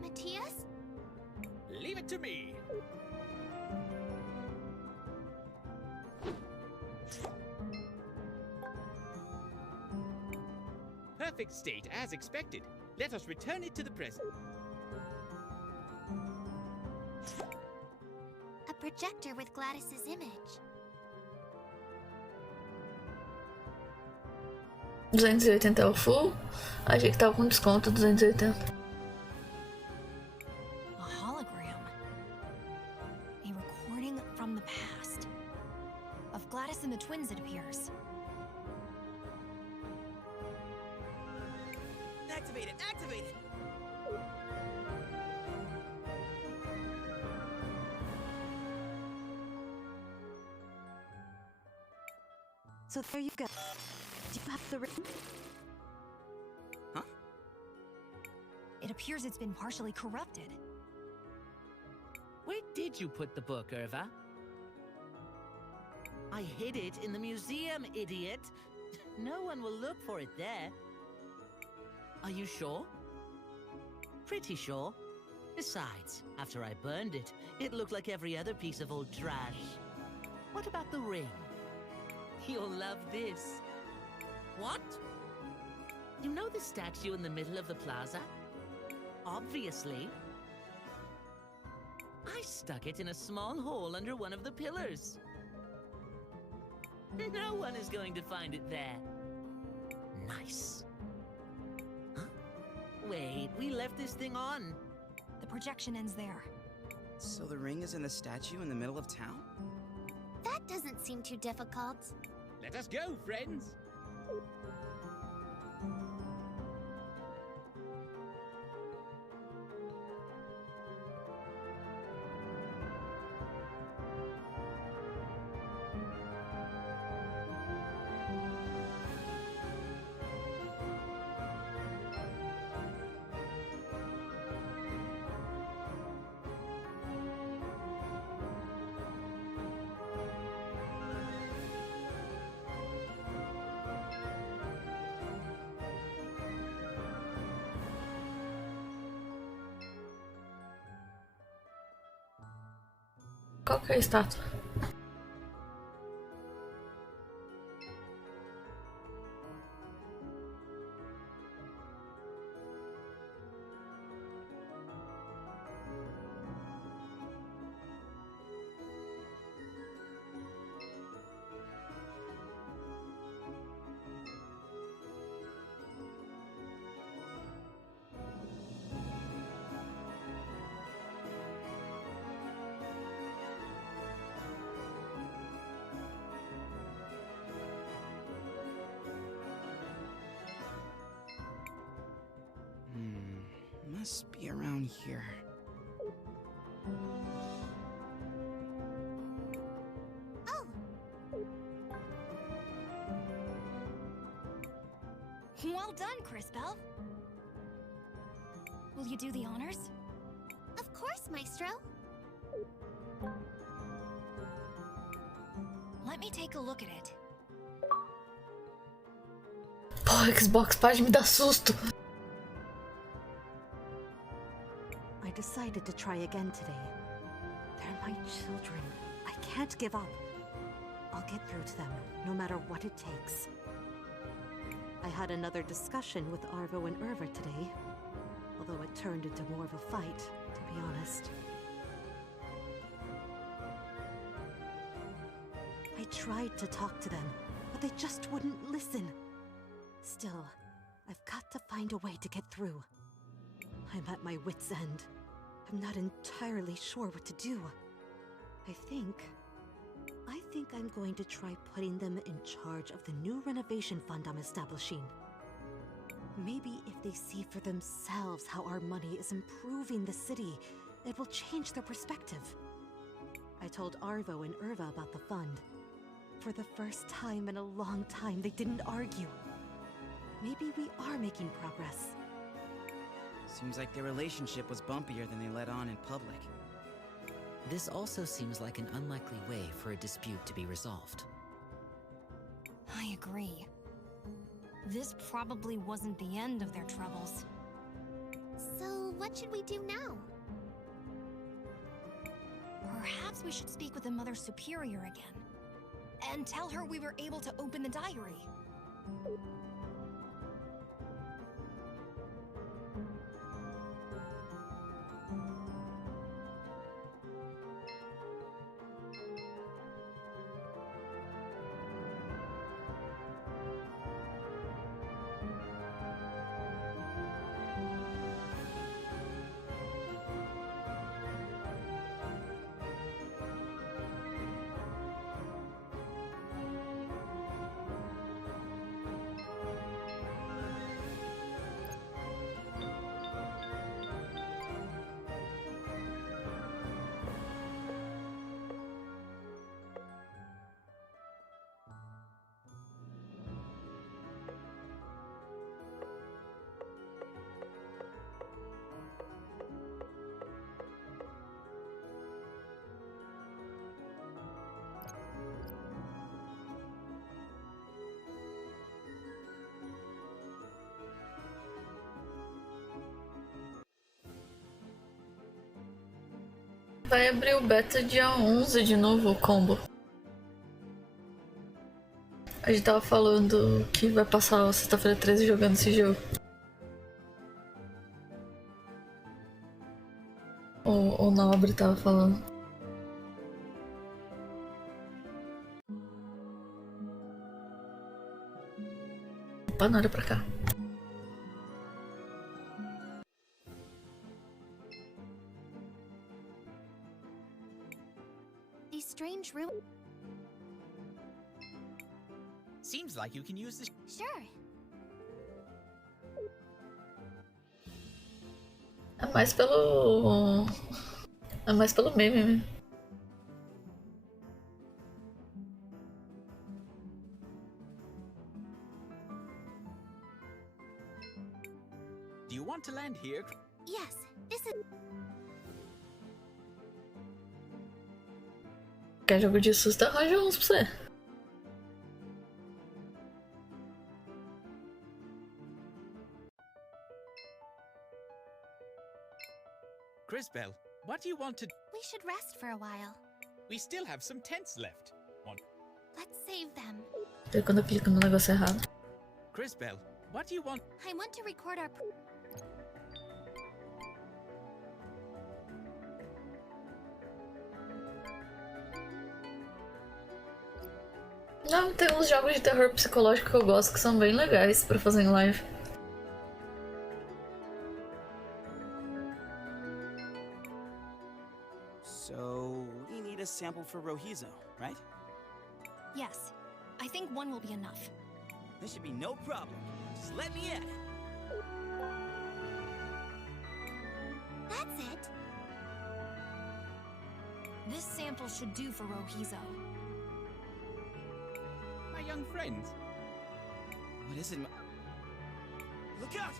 Matthias? Leave it to me. Perfect state, as expected. Let us return it to the present. A projector with Gladys's image. 280 é o full. Achei que tava com desconto 280. A hologram. A recording from the past. Of Gladys and the twins, it appears. Activate it! Activate it! So there you go. Do you have the ring? Huh? It appears it's been partially corrupted. Where did you put the book, Irva? I hid it in the museum, idiot. No one will look for it there. Are you sure? Pretty sure. Besides, after I burned it, it looked like every other piece of old trash. What about the ring? You'll love this. What? You know the statue in the middle of the plaza? Obviously. I stuck it in a small hole under one of the pillars. No one is going to find it there. Nice. Huh? Wait, we left this thing on. The projection ends there. So the ring is in the statue in the middle of town? That doesn't seem too difficult. Let us go, friends. Qual que é a estátua? Must be around here. Oh! Well done, Cris Bell. Will you do the honors? Of course, Maestro. Let me take a look at it. Pô, Xbox, para de me dar susto. I decided to try again today. They're my children. I can't give up. I'll get through to them, no matter what it takes. I had another discussion with Arvo and Irva today, although it turned into more of a fight, to be honest. I tried to talk to them, but they just wouldn't listen. Still, I've got to find a way to get through. I'm at my wit's end. I'm not entirely sure what to do. I think I'm going to try putting them in charge of the new renovation fund I'm establishing. Maybe if they see for themselves how our money is improving the city, it will change their perspective. I told Arvo and Irva about the fund. For the first time in a long time, they didn't argue. Maybe we are making progress. Seems like their relationship was bumpier than they let on in public. This also seems like an unlikely way for a dispute to be resolved. I agree. This probably wasn't the end of their troubles. So, what should we do now? Perhaps we should speak with the Mother Superior again. And tell her we were able to open the diary. Vai abrir o beta dia 11 de novo, o combo. A gente tava falando que vai passar a sexta-feira 13 jogando esse jogo. O Nobre tava falando. Opa, não olha pra cá. These strange rooms. Seems like you can use this. Sure. É mais pelo meme mesmo. Do you want to land here? Yes, this is. Quer jogo de susto? Arranja uns pra você. Crisbell, what do you want to... We should rest for a while. We still have some tents left. Let's save them. Daí quando eu clico no negócio errado. Crisbell, what do you want? I want to record our... Não, tem uns jogos de terror psicológico que eu gosto que são bem legais pra fazer em live. So, we need a sample for Rohizo, right? Yes. I think one will be enough. This should be no problem. Just let me at it. That's it. This sample should do for Rohizo. My young friends. What is it? Look out!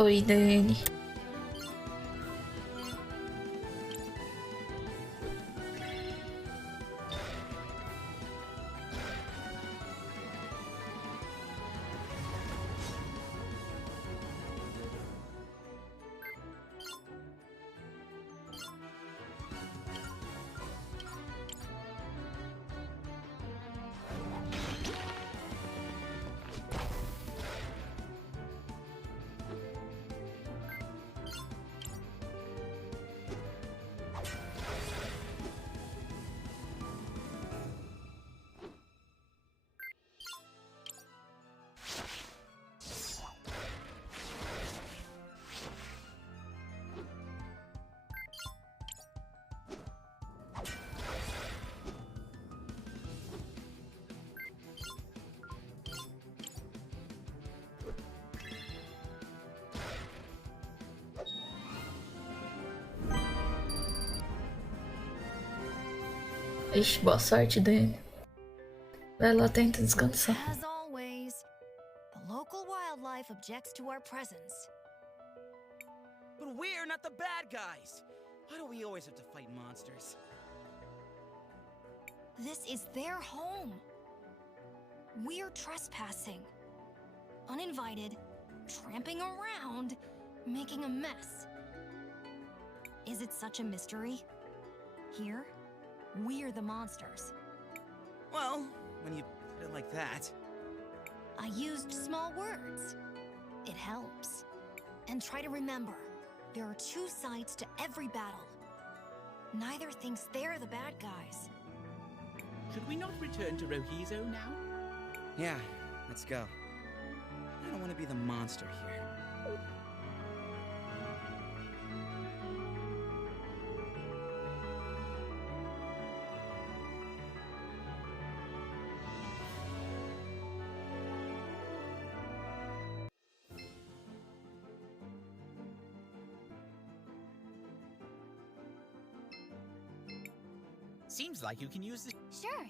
Oi, Dani. Ixi, boa sorte dele. Vai lá, tenta descansar. As always, the local wildlife objects to our presence. But we're not the bad guys. Why do we always have to fight monsters? This is their home. We're trespassing. Uninvited, tramping around, making a mess. Is it such a mystery? Here, we're the monsters. Well, when you put it like that. I used small words. It helps. And try to remember, there are two sides to every battle. Neither thinks they're the bad guys. Should we not return to Rohizo now? Yeah, let's go. I don't want to be the monster here. Seems like you can use this. Sure.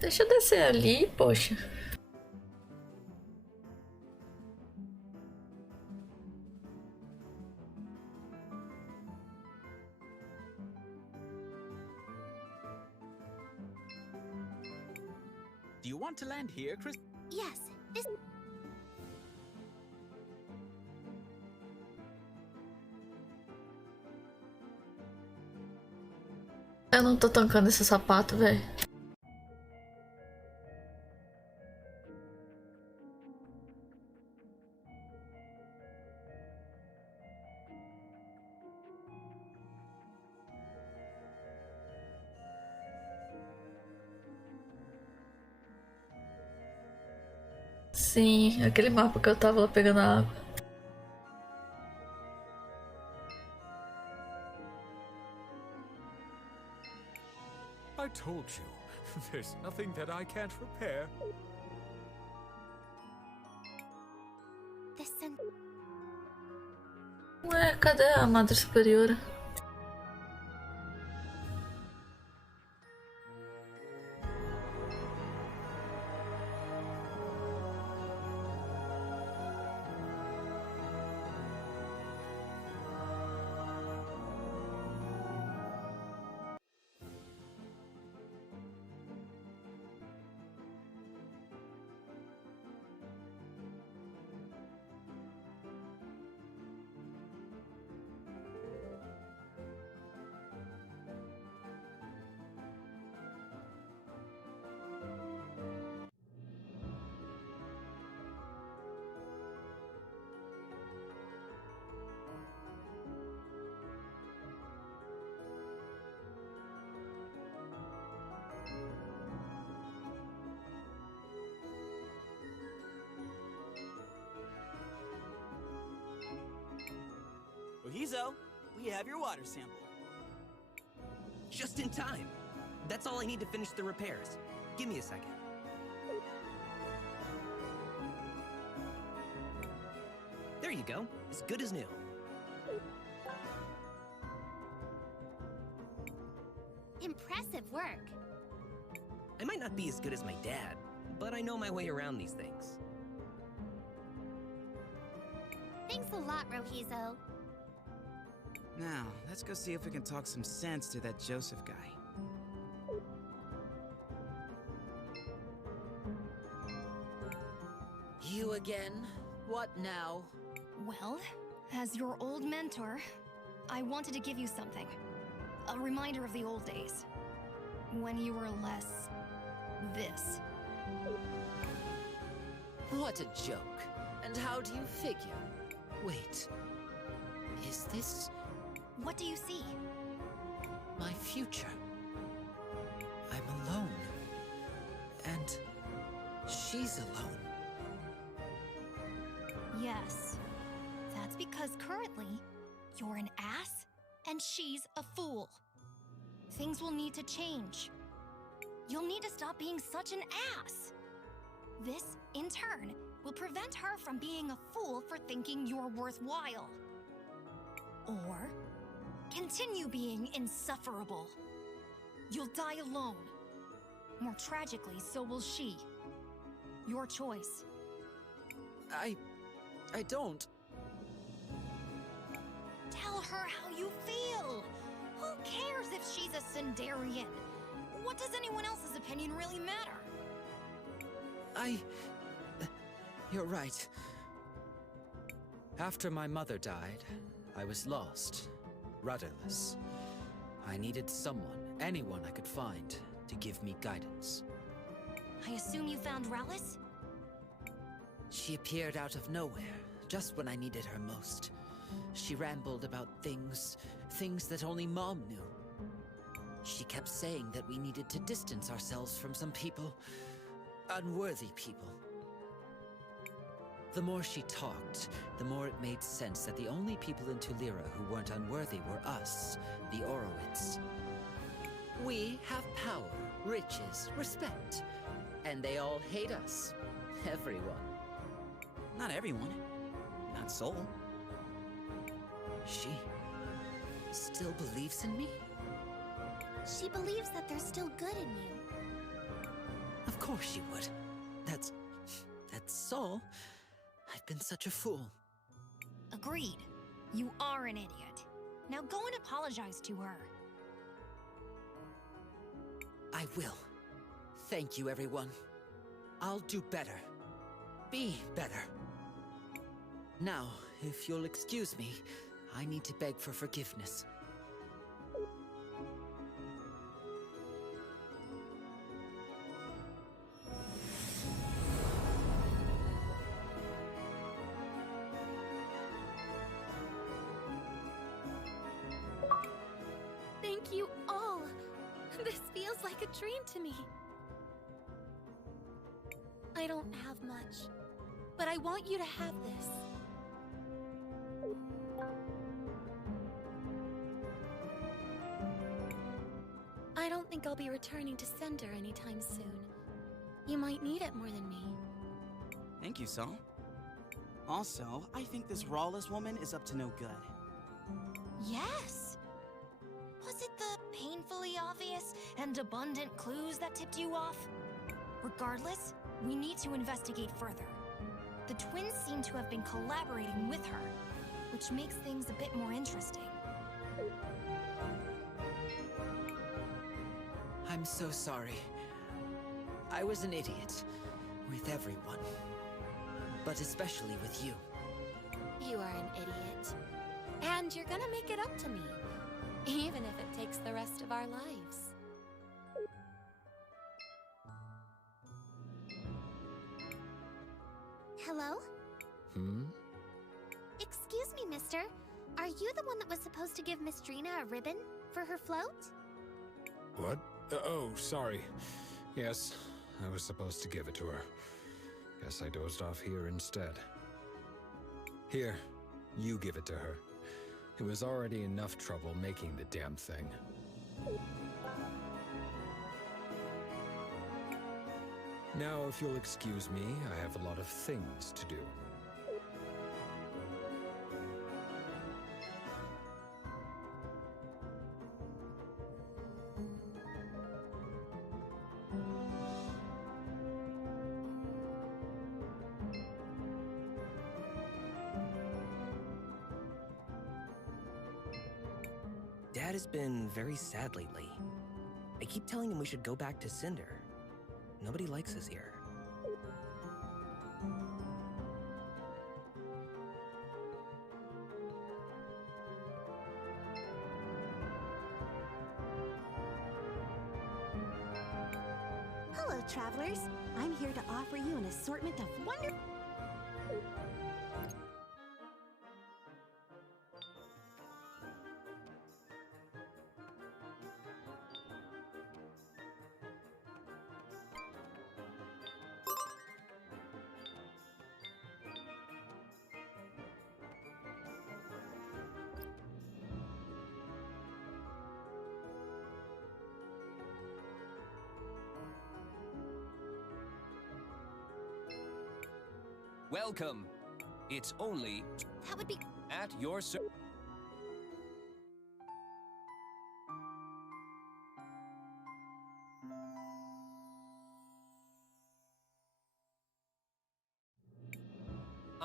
Deixa eu descer ali, poxa. Do you want to land here, Cris? Yes, this... Eu não tô tancando esse sapato, velho. Sim, aquele mapa que eu tava lá pegando a água. I told you, there's nothing that I can't repair. Ué, cadê a Madre Superiora? Rohizo, we have your water sample. Just in time. That's all I need to finish the repairs. Give me a second. There you go. As good as new. Impressive work. I might not be as good as my dad, but I know my way around these things. Thanks a lot, Rohizo. Now, let's go see if we can talk some sense to that Joseph guy. You again? What now? Well, as your old mentor, I wanted to give you something. A reminder of the old days. When you were less... this. What a joke. And how do you figure? Wait. Is this... What do you see? my future? I'm alone. And she's alone. Yes. That's because currently, you're an ass and she's a fool. Things will need to change. You'll need to stop being such an ass. This, in turn, will prevent her from being a fool for thinking you're worthwhile. Or Continue being insufferable. You'll die alone. More tragically, so will she. Your choice. I don't. Tell her how you feel. Who cares if she's a Sindarian? What does anyone else's opinion really matter? You're right. After my mother died, I was lost, rudderless. I needed someone, anyone I could find, to give me guidance. I assume you found Rallis? She appeared out of nowhere, just when I needed her most. She rambled about things that only Mom knew. She kept saying that we needed to distance ourselves from some people, unworthy people. The more she talked, the more it made sense that the only people in Terceira who weren't unworthy were us, the Oroids. We have power, riches, respect, and they all hate us. Everyone. Not everyone. Not Soul. She still believes in me? She believes that there's still good in you. Of course she would. That's Soul. I've been such a fool. Agreed. You are an idiot. Now go and apologize to her. I will. Thank you, everyone. I'll do better. Be better. Now, if you'll excuse me, I need to beg for forgiveness. Thank you all. This feels like a dream to me. I don't have much, but I want you to have this. I don't think I'll be returning to Cinder anytime soon. You might need it more than me. Thank you, Sol. Also, I think this Rawless woman is up to no good. Yes! Was it the painfully obvious and abundant clues that tipped you off? Regardless, we need to investigate further. The twins seem to have been collaborating with her, which makes things a bit more interesting. I'm so sorry. I was an idiot. With everyone. But especially with you. You are an idiot. And you're gonna make it up to me. Even if it takes the rest of our lives. Hello? Excuse me, mister. Are you the one that was supposed to give Miss Drina a ribbon for her float? What? Oh, sorry. Yes, I was supposed to give it to her. Guess I dozed off here instead. Here, you give it to her. It was already enough trouble making the damn thing. Now, if you'll excuse me, I have a lot of things to do. Dad has been very sad lately. I keep telling him we should go back to Cinder. Nobody likes us here. Hello, travelers. I'm here to offer you an assortment of wonderful... Welcome. It's only That would be at your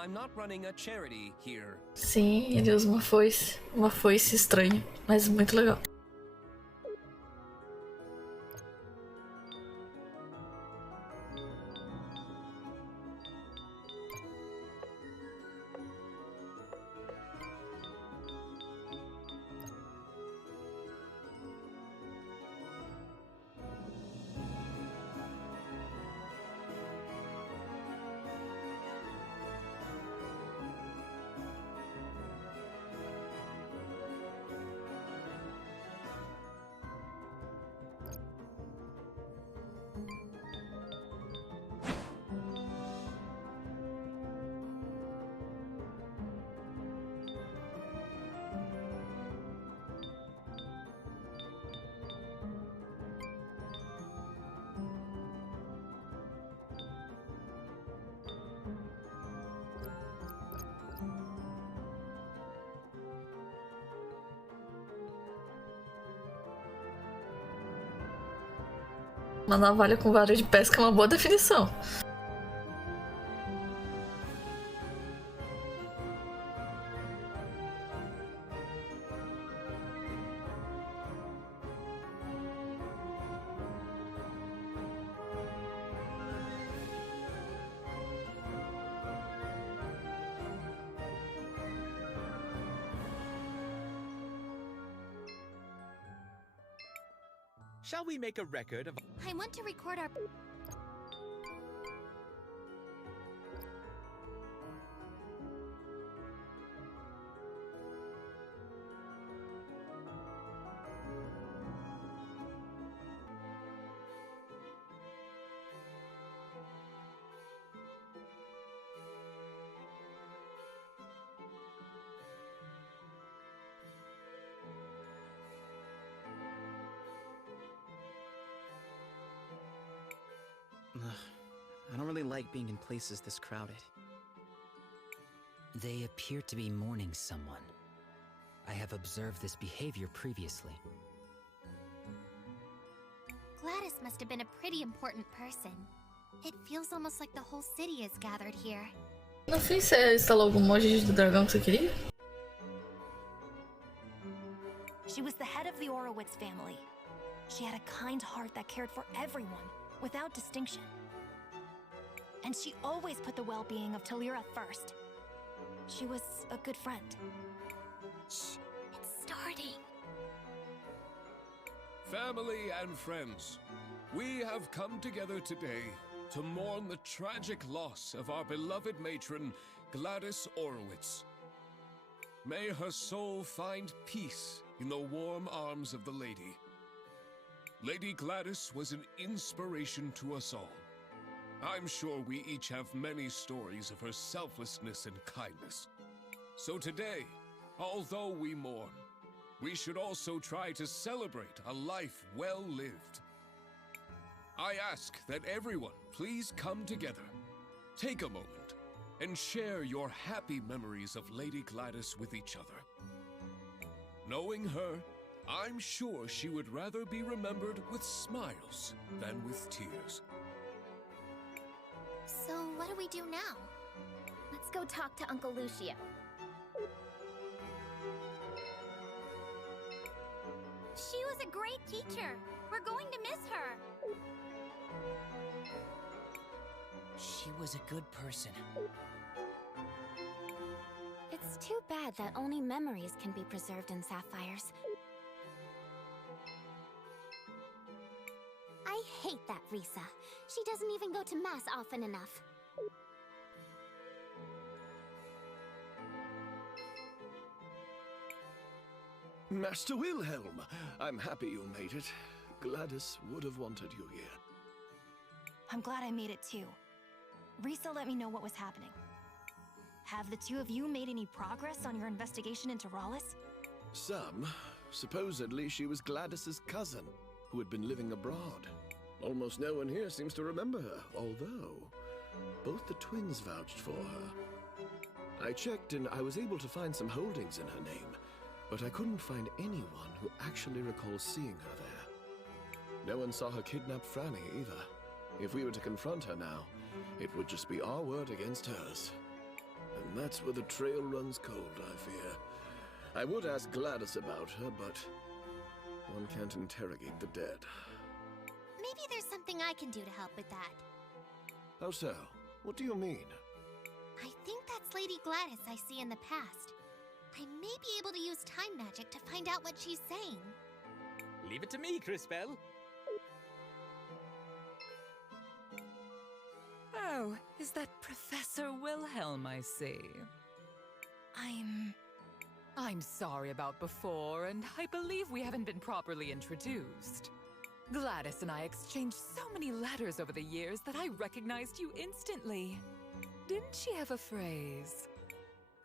I'm not running a charity here. Sim, ele usa uma foice estranha, mas muito legal. Uma navalha com vara de pesca é uma boa definição. Shall we make a record of... I want to record our... I don't really like being in places this crowded. They appear to be mourning someone. I have observed this behavior previously. Gladys must have been a pretty important person. It feels almost like the whole city is gathered here. No fim, você instalou algum emoji do dragão que você queria? She was the head of the Orowitz family. She had a kind heart that cared for everyone, without distinction. And she always put the well-being of Terceira first. She was a good friend. Shh, it's starting. Family and friends, we have come together today to mourn the tragic loss of our beloved matron, Gladys Orowitz. May her soul find peace in the warm arms of the Lady. Lady Gladys was an inspiration to us all. I'm sure we each have many stories of her selflessness and kindness. So today, although we mourn, we should also try to celebrate a life well lived. I ask that everyone please come together, take a moment, and share your happy memories of Lady Gladys with each other. Knowing her, I'm sure she would rather be remembered with smiles than with tears. So what do we do now? Let's go talk to Uncle Lucio. She was a great teacher. We're going to miss her. She was a good person. It's too bad that only memories can be preserved in sapphires. I hate that Risa. She doesn't even go to Mass often enough. Master Wilhelm, I'm happy you made it. Gladys would have wanted you here. I'm glad I made it too. Risa let me know what was happening. Have the two of you made any progress on your investigation into Rallis? Some. Supposedly she was Gladys's cousin, who had been living abroad. Almost no one here seems to remember her, although both the twins vouched for her. I checked and I was able to find some holdings in her name, but I couldn't find anyone who actually recalls seeing her there. No one saw her kidnap Franny either. If we were to confront her now, it would just be our word against hers. And that's where the trail runs cold, I fear. I would ask Gladys about her, but one can't interrogate the dead. Maybe there's something I can do to help with that. How so? What do you mean? I think that's Lady Gladys I see in the past. I may be able to use time magic to find out what she's saying. Leave it to me, Cris Bell. Oh, is that Professor Wilhelm I see? I'm sorry about before, and I believe we haven't been properly introduced. Gladys and I exchanged so many letters over the years that I recognized you instantly. Didn't she have a phrase?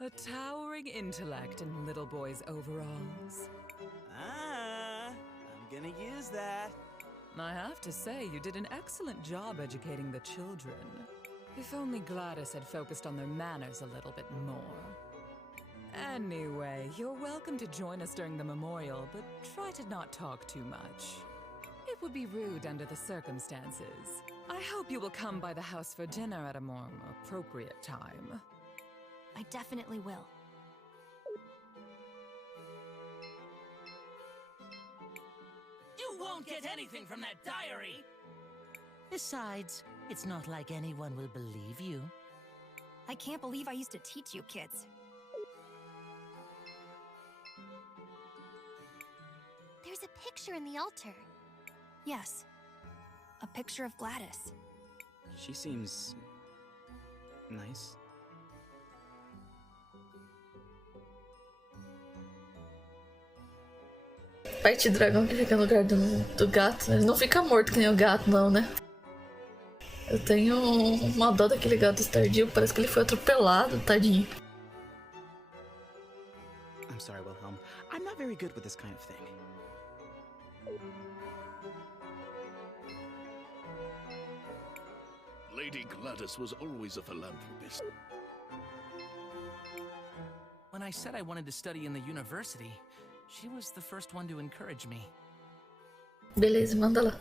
A towering intellect in little boys' overalls. I'm gonna use that. I have to say, you did an excellent job educating the children. If only Gladys had focused on their manners a little bit more. Anyway, you're welcome to join us during the memorial, but try to not talk too much. It would be rude under the circumstances. I hope you will come by the house for dinner at a more appropriate time. I definitely will. You won't get anything from that diary! Besides, it's not like anyone will believe you. I can't believe I used to teach you kids. There's a picture in the altar. Yes. A picture of Gladys. She seems nice. Parte dragão que fica no lugar do gato. Ele não fica morto que nem o gato, não, né? Eu tenho uma dó daquele gato tardio. Parece que ele foi atropelado, tadinho. I'm sorry, Wilhelm. I'm not very good with this kind of thing. Lady Gladys was always a philanthropist. When I said I wanted to study in the university, she was the first one to encourage me. Beleza, manda lá.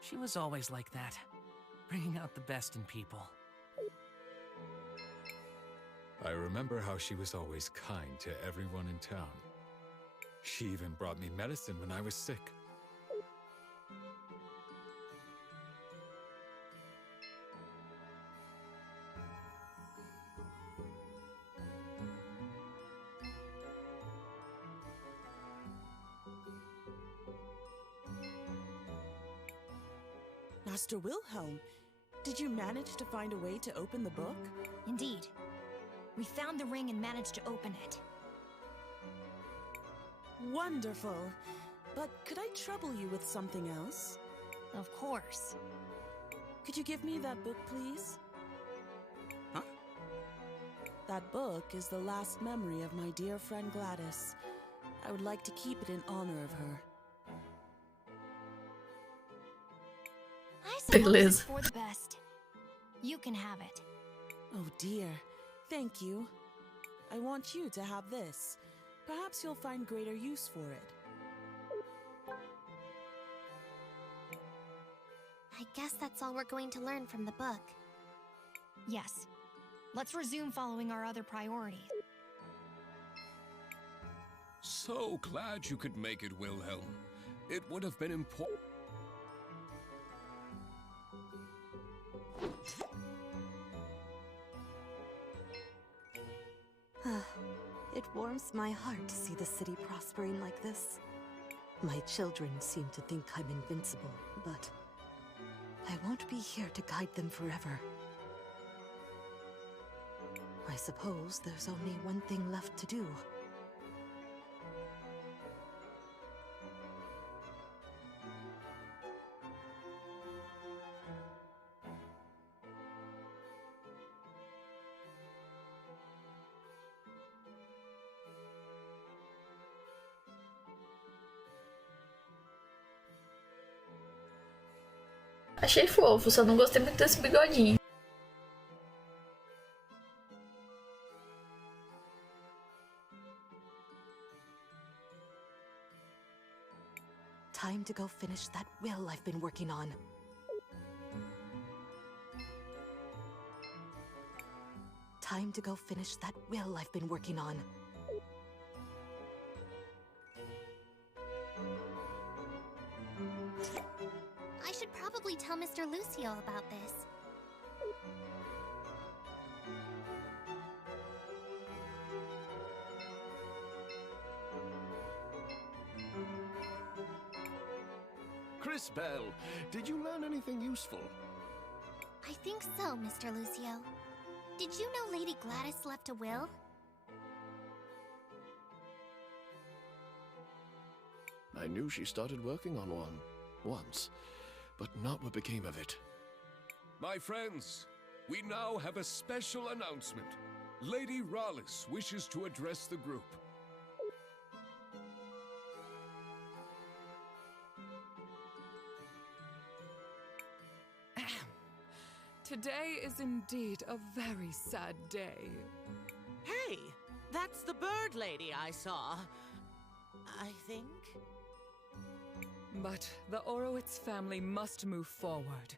She was always like that, bringing out the best in people. I remember how she was always kind to everyone in town. She even brought me medicine when I was sick. Master Wilhelm, did you manage to find a way to open the book? Indeed. We found the ring and managed to open it. Wonderful. But could I trouble you with something else? Of course. Could you give me that book, please? Huh? That book is the last memory of my dear friend Gladys. I would like to keep it in honor of her. I suppose it's for the best. You can have it. Oh dear. Thank you. I want you to have this. Perhaps you'll find greater use for it. I guess that's all we're going to learn from the book. Yes. Let's resume following our other priorities. So glad you could make it, Wilhelm. It would have been important. It warms my heart to see the city prospering like this. My children seem to think I'm invincible, but I won't be here to guide them forever. I suppose there's only one thing left to do. Achei fofo, só não gostei muito desse bigodinho. Time to go finish that will I've been working on. Time to go finish that will I've been working on. I should probably tell Mr. Lucio about this. Cris Bell, did you learn anything useful? I think so, Mr. Lucio. Did you know Lady Gladys left a will? I knew she started working on one, once, but not what became of it. My friends, we now have a special announcement. Lady Rallis wishes to address the group. Today is indeed a very sad day. Hey, that's the bird lady I saw. I think. But the Orowitz family must move forward.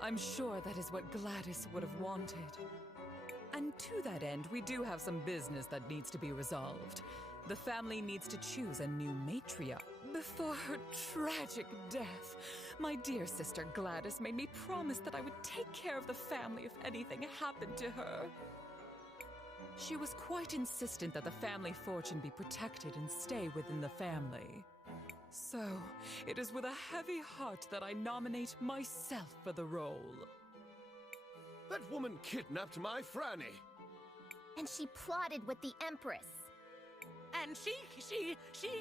I'm sure that is what Gladys would have wanted. And to that end, we do have some business that needs to be resolved. The family needs to choose a new matriarch. Before her tragic death, my dear sister Gladys made me promise that I would take care of the family if anything happened to her. She was quite insistent that the family fortune be protected and stay within the family. So, it is with a heavy heart that I nominate myself for the role. That woman kidnapped my Franny! And she plotted with the Empress. And she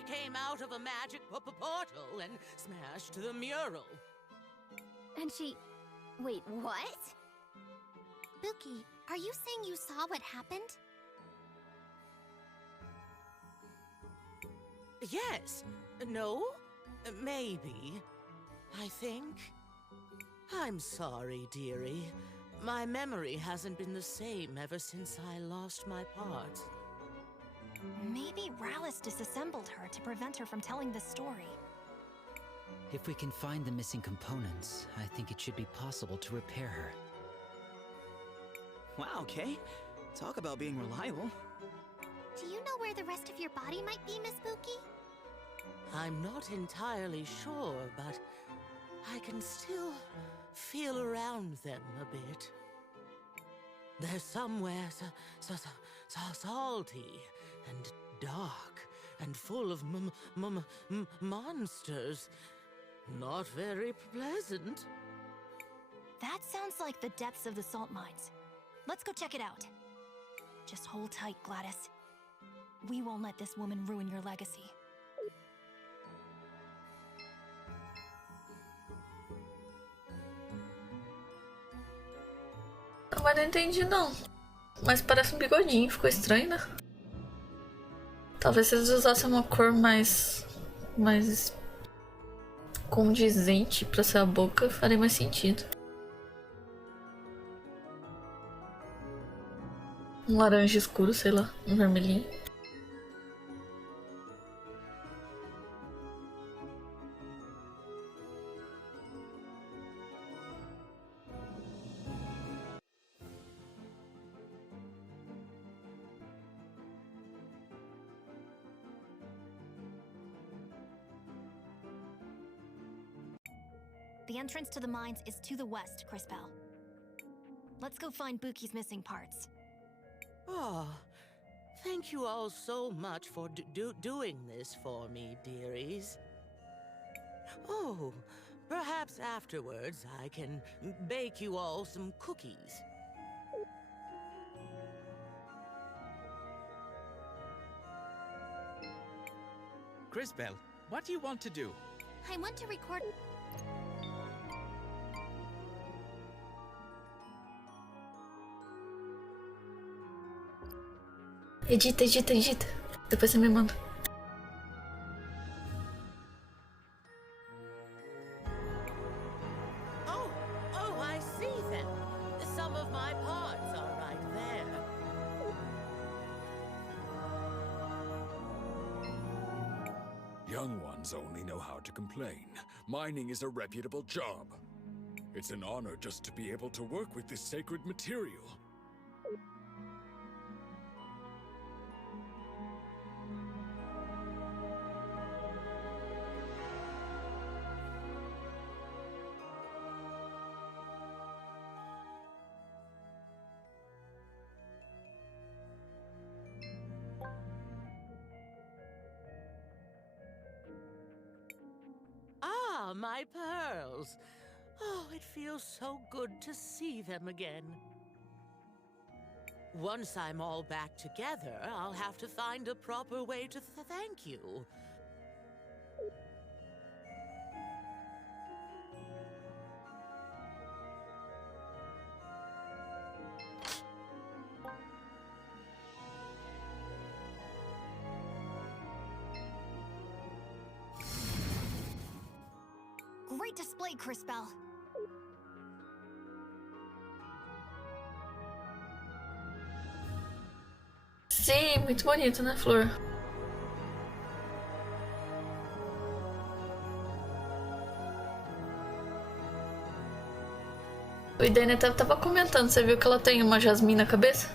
came out of a magic portal and smashed the mural. And she... Wait, what? Buki, are you saying you saw what happened? Yes. No? Maybe. I think. I'm sorry, dearie. My memory hasn't been the same ever since I lost my part. Maybe Rallis disassembled her to prevent her from telling this story. If we can find the missing components, I think it should be possible to repair her. Wow, Kay. Talk about being reliable. Do you know where the rest of your body might be, Miss Buki? I'm not entirely sure, but I can still feel around them a bit. They're somewhere salty and dark and full of monsters. Not very pleasant. That sounds like the depths of the salt mines. Let's go check it out. Just hold tight, Gladys. We won't let this woman ruin your legacy. Agora não entendi não. Mas parece um bigodinho, ficou estranho, né? Talvez se eles usassem uma cor mais condizente pra ser a boca, faria mais sentido. Um laranja escuro, sei lá, um vermelhinho. The entrance to the mines is to the west, Cris Bell. Let's go find Buki's missing parts. Oh, thank you all so much for doing this for me, dearies. Oh, perhaps afterwards I can bake you all some cookies. Cris Bell, what do you want to do? I want to record... Edita. Depois você me manda. Oh, I see them. Some of my parts are right there. Young ones only know how to complain. Mining is a reputable job. It's an honor just to be able to work with this sacred material. Ah, my pearls. Oh, it feels so good to see them again. Once I'm all back together, I'll have to find a proper way to thank you. Great display, Cris Bell. Sim, muito bonito, né, Flor? O Idane até tava comentando, você viu que ela tem uma jasmim na cabeça?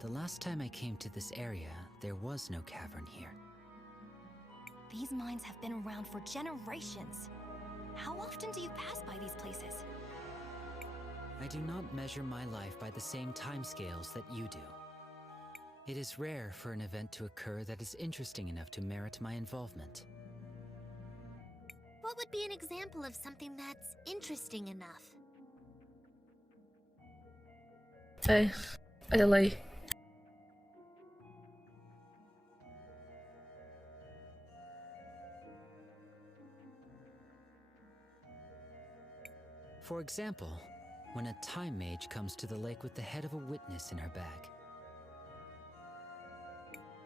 The last time I came to this area, there was no cavern here. These mines have been around for generations. How often do you pass by these places? I do not measure my life by the same timescales that you do. It is rare for an event to occur that is interesting enough to merit my involvement. What would be an example of something that's interesting enough? É, olha lá aí. For example, when a time mage comes to the lake with the head of a witness in her bag.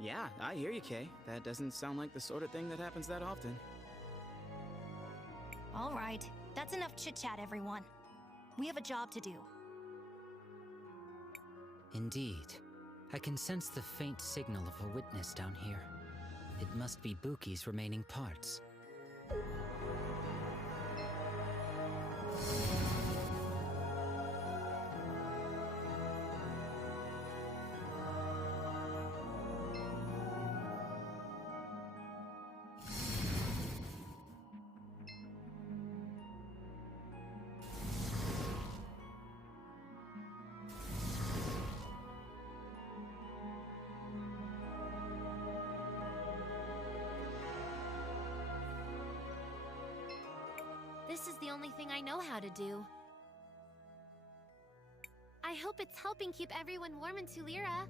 Yeah, I hear you, Kay. That doesn't sound like the sort of thing that happens that often. All right, that's enough chit-chat, everyone. We have a job to do. Indeed. I can sense the faint signal of a witness down here. It must be Buki's remaining parts. This is the only thing I know how to do. I hope it's helping keep everyone warm in Terceira.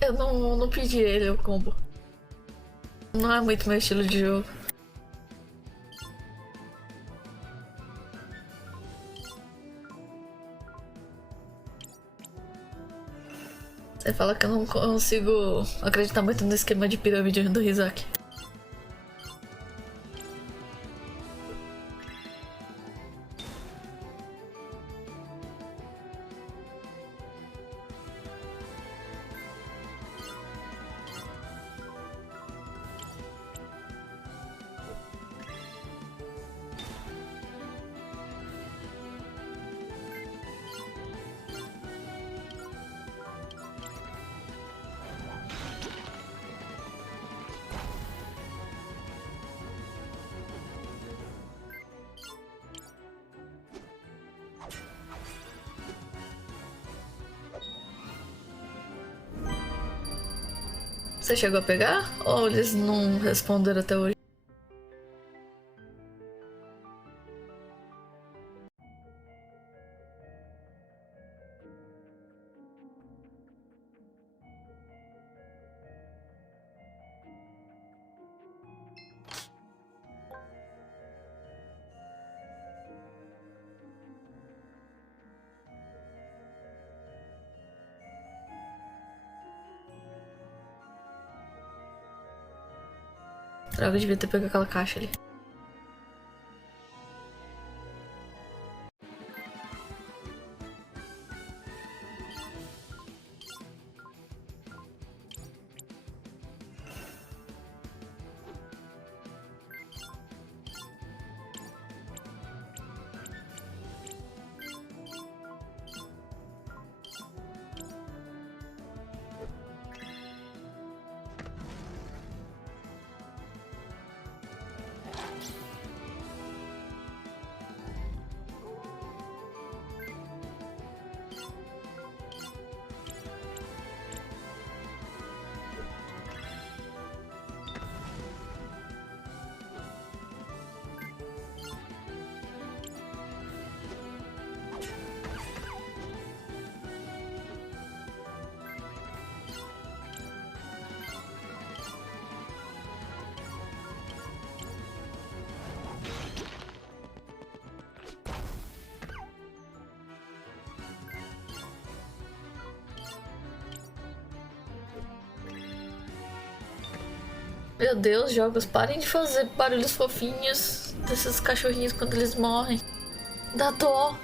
Eu não pedi ele o combo. Não é muito meu estilo de jogo. Você fala que eu não consigo acreditar muito no esquema de pirâmide do Rizak. Você chegou a pegar? Ou eles não responderam até hoje? Droga, eu devia ter pego aquela caixa ali. Meu Deus, jogos, parem de fazer barulhos fofinhos desses cachorrinhos quando eles morrem. Dá dó.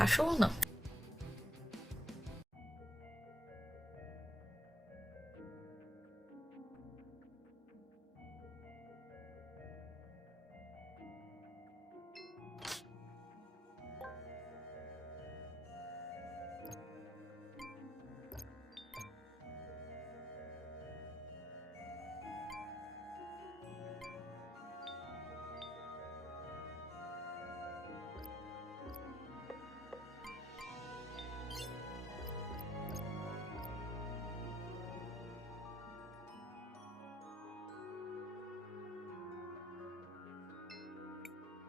Cachorro não.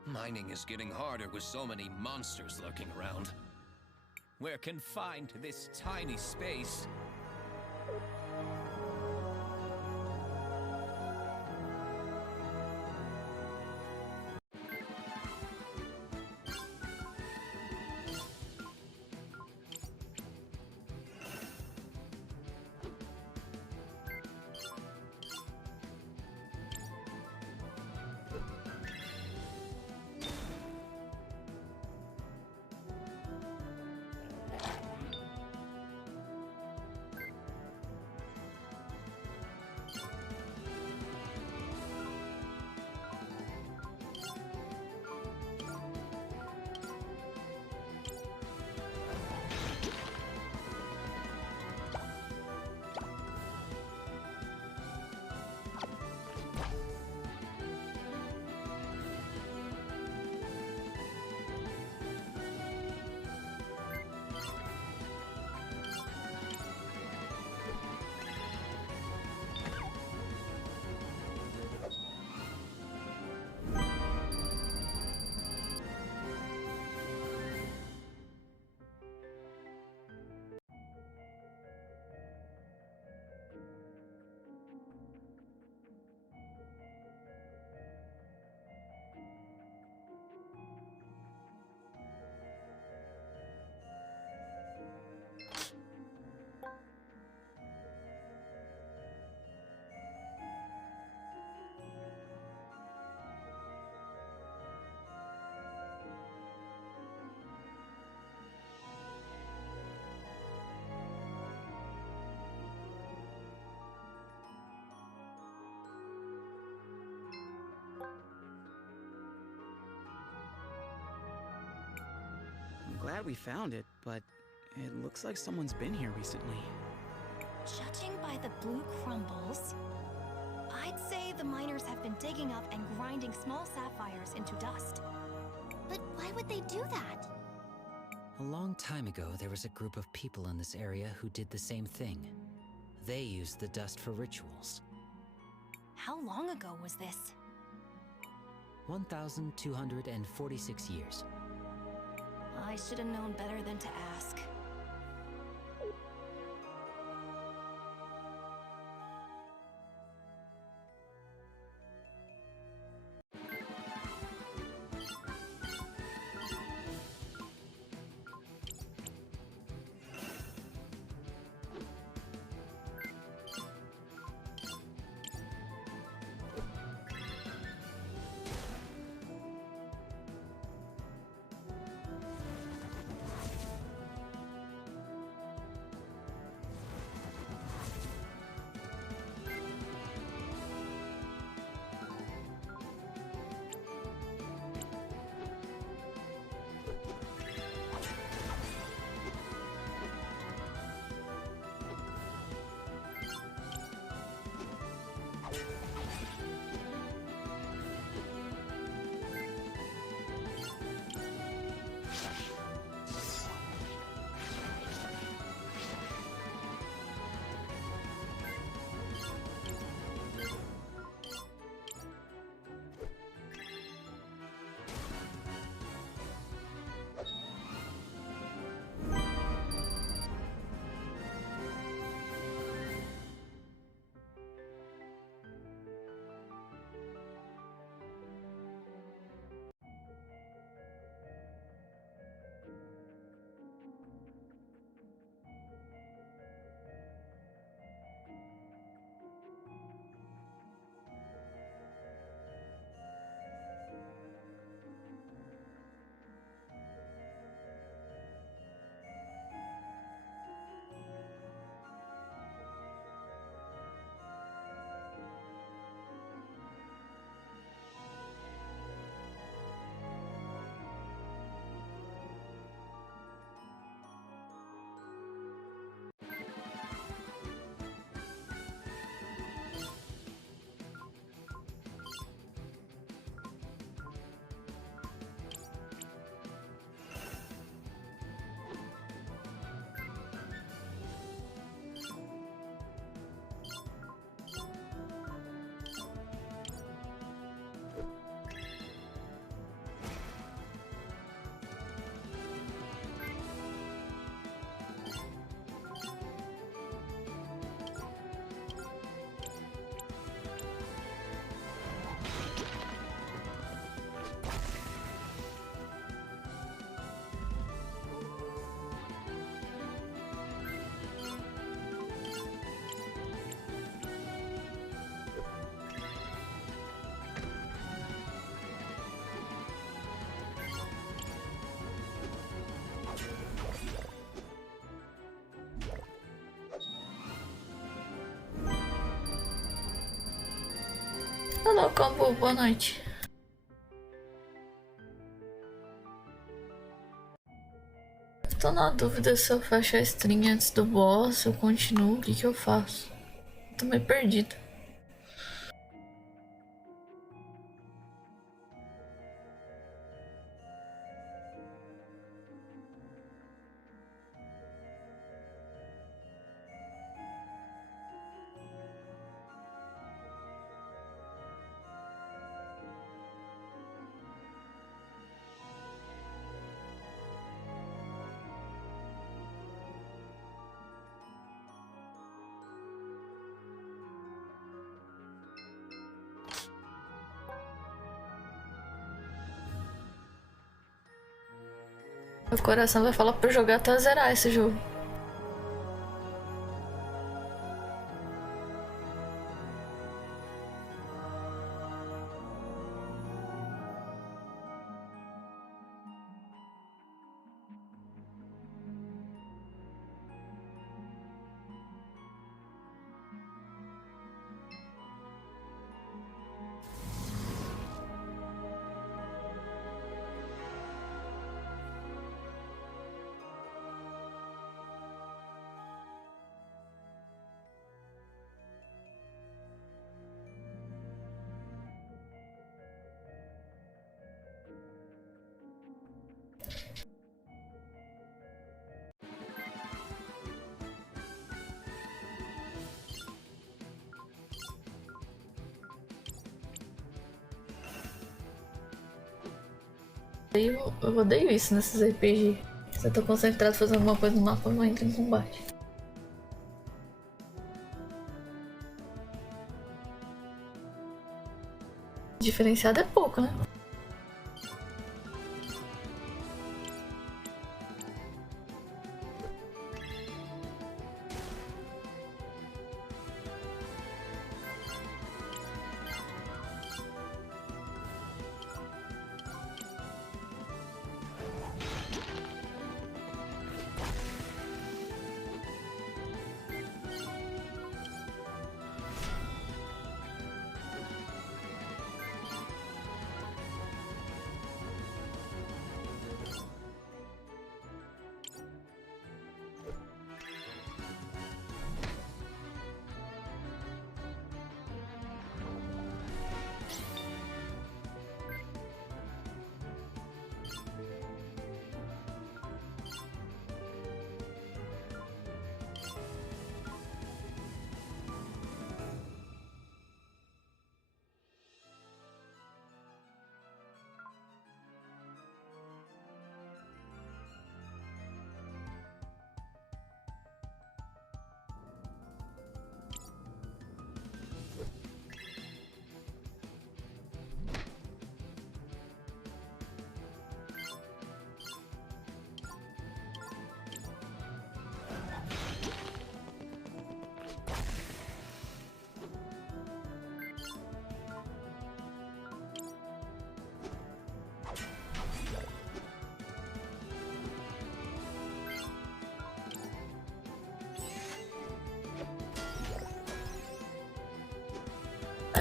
Mining is getting harder with so many monsters lurking around. We're confined to this tiny space. I'm glad we found it, but it looks like someone's been here recently. Judging by the blue crumbles, I'd say the miners have been digging up and grinding small sapphires into dust. But why would they do that? A long time ago, there was a group of people in this area who did the same thing. They used the dust for rituals. How long ago was this? 1,246 years. I should have known better than to ask. Hello, Combo, boa noite. Tô na dúvida se eu fecho a stream antes do boss, se eu continuo, o que que eu faço? Tô meio perdido. Meu coração vai falar pra eu jogar até eu zerar esse jogo. Eu odeio isso nesses RPG. Se eu tô concentrado fazendo alguma coisa no mapa, eu não entro em combate. Diferenciado é pouco, né?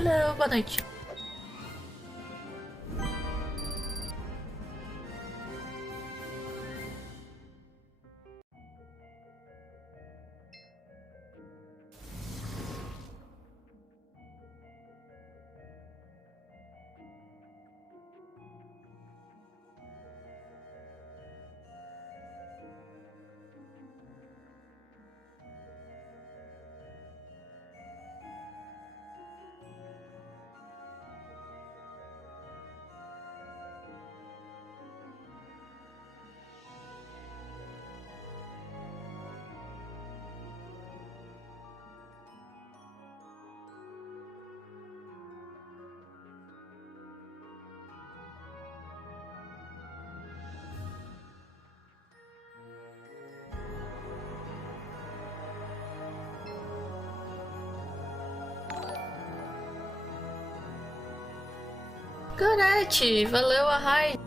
Olha, boa noite. Garete, valeu a raid.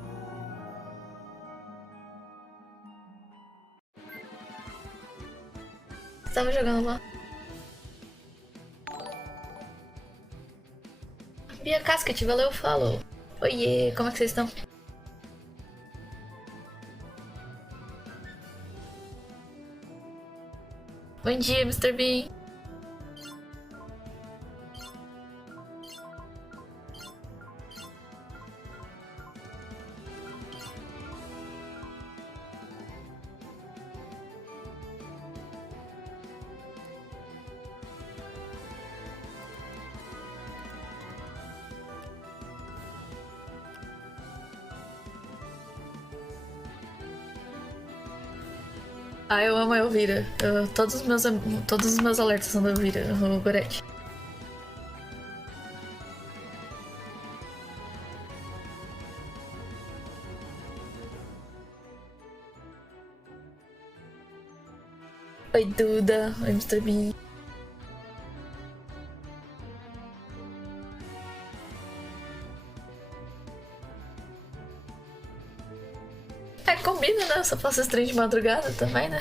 Você tava jogando lá? Bia Casket, valeu, falou. Oiê, como é que vocês estão? Bom dia, Mr. Bean. Ah, eu amo a Elvira. Todos os meus alertas são da Elvira, o Gorete. Oi, Duda. Oi, Mr. Bean. É, combina, né? Eu só faço stream de madrugada também, né?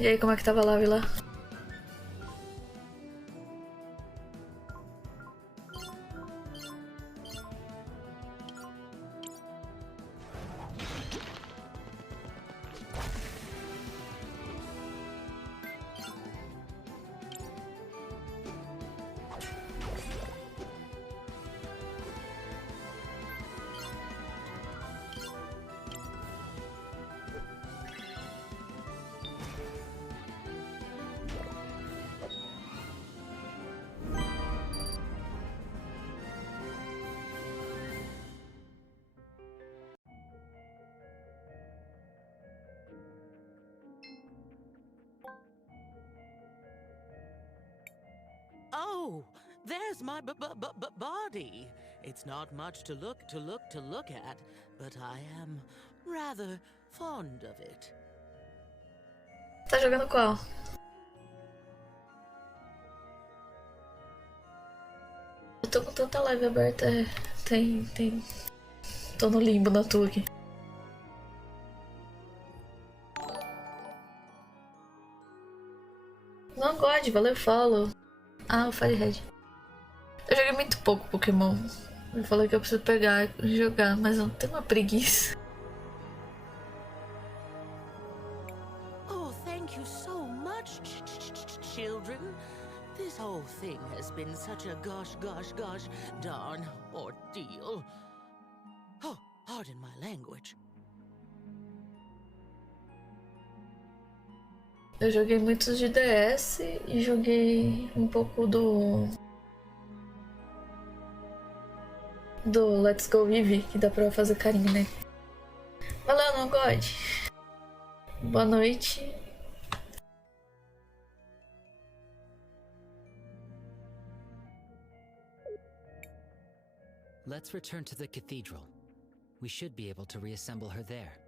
E aí, como é que tava lá, Vila? Oh, there's my body. It's not much to look at, but I am rather fond of it. Tá jogando qual? Eu tô com tanta live aberta, tem... Tô no limbo na tua aqui. Não God, valeu, follow. Ah, o Firehead. Eu joguei muito pouco Pokémon. Eu falei que eu preciso pegar e jogar, mas eu tenho uma preguiça. Oh, thank you so much, children. This whole thing has been such a gosh darn ordeal. Oh, pardon my language. Eu joguei muitos de DS e joguei um pouco do Let's Go Eevee, que dá pra fazer carinho, né? Valeu, não God. Boa noite. Let's return to the cathedral. We should be able to reassemble her there.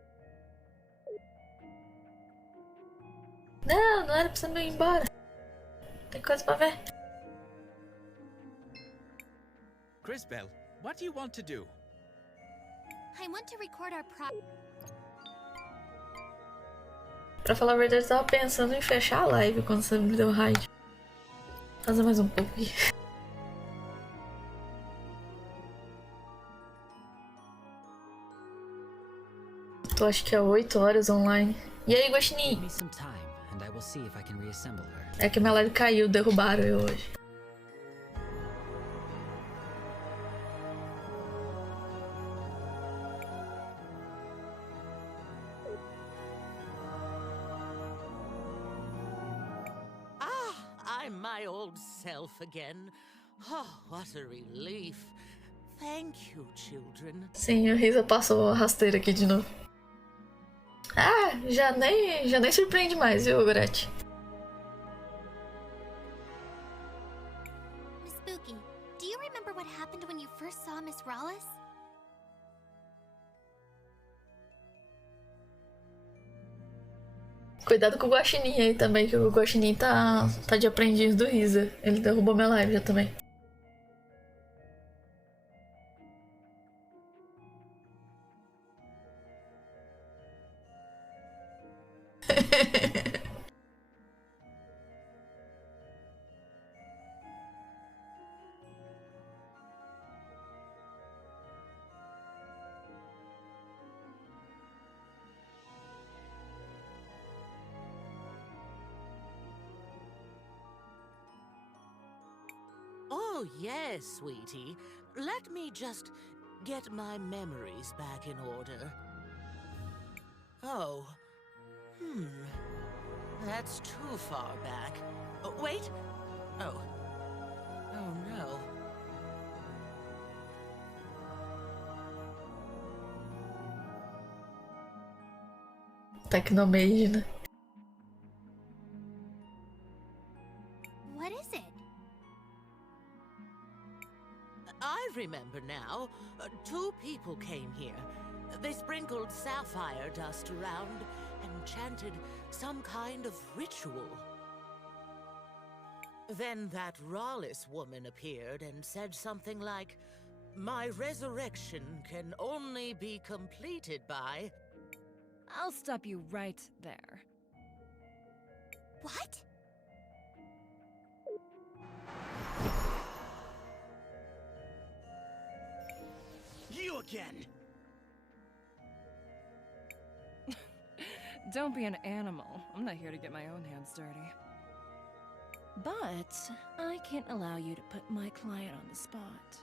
Não era pra você não ir embora. Tem coisa pra ver. Crisbell, what do you want to do? I want to record our Pra falar a verdade, eu tava pensando em fechar a live quando você me deu raid. Fazer mais um pouco aqui. Tô acho que há 8 horas online. E aí, Guaxinim? É que minha live caiu, derrubaram eu hoje. I'm my old self again. Oh, what a relief. Thank you, children. Sim, a Risa passou a rasteira aqui de novo. Ah, já nem surpreende mais, viu, Gorete? Miss Spooky, do you remember what happened when you first saw Miss Rallis? Cuidado com o Guaxinim aí também, que o Guaxinim tá de aprendiz do Risa. Ele derrubou minha live já também. Oh, yes, sweetie. Let me just get my memories back in order. Oh. That's too far back. Oh, wait. Oh. Oh, no. Tecnomage, né? What is it? I remember now. Two people came here. They sprinkled sapphire dust around and chanted some kind of ritual. Then that Rawless woman appeared and said something like, "My resurrection can only be completed by..." I'll stop you right there. What? You again! Don't be an animal. I'm not here to get my own hands dirty. But I can't allow you to put my client on the spot.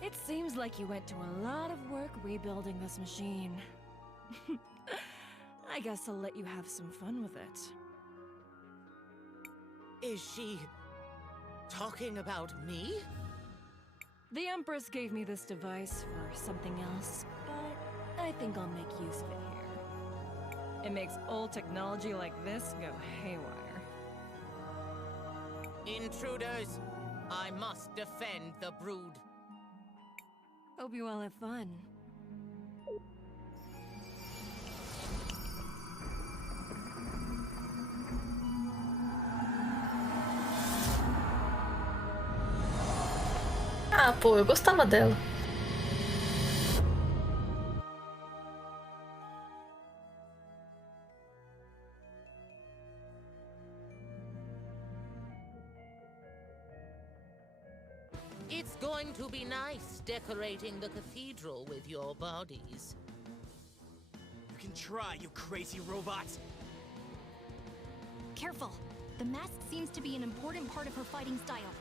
It seems like you went to a lot of work rebuilding this machine. I guess I'll let you have some fun with it. Is she talking about me? The Empress gave me this device for something else, but I think I'll make use of it here. It makes old technology like this go haywire. Intruders! I must defend the brood. Hope you all have fun. Ah, pô, eu gostava dela. It's going to be nice decorating the cathedral with your bodies. You can try, you crazy robots! Careful. The mask seems to be an important part of her fighting style.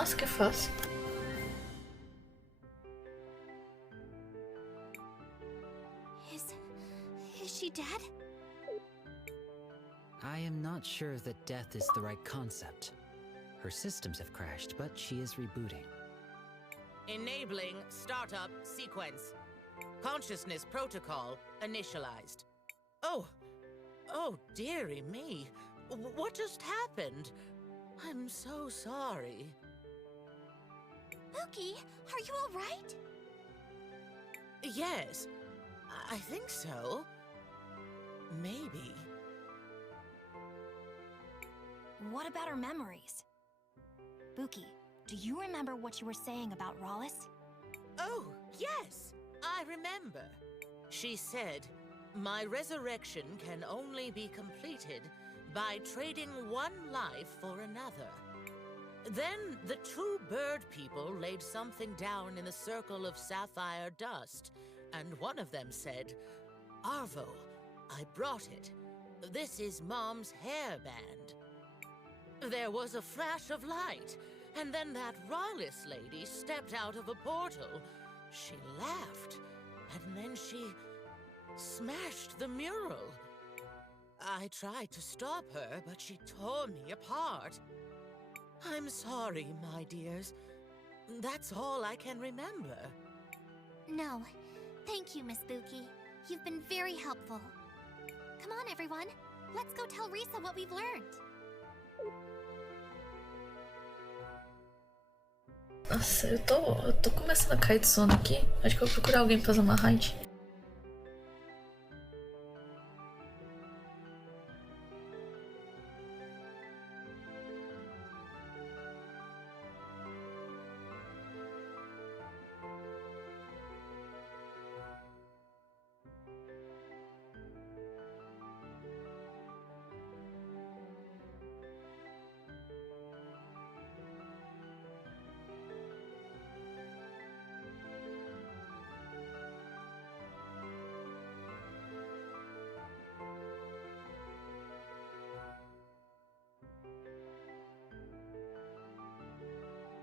Nossa, que fácil. Is she dead? I am not sure that death is the right concept. Her systems have crashed, but she is rebooting. Enabling startup sequence. Consciousness protocol initialized. Oh dearie me. What just happened? I'm so sorry. Pookie, are you alright? Yes, I think so. Maybe. What about her memories? Buki, do you remember what you were saying about Rawless? Oh, yes, I remember. She said, my resurrection can only be completed by trading one life for another. Then the two bird people laid something down in the circle of sapphire dust, and one of them said, Arvo, I brought it. This is Mom's hairband. There was a flash of light, and then that Rawless lady stepped out of a portal. She laughed, and then she smashed the mural. I tried to stop her, but she tore me apart. I'm sorry, my dears. That's all I can remember. No. Thank you, Miss Buki. You've been very helpful. Come on, everyone. Let's go tell Risa what we've learned. Nossa, eu tô começando a cair de sono aqui. Acho que eu vou procurar alguém pra fazer uma raid.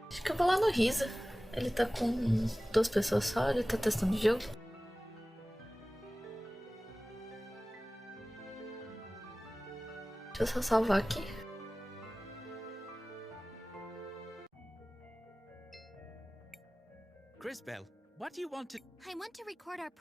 Acho que eu vou lá no Risa. Ele tá com 2 pessoas só, ele tá testando o jogo. Deixa eu só salvar aqui. Crisbell, what do you want to... I want to record our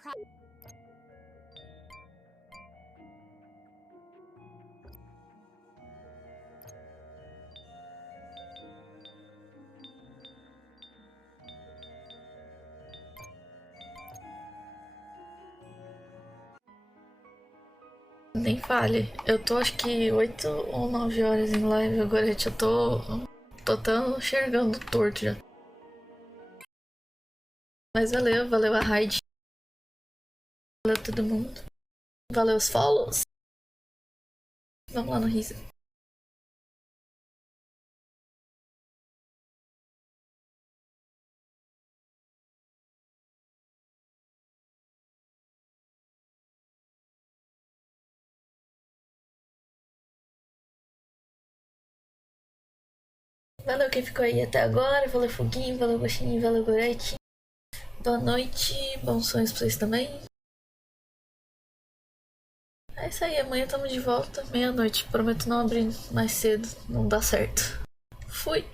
Nem fale. Eu tô acho que 8 ou 9 horas em live agora. Eu tô até enxergando torto já. Mas valeu a raid. Valeu todo mundo. Valeu os follows. Vamos lá no Risa. Valeu quem ficou aí até agora. Valeu Foguinho, valeu Gostinho, valeu Gorete. Boa noite, bons sonhos pra vocês também. É isso aí, amanhã estamos de volta, meia-noite. Prometo não abrir mais cedo, não dá certo. Fui!